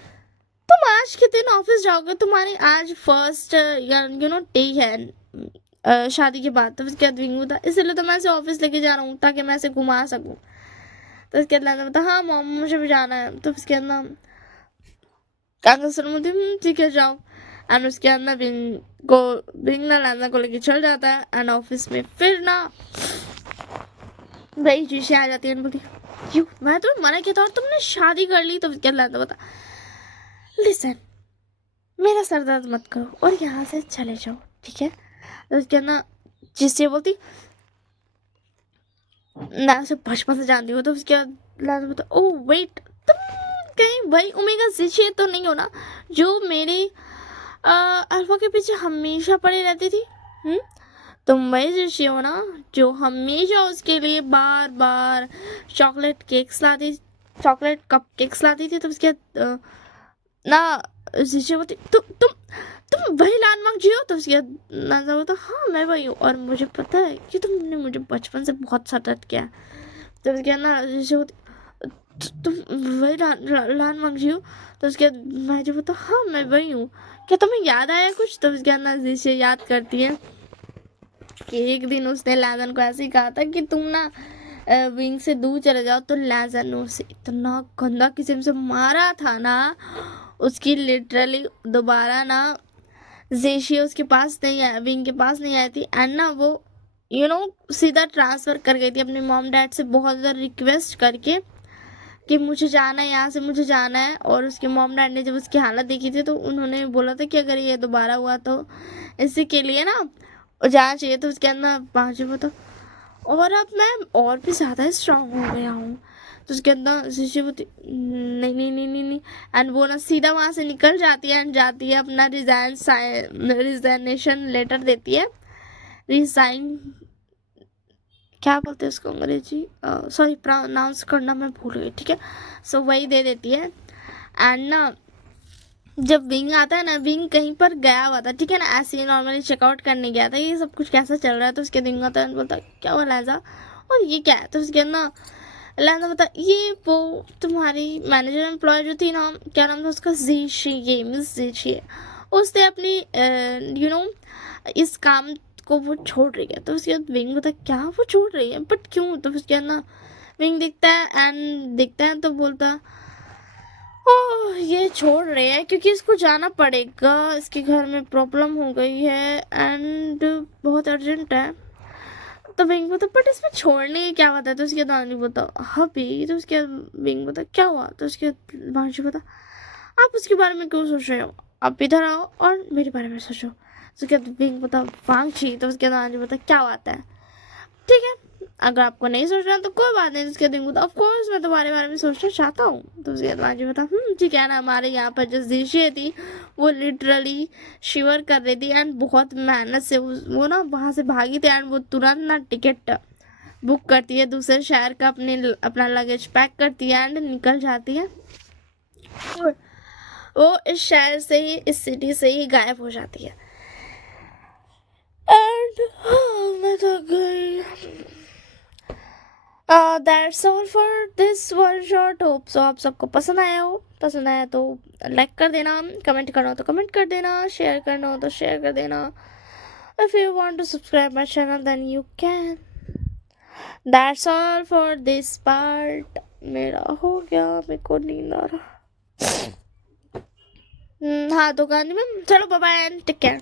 तुम आज के दिन ऑफिस जाओगे, तुम्हारी आज फर्स्ट डे है शादी के बाद। तो उसके बाद विंगू था इसलिए तो मैं इसे ऑफिस लेके जा रहा हूँ ताकि मैं इसे घुमा सकूँ। तो उसके बाद लाना बता हाँ मॉम मुझे भी जाना है। तो उसके अंदर कांग्रेस ठीक है जाओ। एंड उसके अंदर बिंग ना लाना को लेके चल जाता है। एंड ऑफिस में फिर ना वही चीजें आ जाती है, बोलती क्यों मैं तुम्हें मना किया था और तुमने शादी कर ली। तो उसके बाद लाना बता लिसन मेरा सर दर्द मत करो और यहाँ से चले जाओ, ठीक है? तो उसके ना जिससे बोलती मैं उसे बचपन से जानती हूँ। तो उसके बाद लास्ट बोलता ओ वेट, तुम कहीं भाई ओमेगा ज़ीचे तो नहीं हो ना, जो मेरे अल्फा के पीछे हमेशा पड़ी रहती थी। तुम वही ज़ीचे हो ना, जो हमेशा उसके लिए बार बार चॉकलेट केक्स लाती, चॉकलेट कप केक्स लाती थी। तो उसके बाद ना ज़ीचे बोलती तुम वही लानमंग जी हो। तो उसके बाद नाज़ा बोलता हाँ मैं वही हूँ, और मुझे पता है कि तुमने मुझे बचपन से बहुत सतर्क किया है। तो उसके बाद ना ज़ीचे बोलती तुम वही लान मंगजी हो। तो उसके बाद मैं जो बोलता हाँ मैं वही हूँ, क्या तुम्हें याद आया कुछ। तो उसके बाद ना ज़ीचे याद करती है कि एक दिन उसने लैजन को ऐसे ही कहा था कि तुम ना विंग से दूर चले जाओ। तो लैजन ने उसे इतना गंदा किस्म से मारा था ना, उसकी लिटरली दोबारा ना जेशी उसके पास नहीं आया, विंग के पास नहीं आई थी। एंड ना वो सीधा ट्रांसफ़र कर गई थी अपने मॉम डैड से बहुत ज़्यादा रिक्वेस्ट करके कि मुझे जाना है, यहाँ से मुझे जाना है। और उसके मॉम डैड ने जब उसकी हालत देखी थी तो उन्होंने बोला था कि अगर ये दोबारा हुआ तो इसी के लिए ना जाना चाहिए। तो उसके अंदर पाँच वो तो, और अब मैं और भी ज़्यादा स्ट्रांग हो गया हूँ। तो उसके अंदर शीशी बोलती नहीं नहीं नहीं नहीं नहीं, एंड वो ना सीधा वहाँ से निकल जाती है एंड जाती है अपना रिजाइनेशन लेटर देती है। रिजाइन क्या बोलते हैं उसको अंग्रेजी, सॉरी प्रोनाउंस करना मैं भूल गई, ठीक है। सो वही दे देती है। एंड ना जब विंग आता है ना, विंग कहीं पर गया हुआ था, ठीक है ना, ऐसे ही नॉर्मली चेकआउट करने गया था, ये सब कुछ कैसा चल रहा है। तो उसके विंग आता है बोलता क्या हुआ लहजा, और ये क्या है। तो उसके ना लहजा बता ये वो तुम्हारी मैनेजर एम्प्लॉय जो थी ना, क्या नाम था उसका, जीशी, ये मिस जीशी, उसने अपनी इस काम को वो छोड़ रही है। तो उसके बाद विंग बता क्या वो छोड़ रही है, बट क्यों। तो उसके बाद ना विंग दिखता है तो बोलता ओह ये छोड़ रहे हैं क्योंकि इसको जाना पड़ेगा, इसके घर में प्रॉब्लम हो गई है एंड बहुत अर्जेंट है। तो विंग बोलता बट इसमें छोड़ने की क्या बात है। तो उसके दानी बोलता हाँ भी। तो उसके विंग बोलता क्या हुआ। तो उसके भांजी बोलता आप उसके बारे में क्यों सोच रहे हो, आप इधर आओ और मेरे बारे में सोचो। तो उसके विंग बोलता वांगची। तो उसके दानी बोलता क्या बात है, ठीक है अगर आपको नहीं सोचना तो कोई बात नहीं। उसके दिन ऑफ कोर्स मैं तुम्हारे बारे में सोचना चाहता हूँ। तो उसके बाद जी बता ठीक है ना, हमारे यहाँ पर जो जीशे थी वो लिटरली शिवर कर रही थी एंड बहुत मेहनत से वो ना वहाँ से भागी थी एंड वो तुरंत ना टिकट बुक करती है दूसरे शहर का, अपना लगेज पैक करती है एंड निकल जाती है। और वो इस शहर से ही, इस सिटी से ही गायब हो जाती है। एंड मैं थक गई। That's all for this one shot. Hope so आप सबको पसंद आया हो, पसंद आया तो लाइक कर देना, कमेंट करना हो तो कमेंट कर देना, शेयर करना हो तो शेयर कर देना। If you want to subscribe my channel then you can. That's all for this part. मेरा हो गया, मेरे को नींद आ रहा। हाँ तो गानी में चलो bye bye and take care.